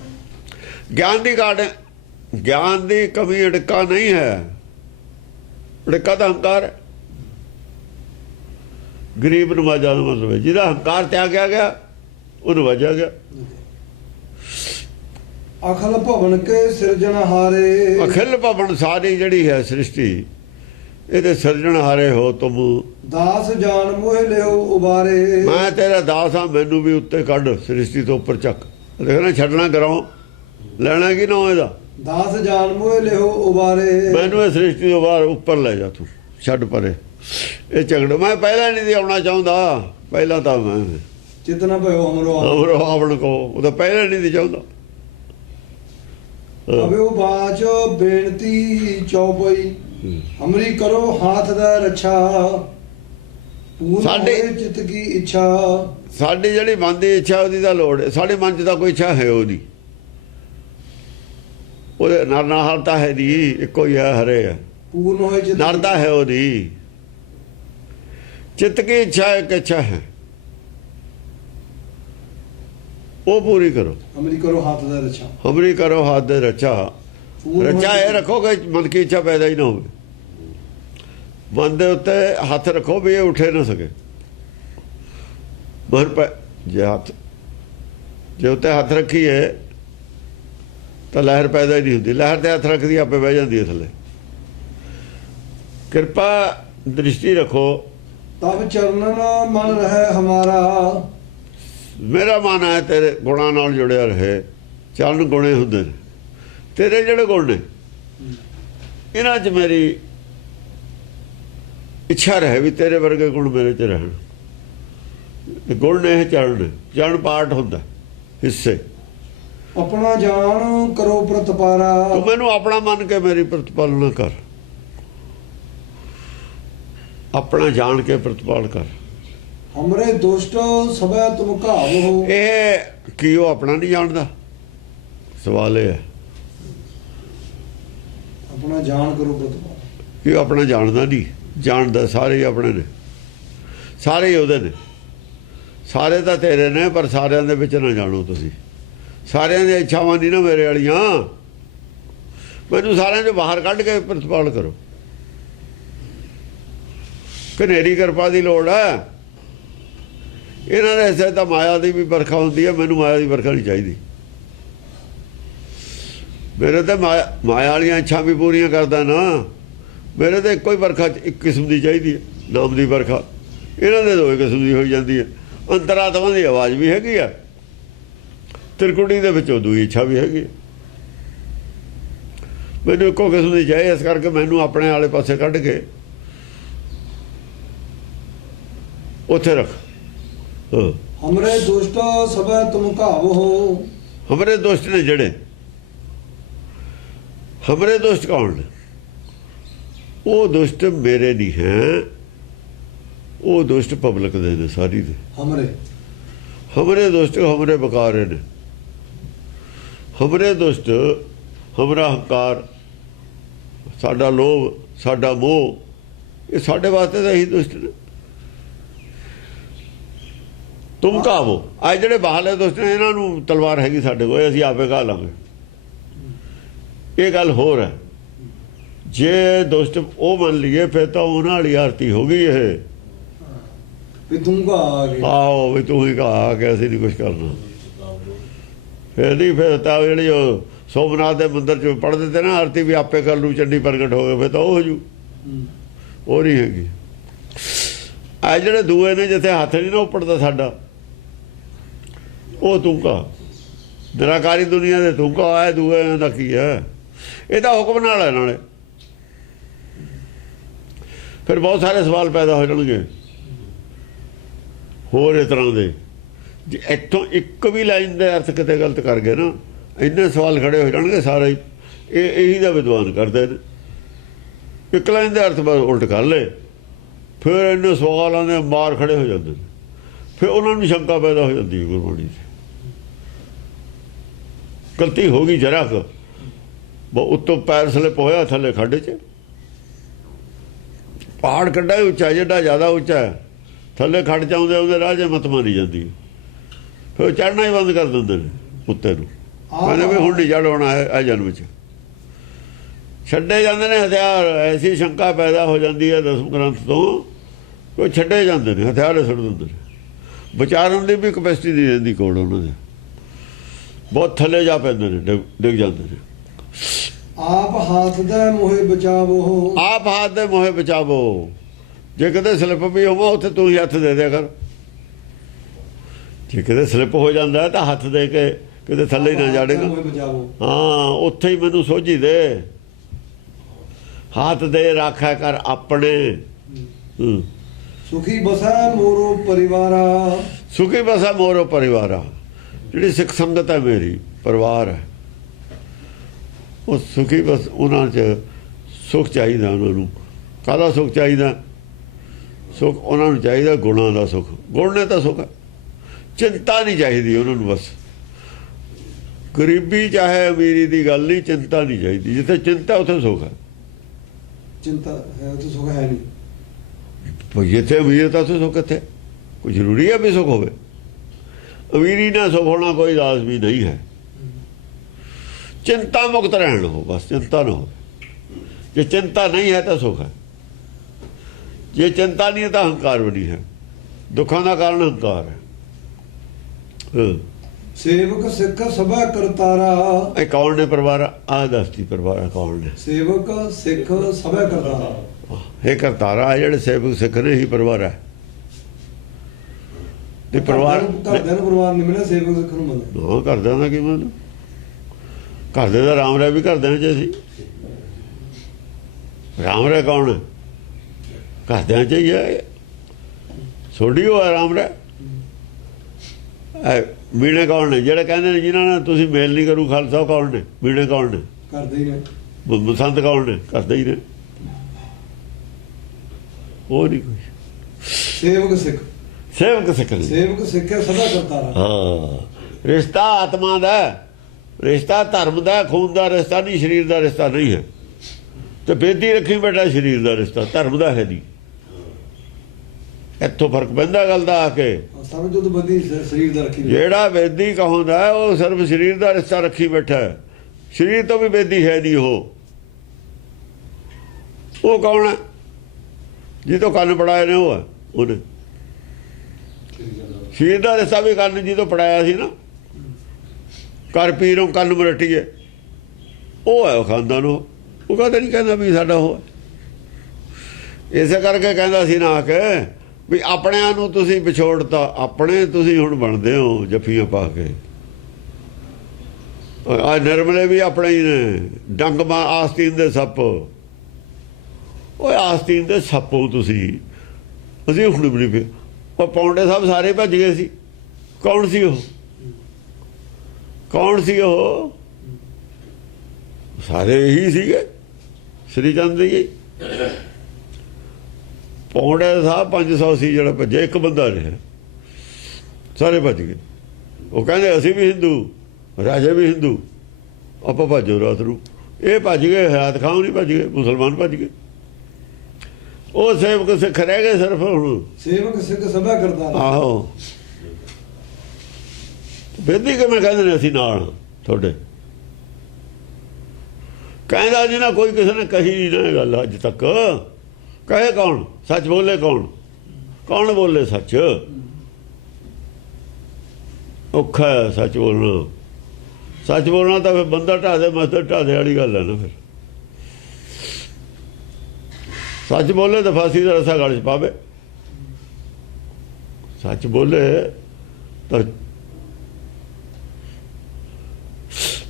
ਗਿਆਨ ਦੀ ਘਾਟ, ਗਿਆਨ ਦੀ ਕਮੀ ਅੜਕਾ ਨਹੀਂ ਹੈ, ਅੜਕਾ ਤਾਂ ਹੰਕਾਰ ਹੈ। ਗਰੀਬ ਨਵਾਜਾ ਦਾ ਮਤਲਬ ਹੈ ਜਿਹਦਾ ਹੰਕਾਰ ਤਿਆਗਿਆ ਗਿਆ, ਉਹ ਨਵਾਜਿਆ ਗਿਆ। ਅਖਲ ਭਵਨ ਕੇ ਸਿਰਜਣਹਾਰੇ, ਅਖਿਲ ਭਵਨ ਸਾਰੀ ਜਿਹੜੀ ਹੈ ਸ੍ਰਿਸ਼ਟੀ, ਇਹਦੇ ਸਿਰਜਣਹਾਰੇ ਹੋ ਤੁਮ। ਦਾਸ ਜਾਨ ਮੋਹ ਲਿਓ ਉਬਾਰੇ, ਮੈਂ ਤੇਰਾ ਦਾਸ ਹਾਂ, ਮੈਨੂੰ ਵੀ ਉੱਤੇ ਕੱਢ, ਸ੍ਰਿਸ਼ਟੀ ਤੋਂ ਉੱਪਰ ਚੱਕ। ਦੇਖਣਾ ਛੱਡਣਾ ਕਰਾਓ, ਲੈਣਾ ਕੀ ਨਾ ਇਹਦਾ। ਦਾਸ ਜਾਨ ਮੋਹ ਲਿਓ ਉਬਾਰੇ, ਮੈਨੂੰ ਇਹ ਸ੍ਰਿਸ਼ਟੀ ਤੋਂ ਬਾਹਰ ਉੱਪਰ ਲੈ ਜਾ, ਤੂੰ ਛੱਡ ਪਰੇ ਇਹ ਝਗੜ। ਮੈਂ ਪਹਿਲਾਂ ਨਹੀਂ ਸੀ ਆਉਣਾ ਚਾਹੁੰਦਾ, ਪਹਿਲਾਂ ਤਾਂ ਮੈਂ ਚਿਤਨਾ ਭਇਓ ਹਮਰੋ ਆਵਣ ਕੋ, ਉਹ ਤਾਂ ਪਹਿਲਾਂ ਨਹੀਂ ਸੀ ਚਾਹੁੰਦਾ। ਅਬਿਓ ਬਾਚ ਬੇਨਤੀ ਚੌਪਈ, ਹਮਰੀ ਕਰੋ ਹਾਥ ਦਾ ਰੱਛਾ। ਪੂਰਨ ਸਾਡੇ- ਹੋਏ ਚਿਤ ਕੀ ਇੱਛਾ, ਸਾਡੀ ਜਿਹੜੀ ਮਨ ਦੀ ਇੱਛਾ ਉਹਦੀ ਤਾਂ ਲੋੜ ਹੈ। ਸਾਡੇ ਮਨ 'ਚ ਤਾਂ ਕੋਈ ਇੱਛਾ ਹੈ ਉਹਦੀ, ਉਹਦੇ ਨਰ ਤਾਂ ਹੈ ਨਹੀਂ, ਇੱਕੋ ਹੀ ਹੈ, ਹਰੇ ਹੈ। ਪੂਰਨ ਹੋਏ ਚਿਤ ਨਰ ਤਾਂ ਹੈ ਉਹਦੀ। ਚਿੱਤ ਕੀ ਇੱਛਾ ਇੱਕ ਇੱਛਾ ਹੈ, ਉਹ ਪੂਰੀ ਕਰੋ। ਹਮਰੀ ਕਰੋ ਹਾਥ ਦਾ ਰੱਛਾ। ਹਮਰੀ ਕਰੋ ਹੱਥ ਦੇ ਰੱਛਾ। ਪੂਰਨ ਹੋਏ ਰੱਛਾ ਇਹ ਚਿਤ- ਰੱਖੋ ਕਿ ਮਨ ਕੀ ਇੱਛਾ ਪੈਦਾ ਹੀ ਨਾ ਹੋਵੇ। ਮਨ ਦੇ ਉੱਤੇ ਹੱਥ ਰੱਖੋ ਵੀ ਇਹ ਉੱਠੇ ਨਾ ਸਕੇ। ਮਨ ਪੈ ਜੇ ਹੱਥ, ਜੇ ਉੱਤੇ ਹੱਥ ਰੱਖੀਏ ਤਾਂ ਲਹਿਰ ਪੈਦਾ ਹੀ ਨਹੀਂ ਹੁੰਦੀ। ਲਹਿਰ ਤੇ ਹੱਥ ਰੱਖਦੀ ਆਪੇ ਬਹਿ ਜਾਂਦੀ ਹੈ ਥੱਲੇ। ਕਿਰਪਾ ਦ੍ਰਿਸ਼ਟੀ ਰੱਖੋ। ਤਬ ਚਰਨਨ ਮਨ ਰਹਿ ਹਮਾਰਾ, ਮੇਰਾ ਮਨ ਹੈ ਤੇਰੇ ਗੁਣਾਂ ਨਾਲ ਜੁੜਿਆ ਰਹੇ। ਚਰਨ ਗੁਣੇ ਹੁੰਦੇ ਨੇ ਤੇਰੇ, ਜਿਹੜੇ ਗੁਣ ਨੇ ਇਹਨਾਂ 'ਚ ਮੇਰੀ ਇੱਛਾ ਰਹੇ ਵੀ ਤੇਰੇ ਵਰਗੇ ਗੁਣ ਮੇਰੇ 'ਚ ਰਹਿਣ। ਗੁਣ ਨੇ ਇਹ ਚਰਨ, ਚਰਨ ਪਾਠ ਹੁੰਦਾ, ਹਿੱਸੇ। ਆਪਣਾ ਜਾਣ ਕਰੋ ਪ੍ਰਤਪਾਰਾ, ਤੂੰ ਮੈਨੂੰ ਆਪਣਾ ਮੰਨ ਕੇ ਮੇਰੀ ਪ੍ਰਤਪਾਲਨਾ ਕਰ, ਆਪਣਾ ਜਾਣ ਕੇ ਪ੍ਰਤਪਾਲ ਕਰ। ਹਮਰੇ ਦੁਸ਼ਟ ਸਭੈ ਤੁਮ ਘਾਵੋ, ਇਹ ਕੀ ਉਹ ਆਪਣਾ ਨਹੀਂ ਜਾਣਦਾ? ਸਵਾਲ ਇਹ ਹੈ ਆਪਣਾ ਜਾਣ ਕਰੋ ਪ੍ਰਤਪਾਰਾ। ਕਿ ਉਹ ਆਪਣਾ ਜਾਣਦਾ ਨਹੀਂ? ਜਾਣਦਾ, ਸਾਰੇ ਹੀ ਆਪਣੇ ਨੇ, ਸਾਰੇ ਹੀ ਉਹਦੇ ਨੇ। ਸਾਰੇ ਤਾਂ ਤੇਰੇ ਨੇ, ਪਰ ਸਾਰਿਆਂ ਦੇ ਵਿੱਚ ਨਾ ਜਾਣੋ ਤੁਸੀਂ। ਸਾਰਿਆਂ ਦੀਆਂ ਇੱਛਾਵਾਂ ਨਹੀਂ ਨਾ ਮੇਰੇ ਵਾਲੀਆਂ। ਮੈਨੂੰ ਸਾਰਿਆਂ ਦੇ ਬਾਹਰ ਕੱਢ ਕੇ ਪ੍ਰਤਪਾਲ ਕਰੋ। ਕਨੇਰੀ ਕਿਰਪਾ ਦੀ ਲੋੜ ਹੈ। ਇਹਨਾਂ ਦੇ ਹਿੱਸੇ ਤਾਂ ਮਾਇਆ ਦੀ ਵੀ ਵਰਖਾ ਹੁੰਦੀ ਹੈ, ਮੈਨੂੰ ਮਾਇਆ ਦੀ ਵਰਖਾ ਨਹੀਂ ਚਾਹੀਦੀ। ਮੇਰੇ ਤਾਂ ਮਾਇਆ ਵਾਲੀਆਂ ਇੱਛਾ ਵੀ ਪੂਰੀਆਂ ਕਰਦਾ ਨਾ। ਮੇਰੇ ਤਾਂ ਇੱਕੋ ਹੀ ਵਰਖਾ ਇੱਕ ਕਿਸਮ ਦੀ ਚਾਹੀਦੀ ਹੈ, ਨਾਮ ਦੀ ਵਰਖਾ। ਇਹਨਾਂ ਦੇ ਦੋ ਕਿਸਮ ਦੀ ਹੋਈ ਜਾਂਦੀ ਹੈ। ਅੰਤਰਾਤਮਾ ਦੀ ਆਵਾਜ਼ ਵੀ ਹੈਗੀ ਆ, ਤਿਰਕੁਟੀ ਦੇ ਵਿੱਚੋਂ ਦੂਈ ਇੱਛਾ ਵੀ ਹੈਗੀ। ਮੈਨੂੰ ਇੱਕੋ ਕਿਸਮ ਦੀ ਚਾਹੀਦੀ, ਇਸ ਕਰਕੇ ਮੈਨੂੰ ਆਪਣੇ ਵਾਲੇ ਪਾਸੇ ਕੱਢ ਕੇ ਉੱਥੇ ਰੱਖ। ਹਮਰੇ ਦੁਸ਼ਟ ਸਭੈ ਤੁਮ ਘਾਵੋ, ਹਮਰੇ ਦੋਸਤ ਨੇ ਜਿਹੜੇ। ਹਮਰੇ ਦੋਸਤ ਕੌਣ ਨੇ? ਉਹ ਦੁਸ਼ਟ ਮੇਰੇ ਨਹੀਂ ਹੈ, ਉਹ ਦੁਸ਼ਟ ਪਬਲਿਕ ਦੇ ਨੇ, ਸਾਰੀ ਦੇ। ਹਮਰੇ ਦੋਸਤ ਹਮਰੇ ਬਕਾਰੇ ਨੇ। ਹਮਰੇ ਦੋਸਤ, ਹਮਰਾ ਹੰਕਾਰ, ਸਾਡਾ ਲੋਭ, ਸਾਡਾ ਮੋਹ, ਇਹ ਸਾਡੇ ਵਾਸਤੇ ਤਾਂ ਇਹੀ ਦੁਸ਼ਟ ਨੇ। ਤੁਮ ਕਹਾਵੋ। ਅੱਜ ਜਿਹੜੇ ਬਾਹਰਲੇ ਦੋਸਤ ਨੇ ਇਹਨਾਂ ਨੂੰ ਤਲਵਾਰ ਹੈਗੀ ਸਾਡੇ ਕੋਲ, ਅਸੀਂ ਆਪੇ ਕਹਾ ਲਾਂਗੇ। ਇਹ ਗੱਲ ਹੋਰ ਹੈ। ਜੇ ਦੋਸਤ ਉਹ ਮੰਨ ਲਈਏ ਫਿਰ ਤਾਂ ਉਹਨਾਂ ਵਾਲੀ ਆਰਤੀ ਹੋ ਗਈ ਇਹ। ਵੀ ਤੂੰ ਕਾ ਆ ਗਏ। ਆਹੋ ਵੀ ਤੂੰ ਹੀ ਕਹਾ ਕਿ ਅਸੀਂ ਨਹੀਂ ਕੁਛ ਕਰਨਾ। ਫਿਰ ਨਹੀਂ, ਫਿਰ ਤਾਂ ਜਿਹੜੀ ਉਹ ਸੋਮਨਾਥ ਦੇ ਮੰਦਿਰ 'ਚ ਪੜ੍ਹਦੇ ਤੇ ਨਾ ਆਰਤੀ ਵੀ ਆਪੇ ਕਰ ਲੂ, ਚੰਡੀ ਪ੍ਰਗਟ ਹੋ ਗਏ, ਫਿਰ ਤਾਂ ਉਹ ਹੋ ਜੂ। ਉਹ ਨਹੀਂ ਹੈਗੀ। ਆ ਜਿਹੜੇ ਦੂਏ ਨੇ ਜਿੱਥੇ ਹੱਥ ਨਹੀਂ ਨਾ ਉੱਪੜਦਾ ਸਾਡਾ, ਉਹ ਤੂੰ ਕਾ ਨਿਰਾਕਾਰੀ ਦੁਨੀਆ ਦੇ ਤੂੰ ਕਾ ਆਇਆ। ਦੂਏ ਦਾ ਕੀ ਹੈ? ਇਹ ਤਾਂ ਹੁਕਮ ਨਾਲ ਹੈ। ਨਾਲੇ ਫਿਰ ਬਹੁਤ ਸਾਰੇ ਸਵਾਲ ਪੈਦਾ ਹੋ ਜਾਣਗੇ ਹੋਰ ਇਸ ਤਰ੍ਹਾਂ ਦੇ। ਜੇ ਇੱਥੋਂ ਇੱਕ ਵੀ ਲਾਈਨ ਦੇ ਅਰਥ ਕਿਤੇ ਗਲਤ ਕਰ ਗਏ ਨਾ, ਇੰਨੇ ਸਵਾਲ ਖੜੇ ਹੋ ਜਾਣਗੇ ਸਾਰੇ। ਇਹੀ ਦਾ ਵਿਦਵਾਨ ਕਰਦੇ ਨੇ। ਇੱਕ ਲਾਈਨ ਦੇ ਅਰਥ ਬਸ ਉਲਟ ਕਰ ਲਏ, ਫਿਰ ਇੰਨੇ ਸਵਾਲਾਂ ਦੇ ਮਾਰ ਖੜੇ ਹੋ ਜਾਂਦੇ ਨੇ। ਫਿਰ ਉਹਨਾਂ ਨੂੰ ਸ਼ੰਕਾ ਪੈਦਾ ਹੋ ਜਾਂਦੀ ਹੈ ਗੁਰਬਾਣੀ 'ਚ। ਗਲਤੀ ਹੋ ਗਈ ਜਰਾ ਕੁ, ਉੱਤੋਂ ਪੈਰ ਸਲਿਪ ਹੋਇਆ ਥੱਲੇ ਖੱਡ 'ਚ। ਪਹਾੜ ਕੱਢਾ ਉੱਚਾ, ਜਿਹੜਾ ਜ਼ਿਆਦਾ ਉੱਚਾ ਹੈ, ਥੱਲੇ ਖੱਡ 'ਚ ਆਉਂਦੇ ਉਹਦੇ ਰਾਹ 'ਚ ਮਤ ਮਾਰੀ ਜਾਂਦੀ। ਫਿਰ ਚੜ੍ਹਨਾ ਹੀ ਬੰਦ ਕਰ ਦਿੰਦੇ ਨੇ ਉੱਤੇ ਨੂੰ। ਕਹਿੰਦੇ ਵੀ ਹੁਣ ਨਹੀਂ ਚੜ੍ਹ ਹੋਣਾ ਹੈ ਜਨਮ 'ਚ। ਛੱਡੇ ਜਾਂਦੇ ਨੇ ਹਥਿਆਰ। ਐਸੀ ਸ਼ੰਕਾ ਪੈਦਾ ਹੋ ਜਾਂਦੀ ਹੈ ਦਸਮ ਗ੍ਰੰਥ ਤੋਂ, ਕੋਈ ਛੱਡੇ ਜਾਂਦੇ ਨੇ ਹਥਿਆਰ, ਸੁੱਟ ਦਿੰਦੇ ਨੇ। ਵਿਚਾਰਨ ਦੀ ਵੀ ਕਪੈਸਿਟੀ ਨਹੀਂ ਰਹਿੰਦੀ ਕੋਲ ਉਹਨਾਂ ਦੇ। ਬਹੁਤ ਥੱਲੇ ਜਾ ਪੈਂਦੇ ਨੇ, ਡਿੱਗ ਜਾਂਦੇ ਨੇ। ਆਪ ਹੱਥ ਦੇ ਮੋਹੇ ਬਚਾਵੋ। ਆਪ ਹੱਥ ਦੇ ਮੋਹੇ ਬਚਾਵੋ। ਜੇ ਕਿਤੇ ਸਲਿੱਪ ਵੀ ਹੋਵਾ ਉੱਥੇ ਤੂੰ ਹੀ ਹੱਥ ਦੇ ਦਿਆ ਕਰ। ਜੇ ਕਿਤੇ ਸਲਿੱਪ ਹੋ ਜਾਂਦਾ ਤਾਂ ਹੱਥ ਦੇ ਕੇ ਕਿਤੇ ਥੱਲੇ ਹੀ ਨਾ ਜਾੜੇਗਾ। ਹਾਂ, ਉੱਥੇ ਹੀ ਮੈਨੂੰ ਸੋਝੀ ਦੇ। ਹੱਥ ਦੇ ਰਾਖਿਆ ਕਰ ਆਪਣੇ। ਸੁਖੀ ਬਸੈ ਮੋਰੋ ਪਰਿਵਾਰਾ। ਸੁਖੀ ਬਸੈ ਮੋਰੋ ਪਰਿਵਾਰਾ। ਜਿਹੜੀ ਸਿੱਖ ਸੰਗਤ ਹੈ ਮੇਰੀ, ਪਰਿਵਾਰ ਹੈ, ਉਹ ਸੁਖੀ ਬਸ। ਉਹਨਾਂ 'ਚ ਸੁੱਖ ਚਾਹੀਦਾ। ਉਹਨਾਂ ਨੂੰ ਕਾਹਦਾ ਸੁੱਖ ਚਾਹੀਦਾ? ਸੁੱਖ ਉਹਨਾਂ ਨੂੰ ਚਾਹੀਦਾ ਗੁਣਾਂ ਦਾ ਸੁੱਖ। ਗੁਣ ਨੇ ਤਾਂ ਸੁੱਖ ਹੈ। ਚਿੰਤਾ ਨਹੀਂ ਚਾਹੀਦੀ ਉਹਨਾਂ ਨੂੰ। ਬਸ ਗਰੀਬੀ ਚਾਹੇ ਅਮੀਰੀ ਦੀ ਗੱਲ ਨਹੀਂ, ਚਿੰਤਾ ਨਹੀਂ ਚਾਹੀਦੀ। ਜਿੱਥੇ ਚਿੰਤਾ ਉੱਥੇ ਸੁੱਖ ਹੈ। ਚਿੰਤਾ ਹੈ ਉੱਥੇ ਸੁੱਖ ਹੈ ਨਹੀਂ। ਜਿੱਥੇ ਅਮੀਰ ਤਾਂ ਉੱਥੇ ਸੁੱਖ ਕਿੱਥੇ? ਕੋਈ ਜ਼ਰੂਰੀ ਹੈ ਵੀ ਸੁੱਖ ਹੋਵੇ? ਅਮੀਰੀ ਨਾਲ ਸੁੱਖ ਹੋਣਾ ਕੋਈ ਲਾਜ਼ਮੀ ਨਹੀਂ ਹੈ। ਚਿੰਤਾ ਮੁਕਤ ਰਹਿਣ ਹੋ, ਬਸ ਚਿੰਤਾ ਨਾ ਹੋਵੇ। ਜੇ ਚਿੰਤਾ ਨਹੀਂ ਹੈ ਤਾਂ ਸੁੱਖ ਹੈ। ਜੇ ਚਿੰਤਾ ਨਹੀਂ ਹੈ ਤਾਂ ਹੰਕਾਰ ਵੀ ਨਹੀਂ ਹੈ। ਦੁੱਖਾਂ ਦਾ ਕਾਰਨ ਹੰਕਾਰ ਹੈ। ਸੇਵਕ ਸਿੱਖ ਸਭਾ ਕਰਤਾਰਾ। ਇਹ ਕੌਣ ਨੇ ਪਰਿਵਾਰ? ਆਹ ਦਸਤੀ ਪਰਿਵਾਰ ਕੌਣ ਨੇ? ਸੇਵਕ ਸਿੱਖ ਸਭਾ ਕਰਤਾਰਾ। ਇਹ ਕਰਤਾਰਾ ਹੈ ਜਿਹੜੇ ਸੇਵਕ ਸਿੱਖ ਨੇ ਹੀ ਪਰਿਵਾਰ ਹੈ। ਤੇ ਪਰਿਵਾਰ ਘਰਦਿਆਂ ਨੂੰ ਪਰਿਵਾਰ ਨਹੀਂ ਮਿਲਿਆ, ਸੇਵਕ ਸਿੱਖ ਨੂੰ ਮਿਲਿਆ। ਹਾਂ, ਘਰਦਿਆਂ ਦਾ ਕੀ ਮਤਲਬ? ਘਰਦੇ ਦਾ ਰਾਮ ਰਾਏ ਵੀ ਘਰਦਿਆਂ 'ਚ ਸੀ। ਰਾਮ ਰਾਏ ਕੌਣ ਹੈ? ਘਰਦਿਆਂ 'ਚ ਹੀ ਹੈ। ਸੋਢੀ ਉਹ ਹੈ ਰਾਮ ਰਾਏ। ਮੀਣੇ ਕੌਣ ਨੇ? ਜਿਹੜੇ ਕਹਿੰਦੇ ਨੇ ਜਿਨ੍ਹਾਂ ਨਾਲ ਤੁਸੀਂ ਮੇਲ ਨਹੀਂ ਕਰੂ ਖਾਲਸਾ, ਕੌਣ ਨੇ? ਮੀਣੇ ਕੌਣ ਨੇ? ਕਰਦੇ ਹੀ ਨੇ। ਬਸੰਤ ਕੌਣ ਨੇ? ਕਰਦੇ ਹੀ ਨੇ। ਉਹ ਨਹੀਂ ਕੋਈ। ਸੇਵਕ ਸਿੱਖ। ਸੇਵਕ ਸਿੱਖ ਨੇ। ਸੇਵਕ ਸਿੱਖਿਆ ਸਭਾ ਕਰਤਾਰਾ। ਹਾਂ, ਰਿਸ਼ਤਾ ਆਤਮਾ ਦਾ, ਰਿਸ਼ਤਾ ਧਰਮ ਦਾ, ਖੂਨ ਦਾ ਰਿਸ਼ਤਾ ਨਹੀਂ, ਸਰੀਰ ਦਾ ਰਿਸ਼ਤਾ ਨਹੀਂ ਹੈ। ਤੇ ਬੇਦੀ ਰੱਖੀ ਬੈਠਾ ਸਰੀਰ ਦਾ ਰਿਸ਼ਤਾ, ਧਰਮ ਦਾ ਹੈ ਨਹੀਂ। ਇੱਥੋਂ ਫਰਕ ਪੈਂਦਾ ਗੱਲ ਦਾ ਆ ਕੇ। ਸਭ ਜਦੋਂ ਬੰਦੀ ਸਰੀਰ ਦਾ ਰੱਖੀ। ਜਿਹੜਾ ਬੇਦੀ ਕਹਾਉਂਦਾ ਉਹ ਸਿਰਫ ਸਰੀਰ ਦਾ ਰਿਸ਼ਤਾ ਰੱਖੀ ਬੈਠਾ ਹੈ। ਸਰੀਰ ਤੋਂ ਵੀ ਬੇਦੀ ਹੈ ਨਹੀਂ। ਉਹ ਕੌਣ ਹੈ? ਜਿਹਤੋਂ ਕੰਨ ਪੜਾਏ ਨੇ ਉਹ ਹੈ। ਉਹਨੇ ਸਰੀਰ ਦਾ ਰਿਸ਼ਤਾ ਵੀ ਕੰਨ ਜਿਹਤੋਂ ਪੜਾਇਆ ਸੀ ਨਾ, ਕਰ ਪੀਰੋਂ ਕੰਨ ਮਰਟੀਏ, ਉਹ ਹੈ ਉਹ ਖਾਨਦਾਨ। ਉਹ ਕਦੇ ਨਹੀਂ ਕਹਿੰਦਾ ਵੀ ਸਾਡਾ ਉਹ ਹੈ। ਇਸੇ ਕਰਕੇ ਕਹਿੰਦਾ ਸੀ ਨਾ ਕਿ ਵੀ ਆਪਣਿਆਂ ਨੂੰ ਤੁਸੀਂ ਵਿਛੋੜਤਾ, ਆਪਣੇ ਤੁਸੀਂ ਹੁਣ ਬਣਦੇ ਹੋ ਜੱਫੀਆਂ ਪਾ ਕੇ। ਆ ਨਿਰਮਲੇ ਵੀ ਆਪਣੇ ਹੀ ਨੇ। ਡੰਗ ਮਾ ਆਸਤੀਨ ਦੇ ਸੱਪ। ਉਹ ਆਸਤੀਨ ਦੇ ਸੱਪੋ ਤੁਸੀਂ। ਅਸੀਂ ਹੁਣ ਵੀ ਨਹੀਂ। ਉਹ ਪੌਂਡੇ ਸਾਹਿਬ ਸਾਰੇ ਭੱਜ ਗਏ ਸੀ। ਕੌਣ ਸੀ ਉਹ? ਕੌਣ ਸੀ ਉਹ? ਸਾਰੇ ਇਹੀ ਸੀਗੇ। ਸ੍ਰੀ ਚੰਦ ਜੀ ਪੌਂਡੇ ਸਾਹਿਬ 500 ਸੀ ਜਿਹੜਾ ਭੱਜਿਆ, ਇੱਕ ਬੰਦਾ ਰਿਹਾ। ਸਾਰੇ ਭੱਜ ਗਏ। ਉਹ ਕਹਿੰਦੇ ਅਸੀਂ ਵੀ ਹਿੰਦੂ, ਰਾਜੇ ਵੀ ਹਿੰਦੂ, ਆਪਾਂ ਭੱਜੋ ਰਾਤ ਨੂੰ। ਇਹ ਭੱਜ ਗਏ, ਹਯਾਤ ਖਾਨ ਨਹੀਂ ਭੱਜ ਗਏ, ਮੁਸਲਮਾਨ ਭੱਜ ਗਏ। ਉਹ ਸੇਵਕ ਸਿੱਖ ਰਹਿ ਗਏ ਸਿਰਫ। ਹੁਣ ਸੇਵਕ ਸਿੱਖ ਸਭਾ ਕਰਤਾਰਾ। ਆਹੋ, ਬੇਦੀ ਕਿਵੇਂ ਕਹਿੰਦੇ ਨੇ ਅਸੀਂ ਨਾਲ ਹਾਂ ਤੁਹਾਡੇ? ਕਹਿੰਦਾ ਨਹੀਂ ਨਾ ਕੋਈ, ਕਿਸੇ ਨੇ ਕਹੀ ਨਹੀਂ ਨਾ ਇਹ ਗੱਲ ਅੱਜ ਤੱਕ। ਕਹੇ ਕੌਣ? ਸੱਚ ਬੋਲੇ ਕੌਣ? ਕੌਣ ਬੋਲੇ ਸੱਚ? ਔਖਾ ਹੈ ਸੱਚ ਬੋਲਣਾ। ਸੱਚ ਬੋਲਣਾ ਤਾਂ ਫਿਰ ਬੰਦਾ ਢਾਹ ਦੇ ਮਸਤਰ ਢਾਹ ਦੇ ਵਾਲੀ ਗੱਲ ਹੈ ਨਾ। ਫਿਰ ਸੱਚ ਬੋਲੇ ਤਾਂ ਫਾਂਸੀ ਦਾ ਰਸਾ ਗਲ 'ਚ ਪਾਵੇ। ਸੱਚ ਬੋਲੇ ਤਾਂ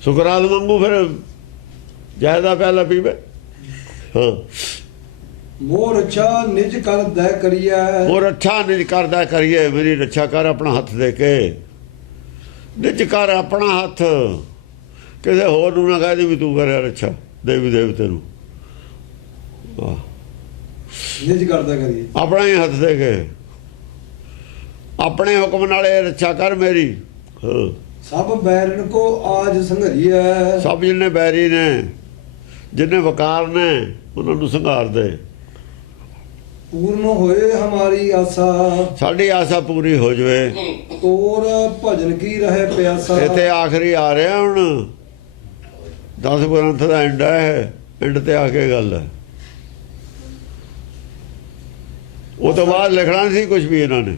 ਸੁਕਰਾਤ ਵਾਂਗੂ ਫਿਰ ਜ਼ਹਿਰ ਪਿਆਲਾ ਪੀਵੇ। ਹਾਂ, ਮੋਹ ਰੱਛਾ ਨਿਜ ਕਰਦਾ ਕਰੀਐ। ਉਹ ਰੱਛਾ ਨਿਜ ਕਰਦਾ ਕਰੀਏ। ਮੇਰੀ ਰੱਛਾ ਕਰ ਆਪਣਾ ਹੱਥ ਦੇ ਕੇ। ਨਿਜ ਕਰ ਆਪਣਾ ਹੱਥ, ਕਿਸੇ ਹੋਰ ਨੂੰ ਨਾ ਕਹਿ ਦੀ ਵੀ ਤੂੰ ਕਰਿਆ ਰੱਛਾ ਦੇਵੀ ਦੇਵਤੇ ਨੂੰ। ਨਿਜ ਕਰਦਾ ਕਰੀਏ, ਆਪਣਾ ਹੀ ਹੱਥ ਦੇ ਕੇ ਆਪਣੇ ਹੁਕਮ ਨਾਲ ਇਹ ਰੱਛਾ ਕਰ ਮੇਰੀ। ਹਾਂ, ਸਭ ਬੈਰਨ ਕੋ ਆਜ ਸੰਘਰੀਐ। ਸਭ ਜਿੰਨੇ ਬੈਰੀ ਨੇ, ਜਿੰਨੇ ਵਕਾਰ ਨੇ, ਉਹਨਾਂ ਨੂੰ ਸੰਘਾਰ ਦੇ। ਪੂਰਨ ਹੋਏ ਹਮਾਰੀ ਆਸਾ। ਸਾਡੀ ਆਸਾ ਪੂਰੀ ਹੋ ਜਾਵੇ। ਤੋਰ ਭਜਨ ਕੀ ਰਹੇ ਪਿਆਸਾ। ਇੱਥੇ ਆਖਰੀ ਆ ਰਿਹਾ ਹੁਣ 10 ਗ੍ਰੰਥ ਦਾ ਐਂਡ ਹੈ। ਐਂਡ ਤੇ ਆ ਕੇ ਗੱਲ ਹੈ। ਉਹ ਤੋਂ ਬਾਅਦ ਲਿਖਣਾ ਨਹੀਂ ਸੀ ਕੁਝ ਵੀ ਇਹਨਾਂ ਨੇ।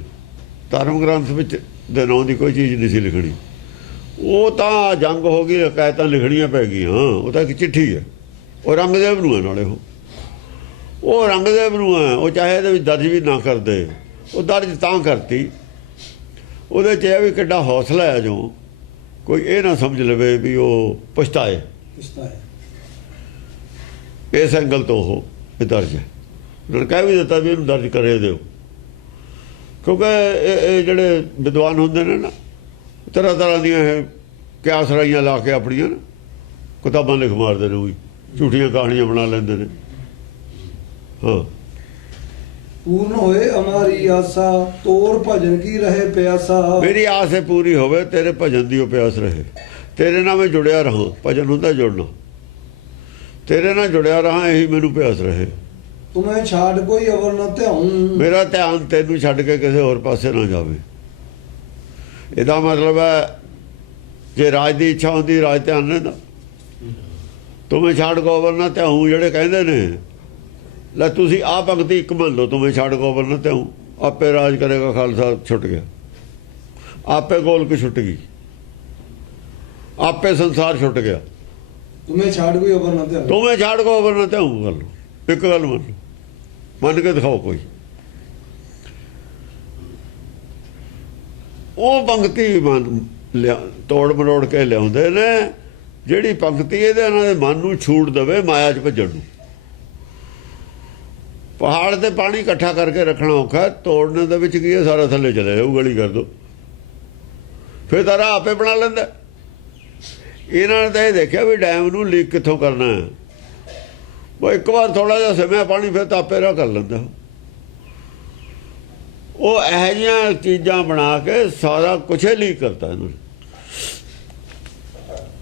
ਧਰਮ ਗ੍ਰੰਥ ਵਿੱਚ ਦੇ ਨਾਂ ਦੀ ਕੋਈ ਚੀਜ਼ ਨਹੀਂ ਸੀ ਲਿਖਣੀ। ਉਹ ਤਾਂ ਜੰਗ ਹੋ ਗਈ, ਹਕਾਇਤਾਂ ਲਿਖਣੀਆਂ ਪੈ ਗਈਆਂ। ਉਹ ਤਾਂ ਇੱਕ ਚਿੱਠੀ ਹੈ। ਉਹ ਰੰਗਦੇਵ ਨੂੰ ਹੈ ਨਾਲੇ। ਉਹ ਰੰਗਦੇਵ ਨੂੰ ਹੈ। ਉਹ ਚਾਹੇ ਇਹਦੇ ਵਿੱਚ ਦਰਜ ਵੀ ਨਾ ਕਰਦੇ, ਉਹ ਦਰਜ ਤਾਂ ਕਰਤੀ। ਉਹਦੇ 'ਚ ਇਹ ਵੀ ਕਿੱਡਾ ਹੌਸਲਾ ਹੈ ਜੋ ਕੋਈ ਇਹ ਨਾ ਸਮਝ ਲਵੇ ਵੀ ਉਹ ਪਛਤਾਏ। ਇਸ ਐਂਗਲ ਤੋਂ ਉਹ ਇਹ ਦਰਜ ਹੈ। ਉਹਨਾਂ ਨੇ ਕਹਿ ਵੀ ਦਿੱਤਾ ਵੀ ਇਹਨੂੰ ਦਰਜ ਕਰੇ ਦਿਓ, ਕਿਉਂਕਿ ਇਹ ਜਿਹੜੇ ਵਿਦਵਾਨ ਹੁੰਦੇ ਨੇ ਨਾ, ਤਰ੍ਹਾਂ ਤਰ੍ਹਾਂ ਦੀਆਂ ਇਹ ਕਿਆਸ ਰਾਈਆਂ ਲਾ ਕੇ ਆਪਣੀਆਂ ਨਾ ਕਿਤਾਬਾਂ ਲਿਖ ਮਾਰਦੇ ਨੇ। ਉਹੀ ਝੂਠੀਆਂ ਕਹਾਣੀਆਂ ਬਣਾ ਲੈਂਦੇ ਨੇ। ਹਾਂ, ਪੂਰਨ ਹੋਏ ਹਮਾਰੀ ਆਸਾ। ਤੋਰ ਭਜਨ ਕੀ ਰਹੇ ਪਿਆਸਾ। ਮੇਰੀ ਆਸ ਹੈ ਪੂਰੀ ਹੋਵੇ, ਤੇਰੇ ਭਜਨ ਦੀ ਉਹ ਪਿਆਸ ਰਹੇ। ਤੇਰੇ ਨਾਲ ਮੈਂ ਜੁੜਿਆ ਰਹਾਂ। ਭਜਨ ਹੁੰਦਾ ਜੁੜਨਾ। ਤੇਰੇ ਨਾਲ ਜੁੜਿਆ ਰਹਾਂ, ਇਹੀ ਮੈਨੂੰ ਪਿਆਸ ਰਹੇ। ਤੁਮੇ ਛਾੜ ਕੋਈ ਅਵਰ ਨਾ ਧਿਆਉ। ਮੇਰਾ ਧਿਆਨ ਤੈਨੂੰ ਛੱਡ ਕੇ ਕਿਸੇ ਹੋਰ ਪਾਸੇ ਨਾ ਜਾਵੇ। ਇਹਦਾ ਮਤਲਬ ਹੈ ਜੇ ਰਾਜ ਦੀ ਇੱਛਾ ਹੁੰਦੀ, ਰਾਜ ਧਿਆਨ ਰਹਿੰਦਾ। ਤੁਮੇ ਛਾੜ ਕੋ ਅਵਰ ਨਾ ਧਿਆਉ ਜਿਹੜੇ ਕਹਿੰਦੇ ਨੇ, ਲੈ ਤੁਸੀਂ ਆਹ ਭਗਤੀ ਇੱਕ ਮੰਨ ਲਓ, ਤੁਮੇ ਛਾੜ ਕੋ ਅਵਰ ਨਾ ਧਿਆਉ, ਆਪੇ ਰਾਜ ਕਰੇਗਾ ਖਾਲਸਾ। ਛੁੱਟ ਗਿਆ, ਆਪੇ ਗੋਲਕ ਛੁੱਟ ਗਈ, ਆਪੇ ਸੰਸਾਰ ਛੁੱਟ ਗਿਆ। ਤੁਮੇ ਛਾੜ ਕੋਈ ਅਵਰ ਨਾ ਧਿਆਉ। ਤੁਮੇ ਛਾੜ ਕੋ ਅਵਰ ਨਾ ਧਿਆਉ ਗੱਲ। ਇੱਕ ਗੱਲ ਮੰਨ ਕੇ ਦਿਖਾਓ ਕੋਈ। ਉਹ ਪੰਕਤੀ ਤੋੜ ਮਰੋੜ ਕੇ ਲਿਆਉਂਦੇ ਨੇ, ਜਿਹੜੀ ਪੰਕਤੀ ਇਹਦੇ ਇਹਨਾਂ ਦੇ ਮਨ ਨੂੰ ਛੂਟ ਦੇਵੇ ਮਾਇਆ 'ਚ ਭੱਜਣ ਨੂੰ। ਪਹਾੜ ਤੇ ਪਾਣੀ ਇਕੱਠਾ ਕਰਕੇ ਰੱਖਣਾ ਔਖਾ, ਤੋੜਨੇ ਦੇ ਵਿੱਚ ਕੀ ਹੈ, ਸਾਰਾ ਥੱਲੇ ਚਲੇ ਜਾਊ। ਗਲੀ ਕਰ ਦੋ, ਫਿਰ ਤਾਂ ਰਾਹ ਆਪੇ ਬਣਾ ਲੈਂਦਾ। ਇਹਨਾਂ ਨੇ ਤਾਂ ਇਹ ਦੇਖਿਆ ਵੀ ਡੈਮ ਨੂੰ ਲੀਕ ਕਿੱਥੋਂ ਕਰਨਾ ਹੈ। ਉਹ ਇੱਕ ਵਾਰ ਥੋੜਾ ਜਿਹਾ ਸਮਿਆ ਪਾਣੀ, ਫਿਰ ਤਾਂ ਆਪੇ ਰਾਹ ਕਰ ਲੈਂਦਾ। ਉਹ ਇਹੋ ਜਿਹੀਆਂ ਚੀਜ਼ਾਂ ਬਣਾ ਕੇ ਸਾਰਾ ਕੁਛ ਹੀ ਲੀਕ ਕਰਤਾ ਇਹਨਾਂ ਨੇ।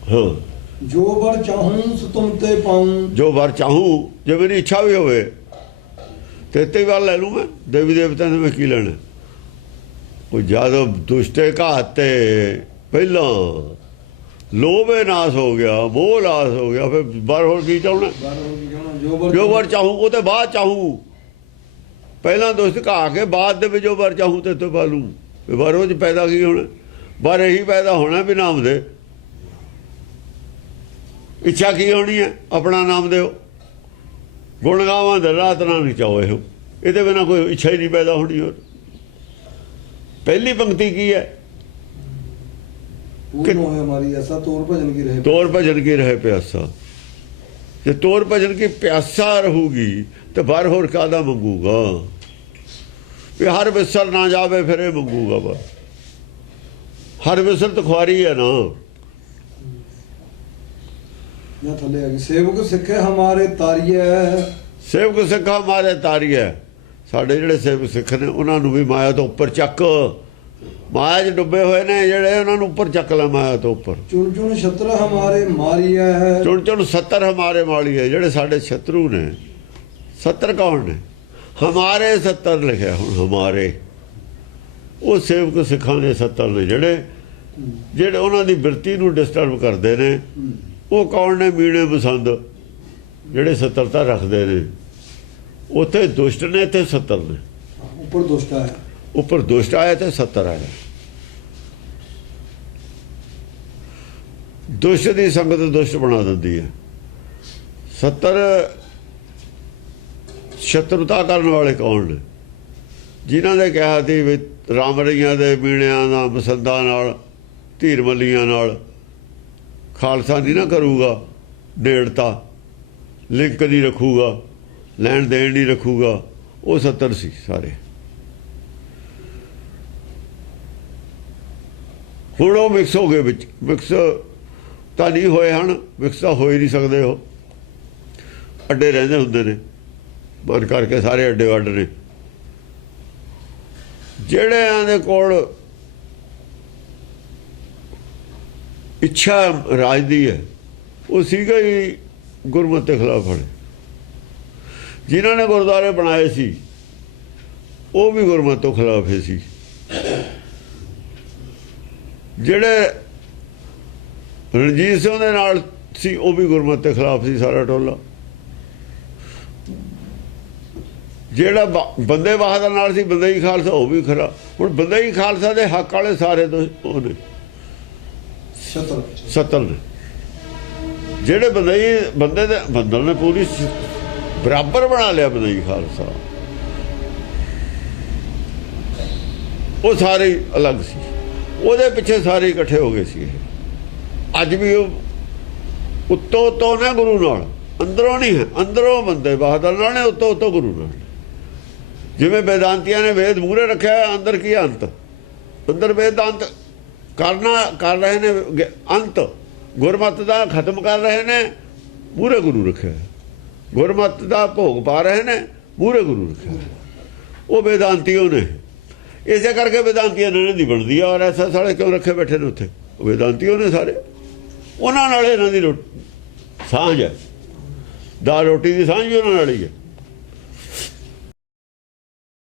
ਹਾਂ, ਜੋ ਵਰ ਚਾਹੂੰ ਸੋ ਤੁਮ ਤੇ ਪਾਉਂ। ਜੋ ਵਰ ਚਾਹੂੰ, ਜੇ ਮੇਰੀ ਇੱਛਾ ਵੀ ਹੋਵੇ ਤੇ ਇੱਥੇ ਵਾਰ ਲੈ ਲੂੰ ਮੈਂ। ਦੇਵੀ ਦੇਵਤਿਆਂ ਦੇ ਮੈਂ ਕੀ ਲੈਣਾ। ਉਹ ਜਦੋਂ ਦੁਸ਼ਟੇ ਘਾਤੇ ਪਹਿਲਾਂ ਲੋਭੇ ਨਾਸ ਹੋ ਗਿਆ, ਮੋਹ ਨਾਸ ਹੋ ਗਿਆ, ਫਿਰ ਬਾਹਰ ਹੋਰ ਕੀ ਚਾਹਣਾ। ਜੋ ਵਰ ਚਾਹੂੰ ਉਹ ਤੇ ਬਾਅਦ ਚਾਹੂੰ। ਪਹਿਲਾਂ ਦੁਸ਼ਟ ਘਾ ਕੇ ਬਾਅਦ ਦੇ ਵਿੱਚ ਜੋ ਵਰ ਚਾਹੂੰ ਤੇ ਤੋਂ ਪਾਲੂ। ਵਰ ਉਹ 'ਚ ਪੈਦਾ ਕੀ ਹੋਣਾ? ਵਰ ਇਹੀ ਪੈਦਾ ਹੋਣਾ ਵੀ ਨਾਮ ਦੇ। ਇੱਛਾ ਕੀ ਹੋਣੀ ਹੈ? ਆਪਣਾ ਨਾਮ ਦਿਓ। ਗੁਣ ਗਾਵਾਂ ਦੇ ਰਾਤ ਨਾ ਨਹੀਂ ਚਾਹੋ। ਇਹਦੇ ਬਿਨਾਂ ਕੋਈ ਇੱਛਾ ਹੀ ਨਹੀਂ ਪੈਦਾ ਹੋਣੀ। ਹੋਰ ਪਹਿਲੀ ਪੰਕਤੀ ਕੀ ਹੈ? ਪੂਰਨ ਹੋਏ ਹਮਾਰੀ ਆਸਾ। ਤੋਰ ਭਜਨ ਕੀ ਰਹੇ। ਤੋਰ ਭਜਨ ਕੀ ਰਹੇ ਪਿਆਸਾ। ਜੇ ਤੋਰ ਭਜਨ ਕੀ ਪਿਆਸਾ ਰਹੂਗੀ ਤੇ ਬਾਹਰ ਹੋਰ ਕਾਹਦਾ ਮੰਗੂਗਾ? ਵੀ ਹਰ ਵਿਸਰ ਨਾ ਜਾਵੇ ਫਿਰ ਇਹ ਮੰਗੂਗਾ। ਬਸ ਹਰ ਵਿਸਰ ਤਾਂ ਖੁਆਰੀ ਹੈ ਨਾ। ਜਾਂ ਥੱਲੇ ਆ ਗਈ ਸੇਵਕ ਸਿੱਖੇ ਹਮਾਰੇ ਤਾਰੀਐ। ਸੇਵਕ ਸਿੱਖਾ ਹਮਾਰੇ ਤਾਰੀਐ। ਸਾਡੇ ਜਿਹੜੇ ਸੇਵਕ ਸਿੱਖ ਨੇ ਉਹਨਾਂ ਨੂੰ ਵੀ ਮਾਇਆ ਤੋਂ ਉੱਪਰ ਚੱਕ। ਮਾਇਆ 'ਚ ਡੁੱਬੇ ਹੋਏ ਨੇ ਜਿਹੜੇ, ਉਹਨਾਂ ਨੂੰ ਉੱਪਰ ਚੱਕ ਲੈ ਮਾਇਆ ਤੋਂ ਉੱਪਰ। ਚੁਣ ਚੁਣ ਛਤਰ ਹਮਾਰੇ ਮਾਰੀਐ। ਚੁਣ ਚੁਣ 70 ਹਮਾਰੇ ਮਾਲੀਏ। ਜਿਹੜੇ ਸਾਡੇ ਸ਼ਤਰੂ ਨੇ 70 ਕੌਣ ਨੇ? ਹਮਾਰੇ 70 ਲਿਖਿਆ ਹੁਣ। ਹਮਾਰੇ ਉਹ ਸੇਵਕ ਸਿੱਖਾਂ ਦੇ 70 ਨੇ ਜਿਹੜੇ ਜਿਹੜੇ ਉਹਨਾਂ ਦੀ ਬਿਰਤੀ ਨੂੰ ਡਿਸਟਰਬ ਕਰਦੇ ਨੇ ਉਹ ਕੌਣ ਨੇ? ਮੀਣੇ ਮਸੰਦ, ਜਿਹੜੇ ਸਤਰਤਾ ਰੱਖਦੇ ਨੇ। ਉੱਥੇ ਦੁਸ਼ਟ ਨੇ, ਇੱਥੇ ਸੱਤਰ ਨੇ। ਉੱਪਰ ਦੁਸ਼ਟ ਆਇਆ, ਉੱਪਰ ਦੁਸ਼ਟ ਆਇਆ ਤੇ ਸੱਤਰ ਆਇਆ। ਦੁਸ਼ਟ ਦੀ ਸੰਗਤ ਦੁਸ਼ਟ ਬਣਾ ਦਿੰਦੀ ਹੈ। ਸੱਤਰ ਸ਼ਤਰੂਤਾ ਕਰਨ ਵਾਲੇ ਕੌਣ ਨੇ? ਜਿਨ੍ਹਾਂ ਨੇ ਕਿਹਾ ਸੀ ਵੀ ਰਾਮ ਰਈਆਂ ਦੇ ਮੀਣਿਆਂ ਦਾ ਮਸੰਦਾਂ ਨਾਲ, ਧੀਰ ਮੱਲੀਆਂ ਨਾਲ ਖਾਲਸਾ ਨਹੀਂ ਨਾ ਕਰੂਗਾ, ਨੇੜਤਾ ਲਿੰਕ ਨਹੀਂ ਰੱਖੂਗਾ, ਲੈਣ ਦੇਣ ਨਹੀਂ ਰੱਖੂਗਾ। ਉਹ 70 ਸੀ ਸਾਰੇ। ਹੁਣ ਉਹ ਮਿਕਸ ਹੋ ਗਏ ਵਿੱਚ। ਮਿਕਸ ਤਾਂ ਨਹੀਂ ਹੋਏ ਹਨ, ਮਿਕਸ ਤਾਂ ਹੋ ਹੀ ਨਹੀਂ ਸਕਦੇ। ਉਹ ਅੱਡੇ ਰਹਿੰਦੇ ਹੁੰਦੇ ਨੇ, ਮਨ ਕਰਕੇ ਸਾਰੇ ਅੱਡੇ ਵੱਡ ਨੇ। ਜਿਹੜਿਆਂ ਦੇ ਕੋਲ ਇੱਛਾ ਰਾਜ ਦੀ ਹੈ, ਉਹ ਸੀਗਾ ਹੀ ਗੁਰਮਤਿ ਦੇ ਖਿਲਾਫ ਖੜੇ। ਜਿਨ੍ਹਾਂ ਨੇ ਗੁਰਦੁਆਰੇ ਬਣਾਏ ਸੀ ਉਹ ਵੀ ਗੁਰਮਤਿ ਤੋਂ ਖਿਲਾਫ ਹੀ ਸੀ। ਜਿਹੜੇ ਰਣਜੀਤ ਸਿੰਘ ਦੇ ਨਾਲ ਸੀ ਉਹ ਵੀ ਗੁਰਮਤਿ ਦੇ ਖਿਲਾਫ ਸੀ, ਸਾਰਾ ਟੋਲਾ। ਜਿਹੜਾ ਬੰਦੇ ਬਹਾਦਰ ਨਾਲ ਸੀ, ਬੰਦੇ ਹੀ ਖਾਲਸਾ, ਉਹ ਵੀ ਖਰਾ। ਹੁਣ ਬੰਦੇ ਹੀ ਖਾਲਸਾ ਦੇ ਹੱਕ ਵਾਲੇ ਸਾਰੇ ਉਹ ਨੇ 70 ਨੇ। ਜਿਹੜੇ ਬੰਦੇ ਦੇ ਬੰਦਲ ਨੇ ਪੂਰੀ ਬਰਾਬਰ ਬਣਾ ਲਿਆ ਬੰਦੇ ਹੀ ਖਾਲਸਾ, ਉਹ ਸਾਰੇ ਅਲੱਗ ਸੀ। ਉਹਦੇ ਪਿੱਛੇ ਸਾਰੇ ਇਕੱਠੇ ਹੋ ਗਏ ਸੀ। ਅੱਜ ਵੀ ਉਹ ਉੱਤੋਂ ਨਾ ਗੁਰੂ ਨਾਲ, ਅੰਦਰੋਂ ਨਹੀਂ ਹੈ। ਅੰਦਰੋਂ ਬੰਦੇ ਬਹਾਦਰ ਨਾਲ ਨੇ, ਉੱਤੋਂ ਗੁਰੂ ਨਾਲ। ਜਿਵੇਂ ਵੇਦਾਂਤੀਆਂ ਨੇ ਵੇਦ ਮੂਹਰੇ ਰੱਖਿਆ, ਅੰਦਰ ਕੀ ਅੰਤ? ਅੰਦਰ ਵੇਦਾਂਤ ਕਰ ਰਹੇ ਨੇ, ਅੰਤ ਗੁਰਮਤਿ ਦਾ ਖਤਮ ਕਰ ਰਹੇ ਨੇ, ਮੂਹਰੇ ਗੁਰੂ ਰੱਖਿਆ। ਗੁਰਮਤਿ ਦਾ ਭੋਗ ਪਾ ਰਹੇ ਨੇ, ਮੂਹਰੇ ਗੁਰੂ ਰੱਖਿਆ। ਉਹ ਵੇਦਾਂਤੀ ਉਹ ਨੇ। ਇਸੇ ਕਰਕੇ ਵੇਦਾਂਤੀਆਂ ਇਹਨਾਂ ਦੀ ਬਣਦੀ ਆ। ਔਰ ਐਸਾ ਸਾਲੇ ਕਿਉਂ ਰੱਖੇ ਬੈਠੇ ਨੇ ਉੱਥੇ? ਵੇਦਾਂਤੀ ਉਹ ਨੇ ਸਾਰੇ। ਉਹਨਾਂ ਨਾਲ ਇਹਨਾਂ ਦੀ ਸਾਂਝ ਹੈ। ਦਾਲ ਰੋਟੀ ਦੀ ਸਾਂਝ ਵੀ ਉਹਨਾਂ ਨਾਲ ਹੀ ਹੈ।